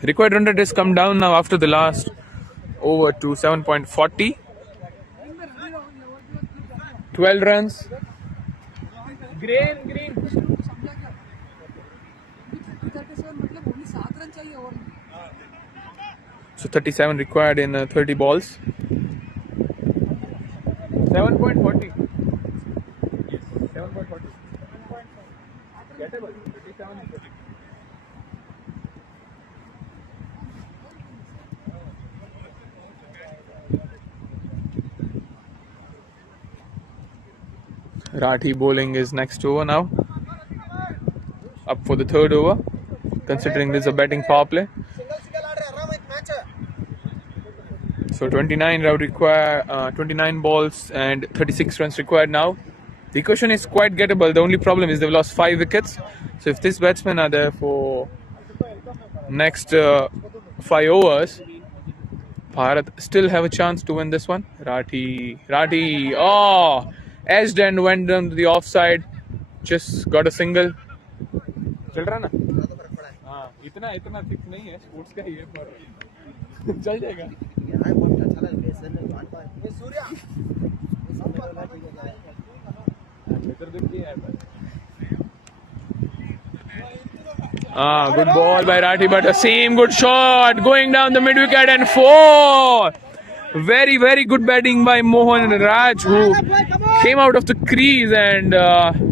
Required run rate has come down now after the last over to 7.40. 12 runs. Green. So 37 required in 30 balls. 7.40. Yes, 7.40. Gettable. 37. Rathi bowling is next over now. Up for the third over. Considering this is a batting power play. So 29 balls and 36 runs required now. The question is quite gettable. The only problem is they've lost 5 wickets. So if these batsmen are there for next 5 overs, Bharat still have a chance to win this one. Rathi, edged and went down to the offside. Just got a single. चल रहा ना? हाँ, इतना thick नहीं है. Sports का ही है पर चल जाएगा. Good ball by Rathi, but the same good shot going down the mid wicket and 4. Very, very good batting by Mohan Raj, who came out of the crease and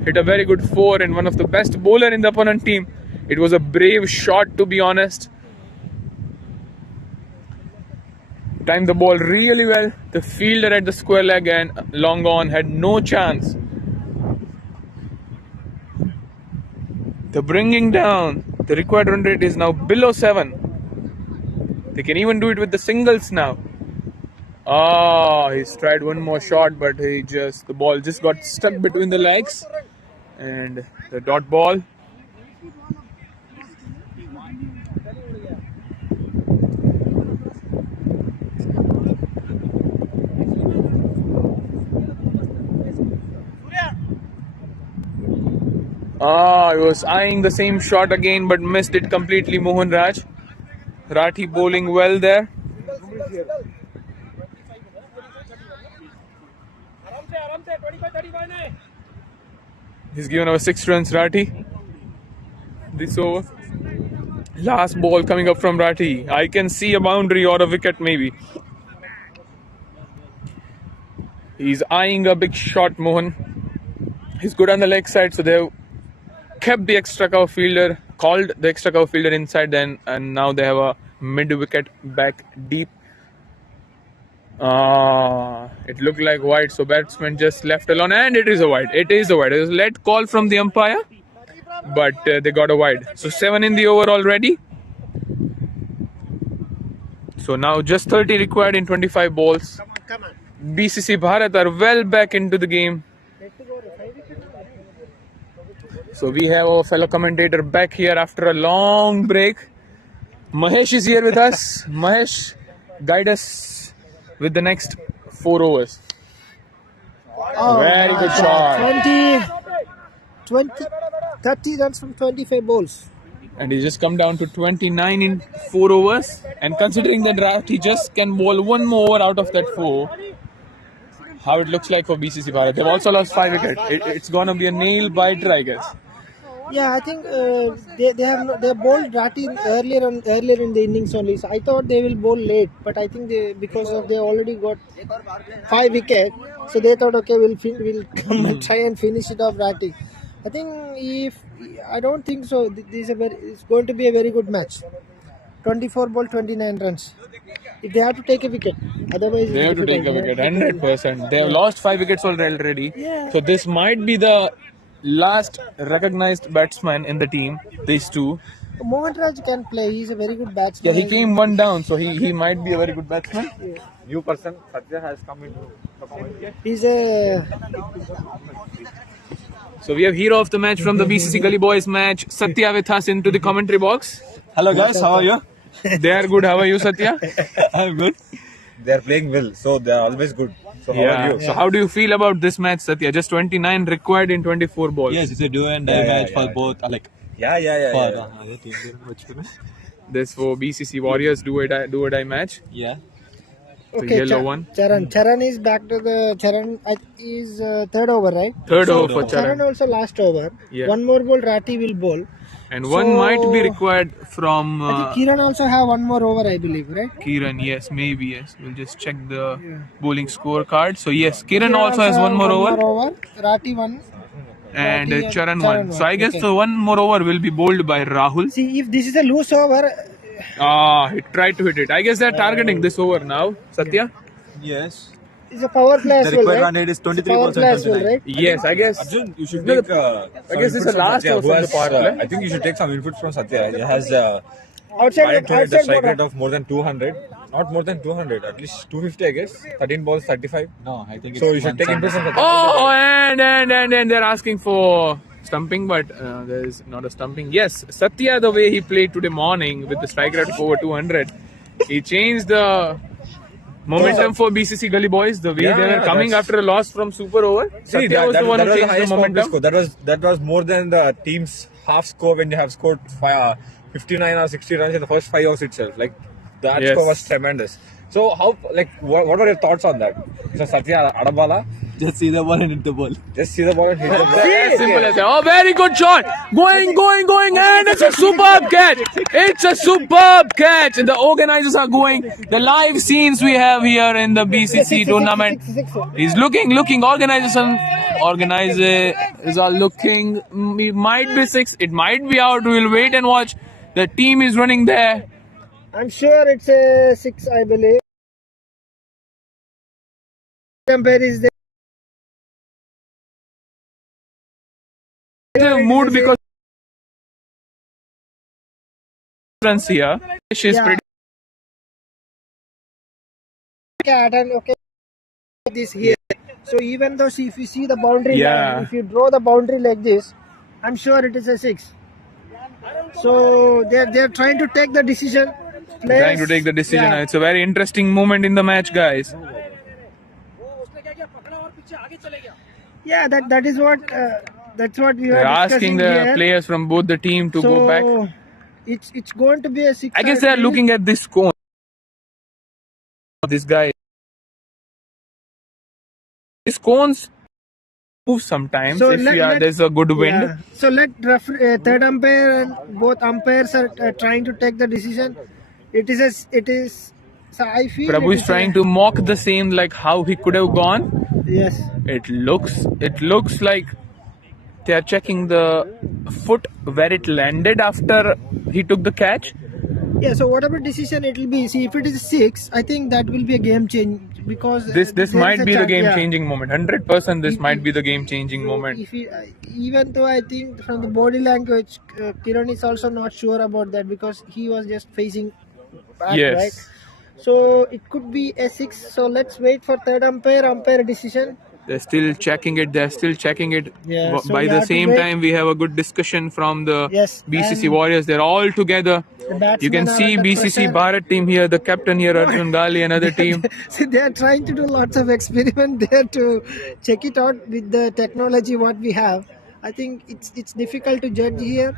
hit a very good 4, and one of the best bowler in the opponent team. It was a brave shot, to be honest. Timed the ball really well. The fielder at the square leg and long on had no chance. The bringing down, the required run rate is now below 7. They can even do it with the singles now. He's tried one more shot, but the ball just got stuck between the legs. And the dot ball. He was eyeing the same shot again, but missed it completely, Mohan Raj. Rathi bowling well there. He's given over 6 runs, Rathi. This over. Last ball coming up from Rathi. I can see a boundary or a wicket maybe. He's eyeing a big shot, Mohan. He's good on the leg side, so they've kept the extra cover fielder, called the extra cover fielder inside then, and now they have a mid-wicket back deep. It looked like wide, so batsman just left alone, and it is a wide. It is a wide. It was a late call from the umpire, but they got a wide. So 7 in the over already. So now just 30 required in 25 balls. Come on. BCC Bharat are well back into the game. So we have our fellow commentator back here after a long break. Mahesh is here with us. Mahesh, guide us with the next 4 overs. Oh, Very my good God. shot. 30 runs from 25 balls. And he's just come down to 29 in 4 overs. And considering the draft, he just can bowl one more out of that 4. How it looks like for BCC Bharat. They've also lost 5 wickets. It's gonna be a nail biter, I guess. Yeah, I think they bowled Rati earlier in the innings only. So I thought they will bowl late, but I think they already got 5 wickets, so they thought okay we'll come and try and finish it off Rati. I think I don't think so. It's going to be a very good match. 24 ball, 29 runs. If they have to take a wicket, otherwise They have to take a wicket, 100%. They have lost 5 wickets already. Yeah. So this might be the last recognized batsman in the team. These two. Mohan Raj can play. He's a very good Yeah, batsman. he came one down, so he might be a very good batsman. New person, Satya has come into the comment. He's a So we have hero of the match from the BCC Gully Boys match, Satya with us into the commentary box. Hello guys, how are you? They are good. How are you, Satya? I'm good. They are playing well, so they are always good. So how are you? So how do you feel about this match, Satya? Just 29 required in 24 balls. Yes, it's a do and die Yeah, match yeah, for yeah. both. Like Yeah. other team. This for BCC Warriors do or die match. Yeah. The yellow one. Charan is back to the Charan is third over, right? Third over for Charan Charan. also last over. Yeah. One more ball Rati will bowl. And one might be required from I think Kiran also have one more over, I believe, right? Kiran. Yes, maybe yes. We'll just check the bowling scorecard. So yes, Kiran also has one more over. Rati one. And Rati Charan Charan one. So I guess okay. the one more over will be bowled by Rahul. See, if this is a loose over, He tried to hit it. I guess they're targeting this over now, Satya. Yes. it's a power play as The well, required right? run rate is It's a 23 power balls play and as well, 29. right? Yes, I guess. Arjun, you should No, take. I guess it's the last Satya, over who from has, the power play. I think you should take some inputs from Satya. He has Outside the strike border. rate of more than 200. Not more than 200, at least 250, I guess. 13 balls, 35. No, I think it's So you should take inputs from Satya. Oh, and they're asking for stumping, but there is not a stumping. Yes, Satya, the way he played today morning with the strike rate of over 200, he changed the momentum for BCC Gully Boys. The way Yeah, they were yeah, coming that's- after a loss from super over. See, Satya was the one who was the changed the highest power play momentum. score. That was more than the team's half score when you have scored 59 or 60 runs in the first 5 overs itself. Like that Yes. score was tremendous. So what were your thoughts on that? So Satya Adabala, Just see the ball and hit the ball. just see the ball and hit the ball. As simple as that. Oh, very good shot. Going, and it's a superb catch. It's a superb catch. And the organizers are going. The live scenes we have here in the BCC tournament. He's looking. Organizers are looking. It might be 6. It might be out. We'll wait and watch. The team is running there. I'm sure it's a 6, I believe. Umpire is there. Mood because runs here. She's Yeah. pretty. Okay, this here. So even though if you see the boundary Yeah. line, if you draw the boundary like this, I'm sure it is a 6. So they're trying to take the decision. Trying to take the decision. Yeah. It's a very interesting moment in the match, guys. Yeah, that is what that's what we were They're asking discussing the here. players from both the team to go back. It's going to be a 6. I guess they are believe. looking at this cone. This guy. These cones move sometimes So if there's a good wind. Yeah. So third umpire and both umpires are trying to take the decision. It is. So I feel. Prabhu is trying to mock the same, like how he could have gone. Yes. It looks like they are checking the foot where it landed after he took the catch. Yeah. So whatever decision it will be, see if it is 6, I think that will be a game change because This there might is a be the chance, game yeah. changing moment. 100% this If- might be the game changing moment. If even though I think from the body language, Kiran is also not sure about that because he was just facing back, Yes. right? So it could be a 6. So let's wait for third umpire decision. They're still checking it. They're still checking it. Yeah, so By we the have to same wait. time, we have a good discussion from the Yes, BCC and Warriors. They're all together. the You batsmen can are see under BCC pressure. Bharat team here, the captain here, Arjun Gali, another team. See, they are trying to do lots of experiment there to check it out with the technology what we have. I think it's difficult to judge here.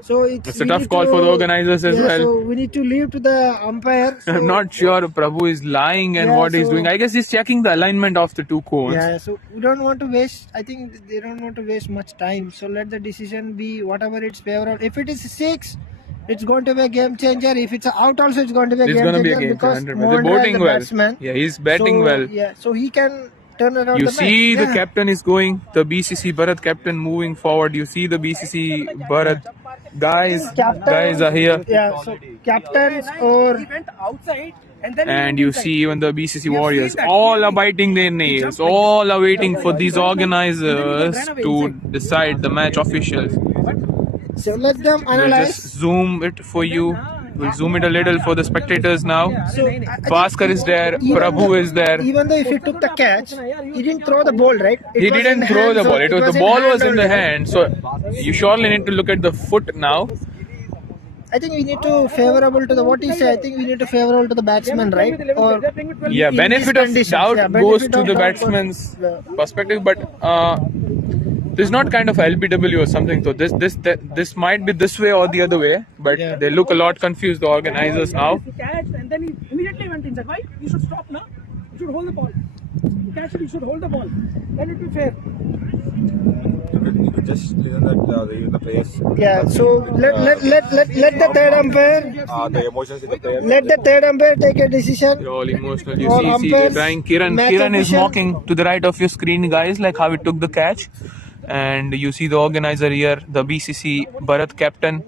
So It's a tough call for the organizers as well. So we need to leave to the umpire. So, I'm not sure Prabhu is lying and Yeah, what he's so- doing. I guess he's checking the alignment of the two cones. Yeah, so we don't want to waste. I think they don't want to waste much time. So let the decision be whatever it's favorable. If it is 6, it's going to be a game changer. If it's out, also it's going to be a It's game going to changer be a game because changer. Mohan They're Rai is batting the well. batsman. Yeah, he's batting So, well. Yeah, so he can turn around You the see match. the captain is going, the BCC Bharat captain moving forward. You see the BCC Bharat guys are here. Yeah, so captains or He went outside and then And you see even the BCC Warriors, all are biting their nails, all are waiting for these organizers to decide the match officials. so let them We'll analyze. just zoom it for you. We'll zoom it a little for the spectators now. So I think Bhaskar is there, Prabhu is there. Even though if he took the catch, he didn't throw the ball, right? It He was didn't in throw hand, the so ball. It was the ball was in the only. hand. So you surely need to look at the foot now. I think we need to favorable to the what he said. I think we need to favorable to the batsman, right? Or Yeah, in benefit these of conditions, doubt yeah, goes benefit to of the doubt batsman's goes- perspective, but this is not kind of LBW or something. So this might be this way or the other way, but Yeah. they look a lot confused. The organizers now. He catched and then he immediately went inside. Why? You should stop now. You should hold the ball. You catch it, you should hold the ball. Then it will be fair. You could just listen that even the players. Yeah. So let the third umpire The emotions in the players. let the third umpire take a decision. They're all emotional. You All see they're umpires, trying. Kiran match is official. mocking to the right of your screen, guys, like how he took the catch. And you see the organizer here, the BCC Bharat captain,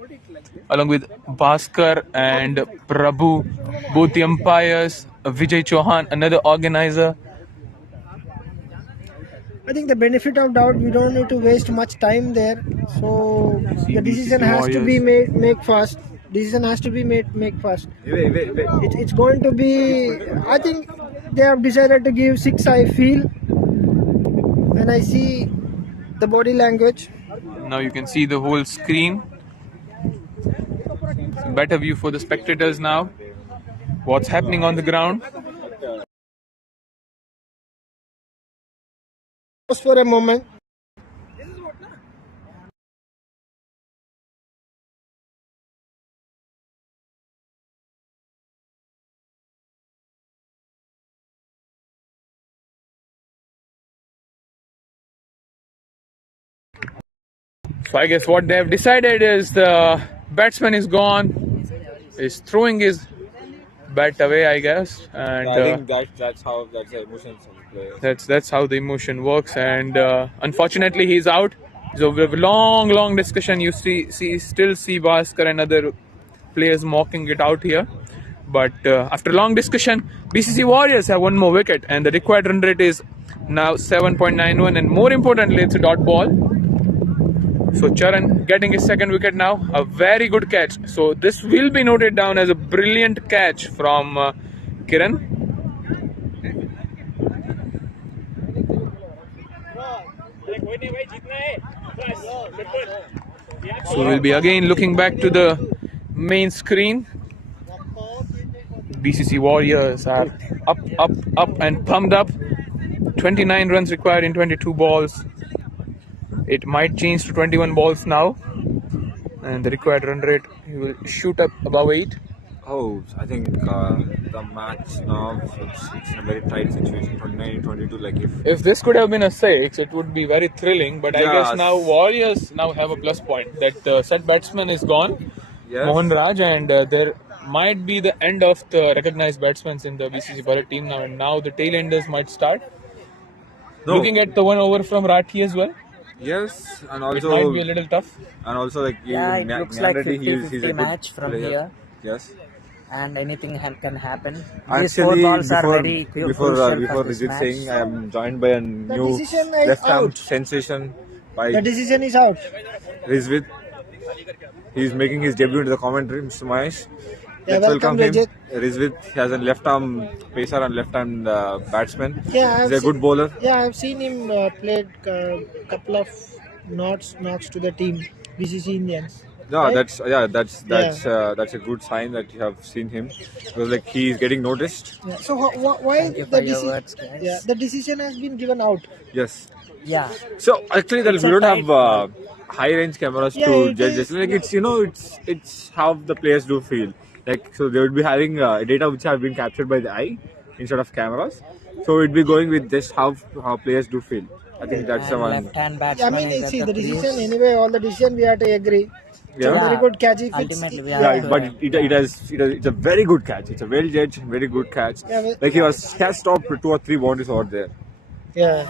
along with Bhaskar and Prabhu, both the umpires, Vijay Chauhan, another organizer. I think the benefit of doubt, we don't need to waste much time there. So the decision has to be make fast. Decision has to be make fast. It's going to be. I think they have decided to give 6. I feel, and I see the body language. Now you can see the whole screen. Better view for the spectators now. What's happening on the ground? Just for a moment. So I guess what they have decided is the batsman is gone, is throwing his bat away, I guess, and I think that's the emotions of the players. that's how the emotion works. And unfortunately, he's out. So we have a long discussion. You still see Bhaskar and other players mocking it out here. But after long discussion, BCC Warriors have one more wicket, and the required run rate is now 7.91. And more importantly, it's a dot ball. So Charan getting his second wicket now, a very good catch. So this will be noted down as a brilliant catch from Kiran. So we'll be again looking back to the main screen. BCC Warriors are up and pumped up. 29 runs required in 22 balls. It might change to 21 balls now, and the required run rate will shoot up above 8. Oh, I think the match now it's in a very tight situation. 29-22, like If this could have been a 6, it would be very thrilling. But I guess Yes. now Warriors now have a plus point that the set batsman is gone, Yes. Mohan Raj, and there might be the end of the recognized batsmen in the BCC Bharat team now, and now the tail enders might start. No. Looking at the one over from Rathi as well, Yes, and it might also be a little tough. like Yeah, it looks like Nyan Reddy, he's 50-50 a good match from player. here. Yes. And anything can happen. These 4 Actually, balls are before very crucial before for this Rijit match. saying, I am joined by a new decision is left arm out. sensation by The decision is out. Rizvit. He's making his debut into the commentary, Mr. Mahesh. Yeah, Let's welcome, welcome him. Rajat. Rizvit, he has a left-arm pacer and left-hand batsman. Yeah, He's a good bowler. Yeah, I've seen him played couple of knocks to the team, BCC Indians. Yeah, Right? that's a good sign that you have seen him, because like he's getting noticed. Yeah. So why Thank you for your words, guys. Yeah, the decision has been given out. Yes. Yeah. So actually, that It's we a don't tight have high range cameras Yeah, to it judge is. this. Like it's how the players do feel. Like so, they would be having data which have been captured by the eye instead of cameras. So we'd be going with just how players do feel. I think that's the And one. left-hand I batsman mean, is at see the the decision crease. anyway. All the decision we have to agree. It's a Yeah. very good catch. If Ultimately, we it's, have Yeah, to- but it's a very good catch. It's a well judged, very good catch. Yeah, Like he has stopped 2 or 3 boundaries over there. yeah.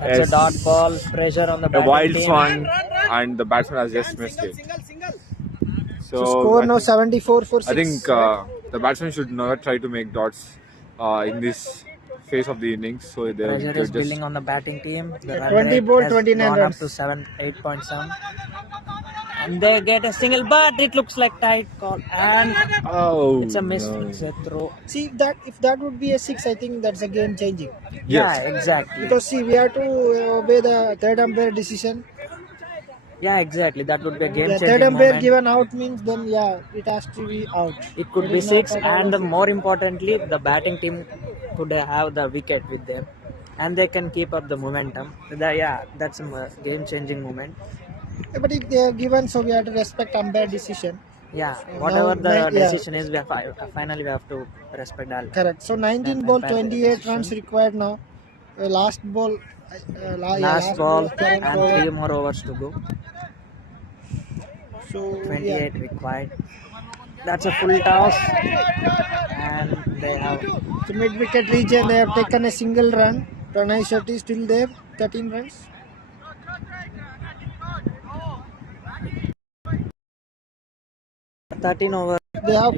That's a dot ball, pressure on the A batting wild team. one, and the batsman has just missed it. So score I now think- 74 for 6. I think the batsman should never try to make dots in this phase of the innings. So they Pressure is just building on the batting team. The run 20 rate ball, has 29 gone runs. up to 8.7. And they get a single, but it looks like tight call. And it's a miss. no. It's a throw. See if that would be a 6, I think that's a game changing. Yeah, Yes. exactly. Because see, we have to obey the third umpire decision. Yeah, exactly. That would be a The game-changing third umpire moment. given out means then it has to be out. It could It be is not 6, out. and more importantly, the batting team could have the wicket with them, and they can keep up the momentum. That's a game-changing moment. But if they are given, so we have to respect umpire decision. Yeah, whatever the yeah. decision is, finally we have to respect that. Correct. So 19 Then ball, umpire 28 decision. runs required now. Last ball. Last ball current and over. 3 more overs to go. So 28 required. That's a full toss, and they have So mid wicket region, they have taken a single run. Pranay Shetty still there, 13 runs. .13 over. They have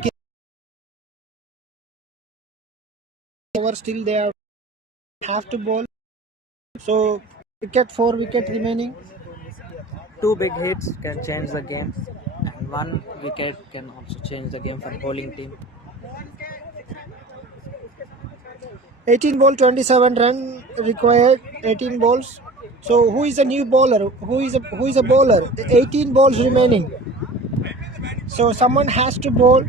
over still they have to bowl. So 4 wicket remaining. 2 big hits can change the game, and 1 wicket can also change the game for bowling team. 18 ball, 27 run required. 18 balls. So who is a new bowler? Who is a bowler? 18 balls remaining. So someone has to bowl.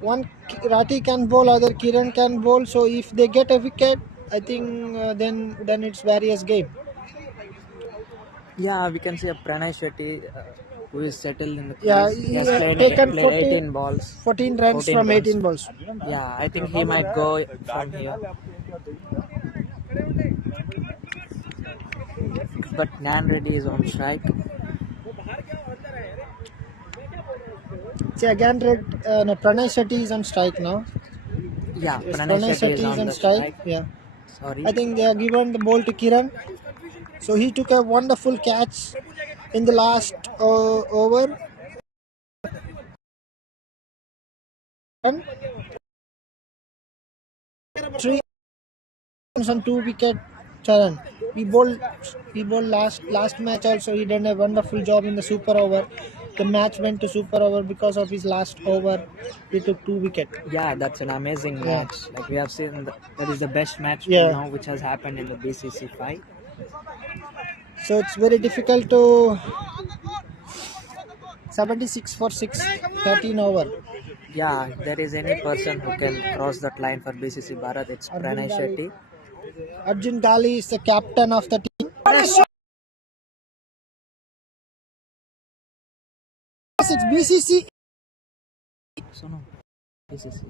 One Rati can bowl, other Kiran can bowl. So if they get a wicket, I think then it's various game. Yeah, we can see a Pranay Shetty who is settled in the crease. Yeah, He has he played taken 18 balls. 14 runs 14 from runs. 18 balls. Yeah, I think he might go from here. But Nan Reddy is on strike. See again, Pranay Shetty is on strike now. Yeah, Yes, Pranay Pranay Shetty is on the strike. Yeah. Sorry. I think they have given the ball to Kiran. So he took a wonderful catch in the last over. And 3 runs and 2 wicket Charan. He bowled last match also. He done a wonderful job in the super over. The match went to super over because of his last over. He took 2 wicket. Yeah, that's an amazing Yeah. match. Like we have seen, that is the best match Yeah. till now which has happened in the BCC 5. So it's very difficult to 76 for 6, 13 over. Yeah, if there is any person who can cross that line for BCC Bharat, it's Pranay Shetty. Arjun Gali is the captain of the team. It's So no, BCC.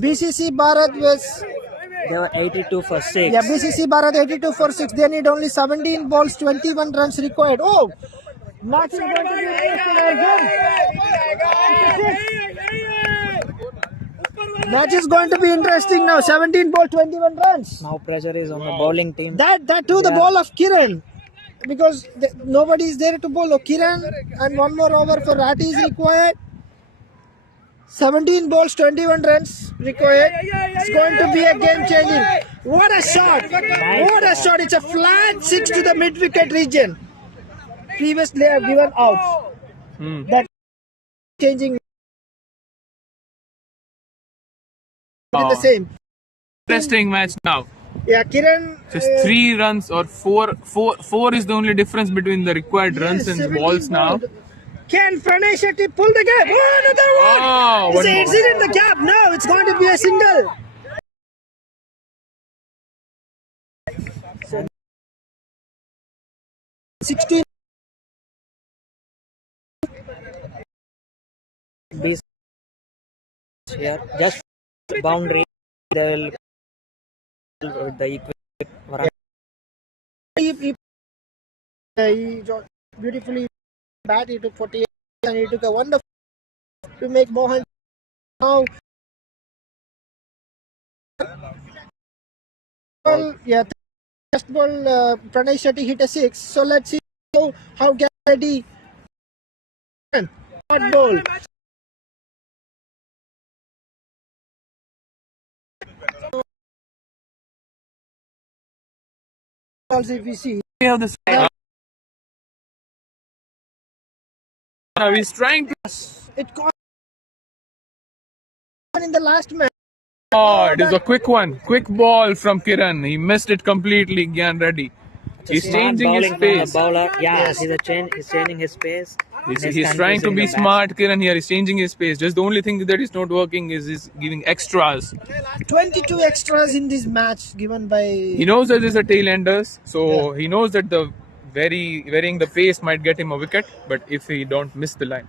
BCC Bharat was They were 82 for 6. Yeah, BCC Bharat 82 for 6. They need only 17 balls, 21 runs required. Oh, match is going to be interesting. Match is going to be interesting now. 17 ball, 21 runs. Now pressure is on the bowling team. That too, the Yeah. ball of Kiran. Because nobody is there to bowl. Kiran and one more over for Rati is required. 17 balls, 21 runs required. It's going to be a game changing. What a shot! What a shot! It's a flat 6 to the mid wicket region. Previously, I have given out. That changing in the same. Interesting match now. Yeah, Kiran. Just 3 runs or 4 is the only difference between the required runs and 17 balls now. ball. Can Pranay Shetty pull the gap? Oh, another one! Oh, one It's more. in the gap. No, it's going to be a single. So, 16. BCC here, just boundary. They'll the equation. He beautifully bat. He took 48 and he took a wonderful to make Mohan now. Well, yeah, first ball Pranay Shetty hit a 6. So let's see how Reddy hot ball. Also, if we see, We have this. He's trying to. it caught in the last match. Oh, it is a quick one. Quick ball from Kiran. He missed it completely. Gyan Reddy. He's Smart changing his bowling from the pace. bowler. Yeah, he's changing his pace. He's trying to be smart, Kiran. Here, he's changing his pace. Just the only thing that is not working is he's giving extras. 22 extras in this match given by. He knows that there's a tail-enders, so he knows that the varying the pace might get him a wicket. But if he don't miss the line,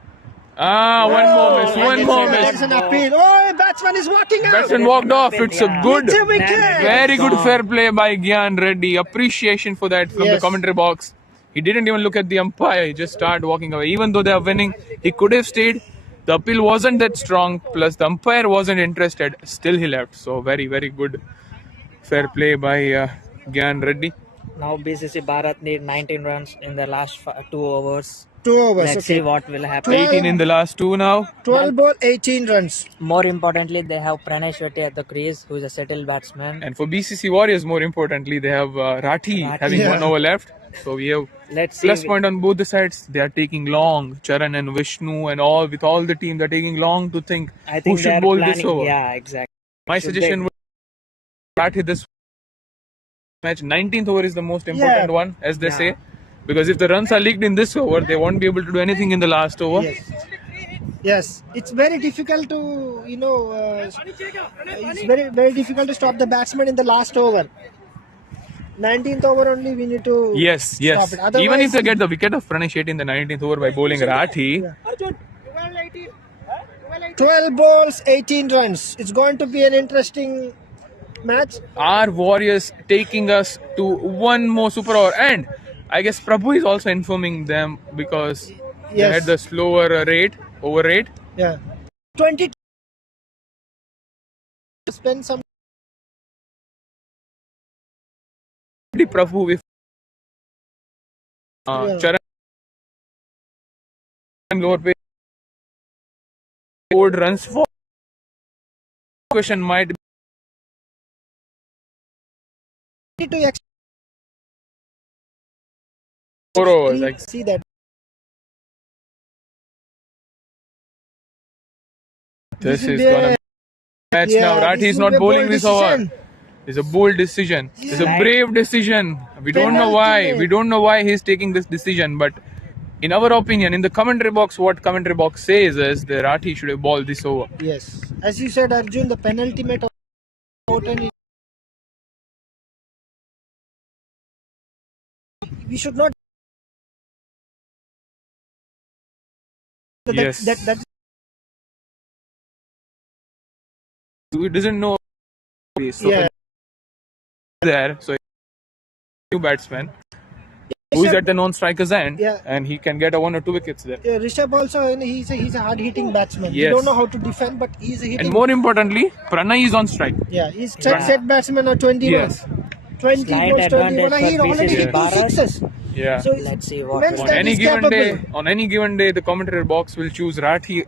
one more miss. That's an appeal. Oh, batsman is walking out. Batsman walked off. It's a good, It's a wicket. very good fair play by Gyan Reddy. Appreciation for that from the Yes. commentary box. He didn't even look at the umpire. He just started walking away. Even though they are winning, he could have stayed. The appeal wasn't that strong. Plus, the umpire wasn't interested. Still, he left. So, very, very good fair play by Gyan Reddy. Now BCC Bharat need 19 runs in the last 2 overs. 2 overs. Let's see what will happen. 18 in the last 2 now. 12 ball, 18 runs. More importantly, they have Pranay Shetty at the crease, who is a settled batsman. And for BCC Warriors, more importantly, they have Rathi having 1 over left. So, we have Let's see. plus point on both the sides. They are taking long. Charan and Vishnu and all with all the team, they're taking long to think I who think they should are bowl planning. this over. Yeah, exactly. My Should suggestion they- would Rathi this match. 19th over is the most important one, as they say. Because if the runs are leaked in this over, they won't be able to do anything in the last over. Yes, it's very difficult to, it's very, very difficult to stop the batsman in the last over. 19th over only we need to Yes. stop it. Even Otherwise, if they get the wicket of Pranay Shetty in the 19th over by bowling Rathi, 12 balls, 18 runs. It's going to be an interesting match. our Warriors taking us to one more super over. And I guess Prabhu is also informing them because they Yes. had the slower over rate. Yeah. 20. Spend some. Prabhu with Charan lower pace. Scored runs for. Question might be To 4 overs. Like, see that. this will is be a- gonna be a match now. Rathi this is will not be a bowling bold this over. decision. It's a bold decision. It's a brave decision. We don't know why. Penalty. We don't know why he's taking this decision. But in our opinion, in the commentary box, what commentary box says is that Rathi should have bowled this over. Yes. As you said, Arjun, the penalty made important. We should not. Yes. That He doesn't know. So yeah. there. So new batsman who is at the non-striker's end, Yeah. and he can get a 1 or 2 wickets there. Rishabh also, he's a hard-hitting batsman. We Yes. don't know how to defend, but he's a hitting. And more importantly, Pranay is on strike. Yeah, he's set batsman or 21. Yes. 20 Slight balls, 21. advantage He for already BCC hit 2 Bharat. sixes. Yeah. So Let's see what means will that any he's given capable. on any given day, the commentary box will choose Rathi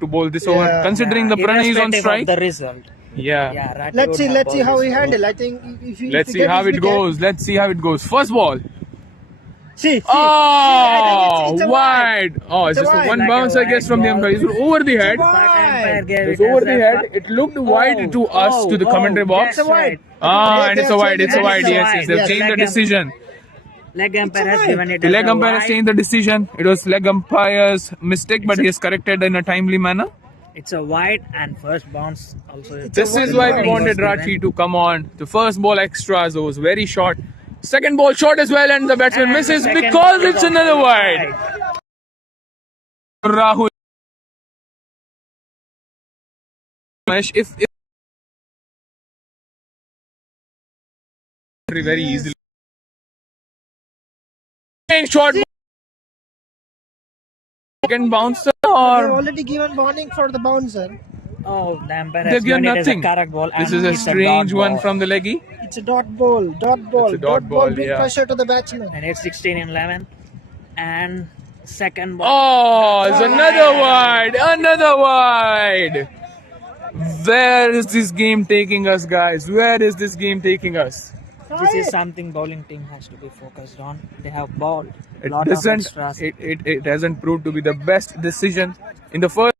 to bowl this over. Yeah. Considering the Pranay is on Irrespective strike, of the result. yeah. Yeah, Rathi Let's would see. have Let's see bowled how this he over. handle. I think if he Let's if he see gets how his it wicket- goes. Let's see how it goes. First ball. See. Oh, It's a wide. Oh, it's It's a just wide. one Like bounce, a I guess, wide from the ball. umpire. It's over the head. But umpire gave It's it over as the a head. It looked wide to us, to the commentary box. that's right. And it's a wide. It's a And wide. it's a Yes, yes. wide. They've Yes. changed the Leg decision. Leg umpire a has wide. given it The as leg a umpire has wide. changed the decision. It was leg umpire's mistake, but he has corrected in a timely manner. It's a wide and first bounce also. This is why we wanted Rathi to come on. The first ball extras was very short. Second ball short as well, and the batsman And the misses second because ball it's is another also wide. Rahul. If very easily. Short second bouncer They've or already given warning for the bouncer. Oh, the umpire they've has given given it as a nothing. correct ball. This and is a it's strange dot one ball. from the leggy. It's a dot ball. Dot ball. It's a dot ball, bring yeah. pressure to the batsman. And it's 16 in 11. And second ball. Oh, it's another wide. Another wide. Where is this game taking us, guys? Where is this game taking us? This is something bowling team has to be focused on. They have bowled a It lot of doesn't. extras. It hasn't proved to be the best decision in the first.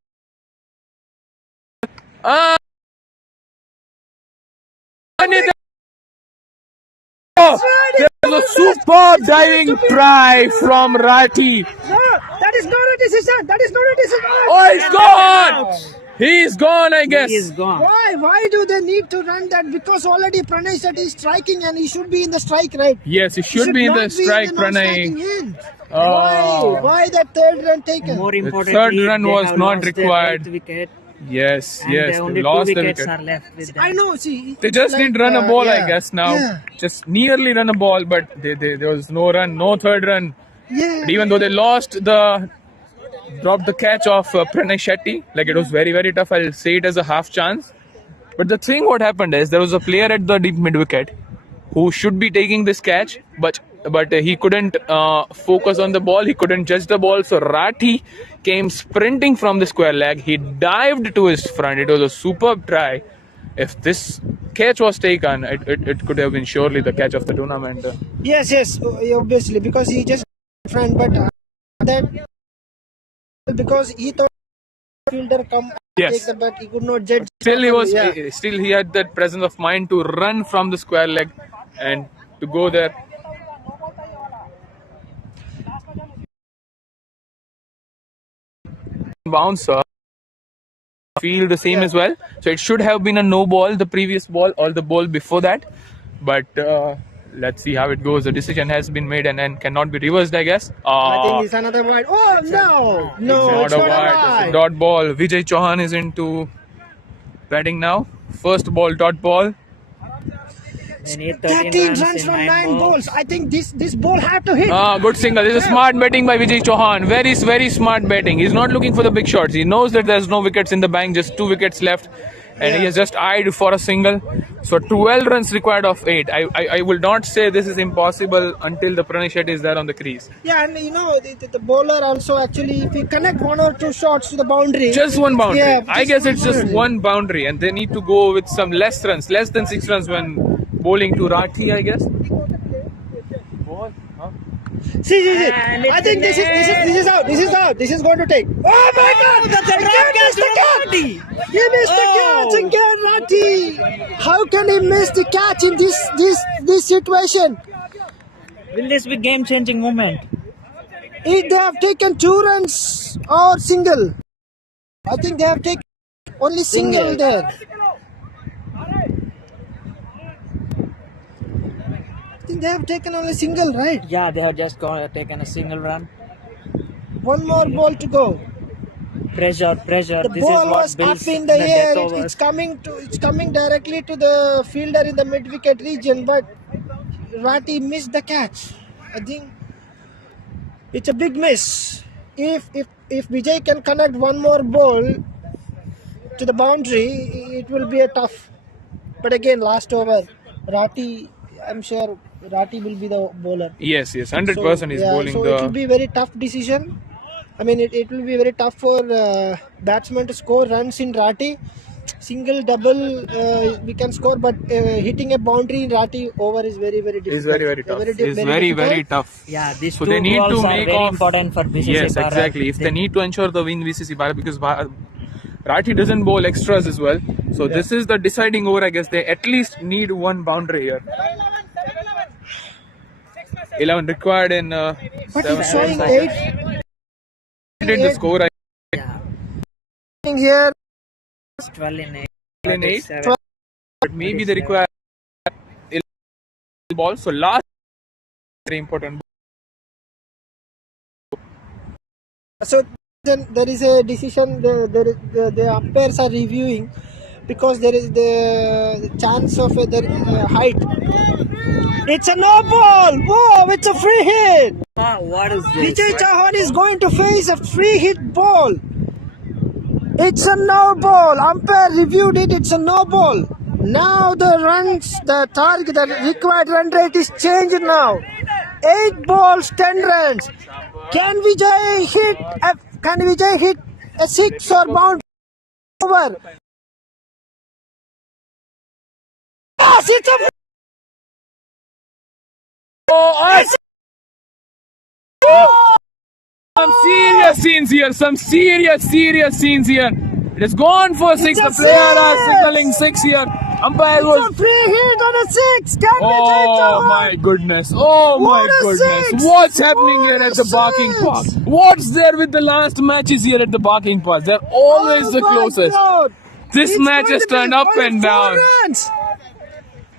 Ah! Oh, there was a superb diving try from Rathi. No, that is not a decision. That is not a decision. Oh, he's gone. He's gone, I guess. He is gone. Why do they need to run that? Because already Pranay Shetty is striking and he should be in the strike, right? Yes, he should be in not the strike, non-striking Pranay. end. Oh. Why that third run taken? More importantly, third run they was have not lost their required. eighth wicket. Yes, And yes, only they two lost the wickets wicket. are left with them. I know. See, They it's just like, didn't run a ball, I yeah, guess. Now, Yeah. just nearly run a ball, but there was no run, no third run. Yeah. But even though they dropped the catch of Pranay Shetty, like it was very, very tough. I'll say it as a half chance. But the thing what happened is there was a player at the deep mid wicket who should be taking this catch, but he couldn't focus on the ball. He couldn't judge the ball. So Rathi came sprinting from the square leg. He dived to his front. It was a superb try. If this catch was taken, it could have been surely the catch of the tournament. Yes, obviously, because he just front, but that because he thought fielder come and Yes. take the bat, he could not judge. Still, Yeah. still he had that presence of mind to run from the square leg and to go there. Bouncer feel the same as well. So it should have been a no ball, the previous ball or the ball before that. But let's see how it goes. The decision has been made and cannot be reversed, I guess. I think it's another wide. Oh no, It's not a wide. It's a dot ball. Vijay Chauhan is into batting now. First ball, dot ball. They need 13 13 runs runs in from 9 9 balls. balls. I think this ball have to hit. Good single. This is smart batting by Vijay Chauhan. Very, very smart batting. He's not looking for the big shots. He knows that there's no wickets in the bank, just 2 wickets left. And he has just eyed for a single. So 12 runs required of 8. I will not say this is impossible until the Pranay Shetty is there on the crease. Yeah, and you know the bowler also actually, if he connect 1 or 2 shots to the boundary, Just one boundary. Yeah, I guess it's just one boundary, and they need to go with some less runs, less than 6 runs when bowling to Rathi, I guess. See. And I think this is out. This is going to take. Oh my God! That's a Again missed the catch. He missed the catch again, Rathi. How can he miss the catch in this situation? Will this be game-changing moment? If they have taken 2 runs or single, I think they have taken only single there. I think they have taken only single, right? Yeah, they have just taken a single run. 1 more ball to go. Pressure. The This ball is what was builds up in the air. death overs. It's coming directly to the fielder in the mid wicket region, but Rathi missed the catch. I think it's a big miss. If Vijay can connect 1 more ball to the boundary, it will be a tough. But again, last over, Rathi, I'm sure Rathi will be the bowler. Yes, 100% is bowling so the. it will be a very tough decision. I mean, it will be very tough for batsmen to score runs in Rathi. single, double, we can score, but hitting a boundary in Rati over is very, very difficult. It's very tough. It's very difficult. tough. Yeah, these So two they need balls to are make very off. important for BCC Yes, Bharat. exactly. If they need to ensure the win, BCC Bharat, because Rati doesn't bowl extras as well. So this is the deciding over. I guess they at least need one boundary here. 11 required in. But 7 it's showing overs. 8 Did the score Yeah, here. 12 in 8. in 8, 7. but maybe they require 11 balls. So last very important. So then there is a decision. The umpires are reviewing because there is the chance of the height. It's a no ball. Whoa! It's a free hit. What is this? Vijay Chauhan is going to face a free hit ball. It's a no ball. Umpire reviewed it. It's a no ball. Now the runs, the target, the required run rate is changed now. 8 balls, 10 runs. Can Vijay hit a 6 or bound over? Yes, it's a. Some serious scenes here. Some serious scenes here. It has gone for 6. The player are signaling 6 here. Umpire It's was. a free hit on a 6. Can Vijay Oh Chauhan? my goodness. Oh my What a goodness. six. What's happening here What at a the barking six. park? What's there with the last matches here at the barking park? They're always the Oh my closest. God. This It's match going has to be turned up only and 4 down. runs.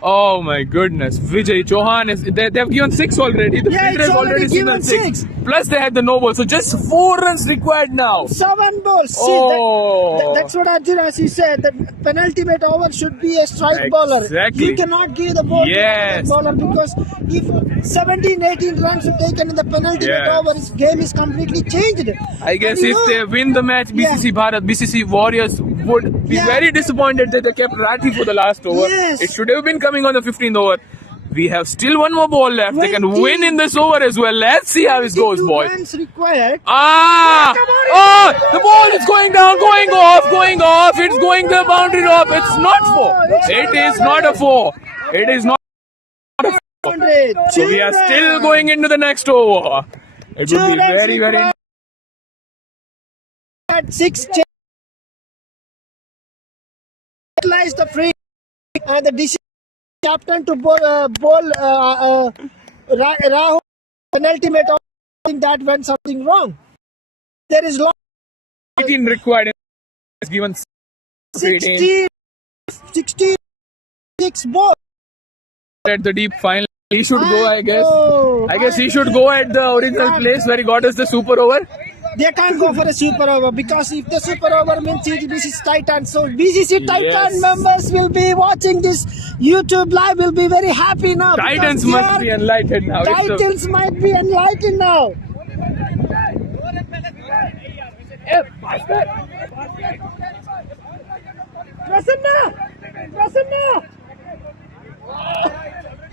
Oh my goodness. Vijay Chauhan is. They've given 6 already. The Yeah, fielder it's has already signaled given 6. Plus they had the no ball. So just 4 runs required now. 7 balls. See, Oh. that's what Arjun Asi said. The penultimate over should be a strike bowler. Exactly. You cannot give the ball Yes. to the bowler because if 17, 18 runs are taken in the penultimate Yes. over, his game is completely changed. I guess And you if know- they win the match, BCC Bharat, BCC Warriors would be Yeah. very disappointed that they kept Rathi for the last over. Yes. It should have been coming on the 15th over. We have still one more ball left. They can 20. win in this over as well. Let's see how it goes, 22 boy. runs required. Ah! Oh! The ball is going down, going off. It's going the boundary off. It's not 4. It is not a 4. It is not a 4. 100. So we are still going into the next over. It would be very, very. At 6 utilize the free and the decision captain to bowl Rahul penultimate. I think that went something wrong. There is 18 required. Is given 16 66 balls. at the deep final. He should go, I guess. Oh, I guess he should go at the original place where he got us the super over. They can't go for a super over because if the super over means BCC Titan, so BCC Titan Yes. members will be watching this YouTube live. Will be very happy now. Titans because must be enlightened now. It's a- Titans might be enlightened now. Prasanna!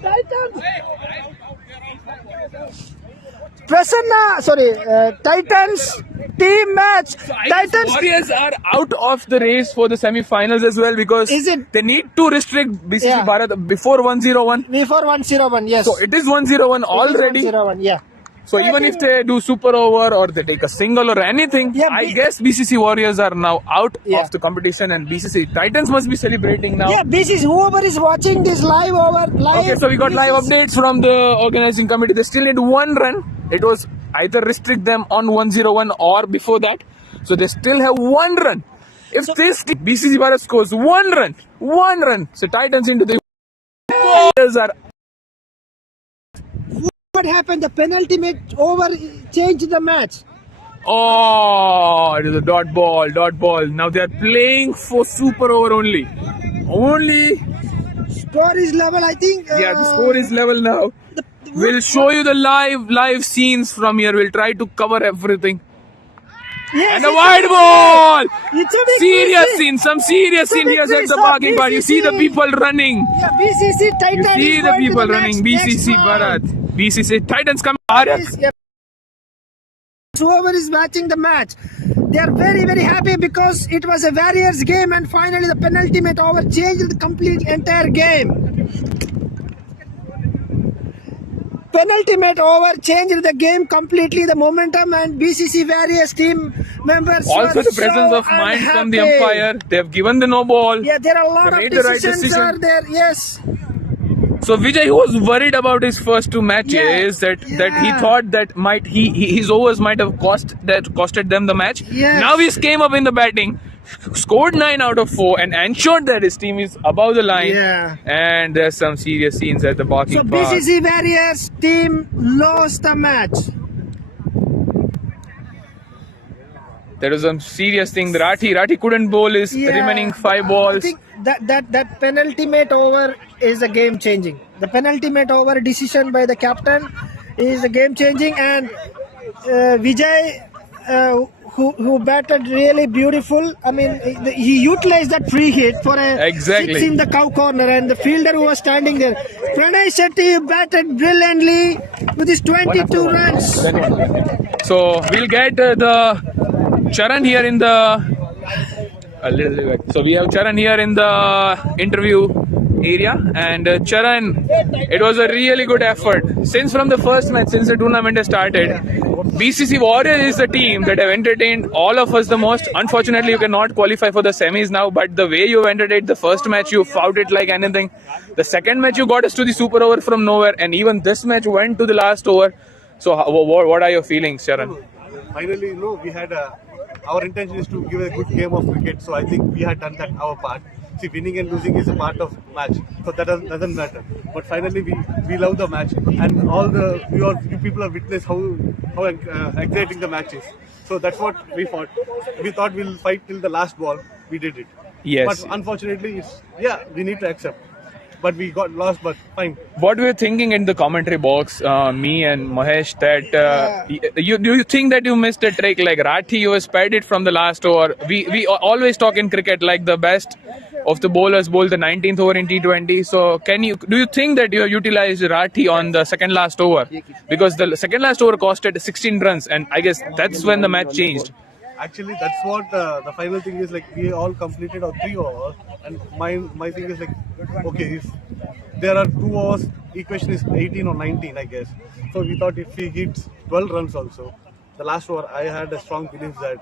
Titans! Titans team match. Titans. Warriors are out of the race for the semi-finals as well because Is it- they need to restrict BCC Yeah. Bharat before 101. Before 101, yes. So it is 101 already. 101, yeah. So even if they do super over or they take a single or anything, Yeah, I guess BCC Warriors are now out Yeah. of the competition and BCC Titans must be celebrating now. Yeah, BCC, whoever is watching this live over live. Okay, so we got live BCC updates from the organizing committee. They still need 1 run. It was either restrict them on 101 or before that. So they still have 1 run. If this BCC Bharat scores 1 run, so Titans into the Warriors are. What happened? The penultimate over changed the match. Oh, it is a dot ball. Now they are playing for super over only. Score is level, I think. Yeah, the score is level now. We'll show you the live scenes from here. We'll try to cover everything. Yes, And a it's wide big ball! scene. It's a big Serious scene. scene, some serious It's a scene big here at scene. the Stop, parking part. You see the BCC. people running. Yeah, BCC Titan. You see is the going to people the running. next BCC round. Bharat. BCC Titans coming. Yeah. Whoever is watching the match, They are very, very happy because it was a Warriors game and finally the penultimate over changed the complete entire game. Penultimate over changed the game completely, the momentum, and BCC Warriors team members Also, were the presence so of mind from the unhappy. umpire. They have given the no ball. Yeah, there are a lot They of made the right decisions decision. are there. Yes. So Vijay was worried about his first two matches that he Yeah. thought that his overs might have costed them the match. Yes. Now he came up in the batting, scored 9 out of 4 and ensured that his team is above the line. Yeah. And there's some serious scenes at the barking So park. BCC Warriors team lost the match. There was some serious thing. Rati couldn't bowl his remaining 5 balls. I think that penultimate over is a game changing. The penultimate over decision by the captain is a game changing, and Vijay, who batted really beautiful. I mean, he utilized that free hit for a Exactly. 6 in the cow corner, and the fielder who was standing there, Pranay Shetty, batted brilliantly with his 22 runs. So we'll get the Charan here in the So we have Charan here in the interview area, and Charan, it was a really good effort. Since from the first match, since the tournament has started, BCC Warriors is the team that have entertained all of us the most. Unfortunately, you cannot qualify for the semis now, but the way you entertained the first match, you fought it like anything. The second match, you got us to the super over from nowhere, and even this match went to the last over. So what are your feelings, Charan? Finally, we had our intention is to give a good game of cricket, so I think we had done that our part. See, winning and losing is a part of match, so that doesn't matter. But finally, we love the match, and you people have witnessed how exciting the match is. So that's what we fought. We thought we'll fight till the last ball. We did it. Yes. But unfortunately, we need to accept. But we got lost, but fine. What were you thinking in the commentary box, me and Mahesh, that do you think that you missed a trick? Like Rathi, you have spared it from the last over. We always talk in cricket like the best of the bowlers bowl the 19th over in T20. So do you think that you utilized Rathi on the second last over? Because the second last over costed 16 runs, and I guess that's when the match changed. Actually, that's what the final thing is. Like, we all completed our 3 overs, and my thing is like, okay, if there are 2 overs, equation is 18 or 19, I guess. So we thought if he hits 12 runs also, the last over, I had a strong belief that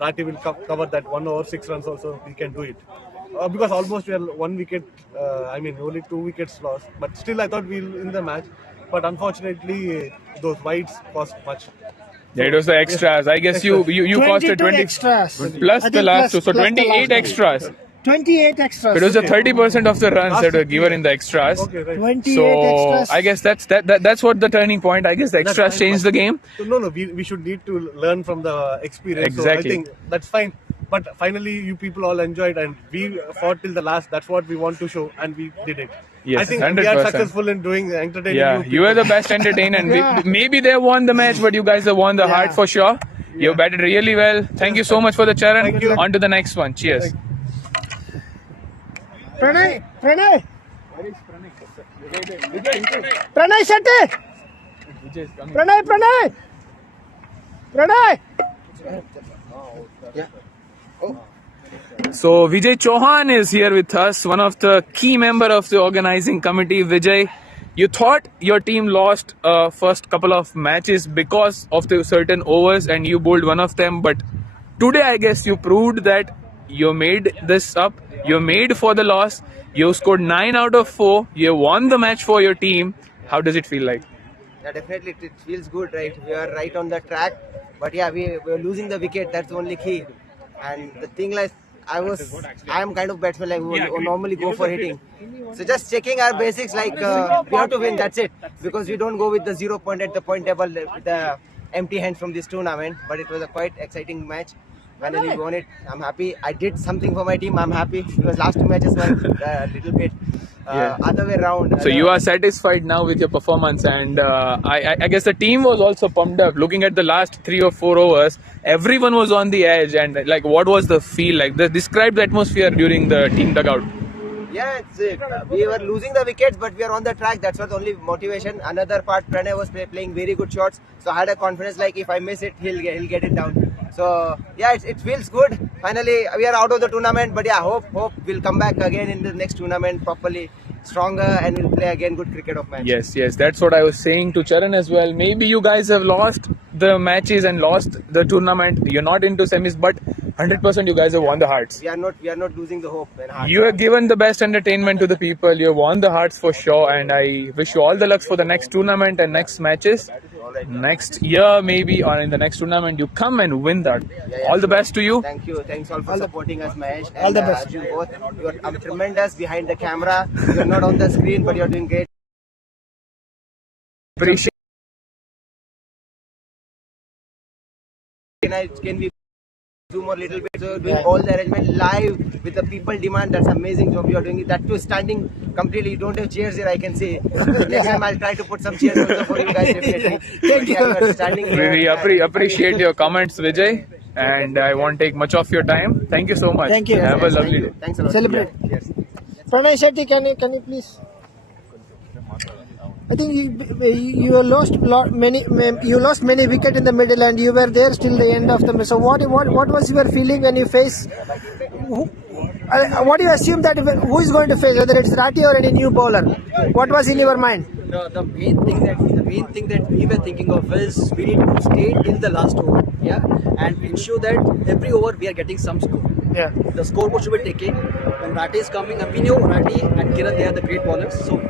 Rati will cover that 1 over 6 runs also. We can do it because almost we are 1 wicket. Only 2 wickets lost, but still I thought we'll win the match. But unfortunately, those wides cost much. Yeah, it was the extras. I guess you costed 20 extras. plus I the think last plus- two, so plus the 28 last extras. 28 extras. It was the 30% of the runs that were given in the extras. Okay, right. 28 So extras. I guess that's what the turning point. I guess the extras fine, changed the game. So no, we should need to learn from the experience. Exactly. So I think that's fine. But finally, you people all enjoyed, and we fought till the last. That's what we want to show, and we did it. Yes, I think we 100%. are successful in doing entertaining. Yeah, you were the best entertainer. And maybe they won the match, but you guys have won the heart for sure. You batted really well. Thank you so much for the Charan. Thank you. On to the next one. Cheers. Pranay Shetty. Pranay. So Vijay Chauhan is here with us, one of the key member of the organizing committee. Vijay, you thought your team lost first couple of matches because of the certain overs, and you bowled one of them. But today, I guess you proved that you made this up. You made for the loss. You scored 9 out of 4. You won the match for your team. How does it feel like? Yeah, definitely it feels good, right? We are right on the track, but yeah, we were losing the wicket. That's the only key. And the thing like I am kind of batsman like who normally go for hitting. So just checking our basics, like we have to win. That's it, because we don't go with the 0 point at the point table with the empty hand from this tournament. But it was a quite exciting match. Finally we won it. I'm happy. I did something for my team. I'm happy because last 2 matches were a little bit other way around. So you are satisfied now with your performance, and I guess the team was also pumped up. Looking at the last 3 or 4 overs, everyone was on the edge, and like, what was the feel like? Describe the atmosphere during the team dugout. Yeah, we were losing the wickets, but we are on the track. That's what the only motivation. Another part, Pranay was playing very good shots, so I had a confidence like if I miss it, he'll get it down. So yeah, it feels good. Finally, we are out of the tournament, but yeah, hope we'll come back again in the next tournament properly, stronger, and we'll play again good cricket of match. Yes, that's what I was saying to Charan as well. Maybe you guys have lost the matches and lost the tournament. You're not into semis, but 100% you guys have won the hearts. We are not losing the hope and heart. You have given the best entertainment to the people. You have won the hearts for sure, and I wish you all the luck for the next tournament and next matches. Next year, maybe, or in the next tournament, you come and win that. All the best to you. Thank you. Thanks all for supporting us, Mahesh. All the best. Arjun, both. You are tremendous behind the camera. You're not on the screen, but you're doing great. Appreciate. Can we zoom a little bit? So doing all the arrangement live with the people demand. That's amazing job you are doing. That too standing completely. You don't have chairs here, I can see. Next time I'll try to put some chairs also for you guys. Definitely. Thank you. Yeah, you are standing here. We appreciate your comments, Vijay, and I won't take much of your time. Thank you so much. Thank you. Have a lovely day. Thanks a lot. Celebrate. Yes. Pranay Shetty, can you please? I think you lost many wickets in the middle, and you were there till the end of the match. So what was your feeling when you face? What do you assume that who is going to face, whether it's Rati or any new bowler? What was in your mind? The main thing that we were thinking of is we need to stay till the last over, and ensure that every over we are getting some score. Yeah. The scoreboard should be taken when Rati is coming, and we know Rati and Kiran, they are the great bowlers. So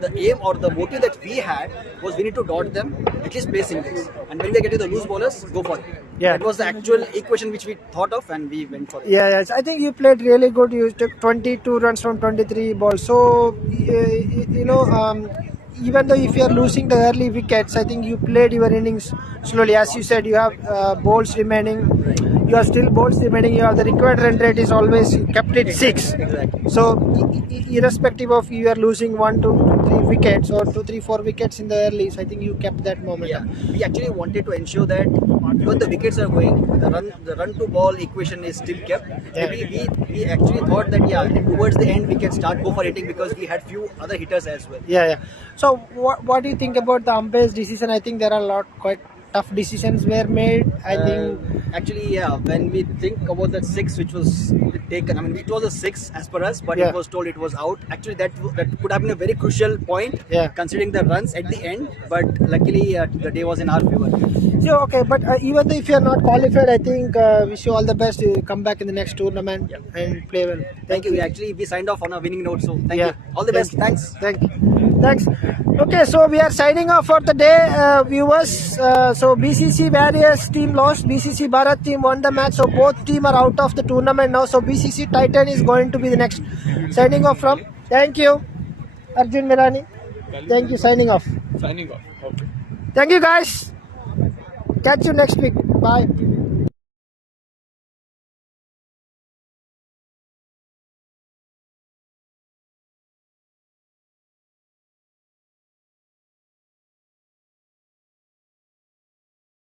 the aim or the motive that we had was we need to dot them, at least place index. And when we are getting the loose bowlers, go for it. Yeah. That was the actual equation which we thought of, and we went for it. Yes. I think you played really good. You took 22 runs from 23 balls. So, even though if you are losing the early wickets, I think you played your innings slowly. As you said, you have balls remaining. You have still balls remaining. You have the required run rate is always kept at 6. Exactly. So, irrespective of you are losing 1, 2, 3 wickets or 2, 3, 4 wickets in the early, I think you kept that momentum. Yeah, we actually wanted to ensure that even the wickets are going, the run to ball equation is still kept. So we actually thought that towards the end we can go for hitting because we had few other hitters as well. Yeah. So what do you think about the umpire's decision? I think there are quite tough decisions were made. I think actually, when we think about that 6 which was taken, I mean it was a 6 as per us, but it was told it was out. Actually, that could have been a very crucial point, considering the runs at the end. But luckily, the day was in our favor. So okay, but even if you are not qualified, I think wish you all the best. You come back in the next tournament and play well. Thank you. Actually, we signed off on a winning note, so thank you. All the best. Thanks. Thanks. Okay, so we are signing off for the day, viewers. So BCC Warriors team lost, BCC Bharat team won the match. So both team are out of the tournament now. So BCC Titan is going to be the next. Signing off from. Thank you, Arjun Mirani. Thank you. Signing off. Signing off. Okay. Thank you, guys. Catch you next week. Bye.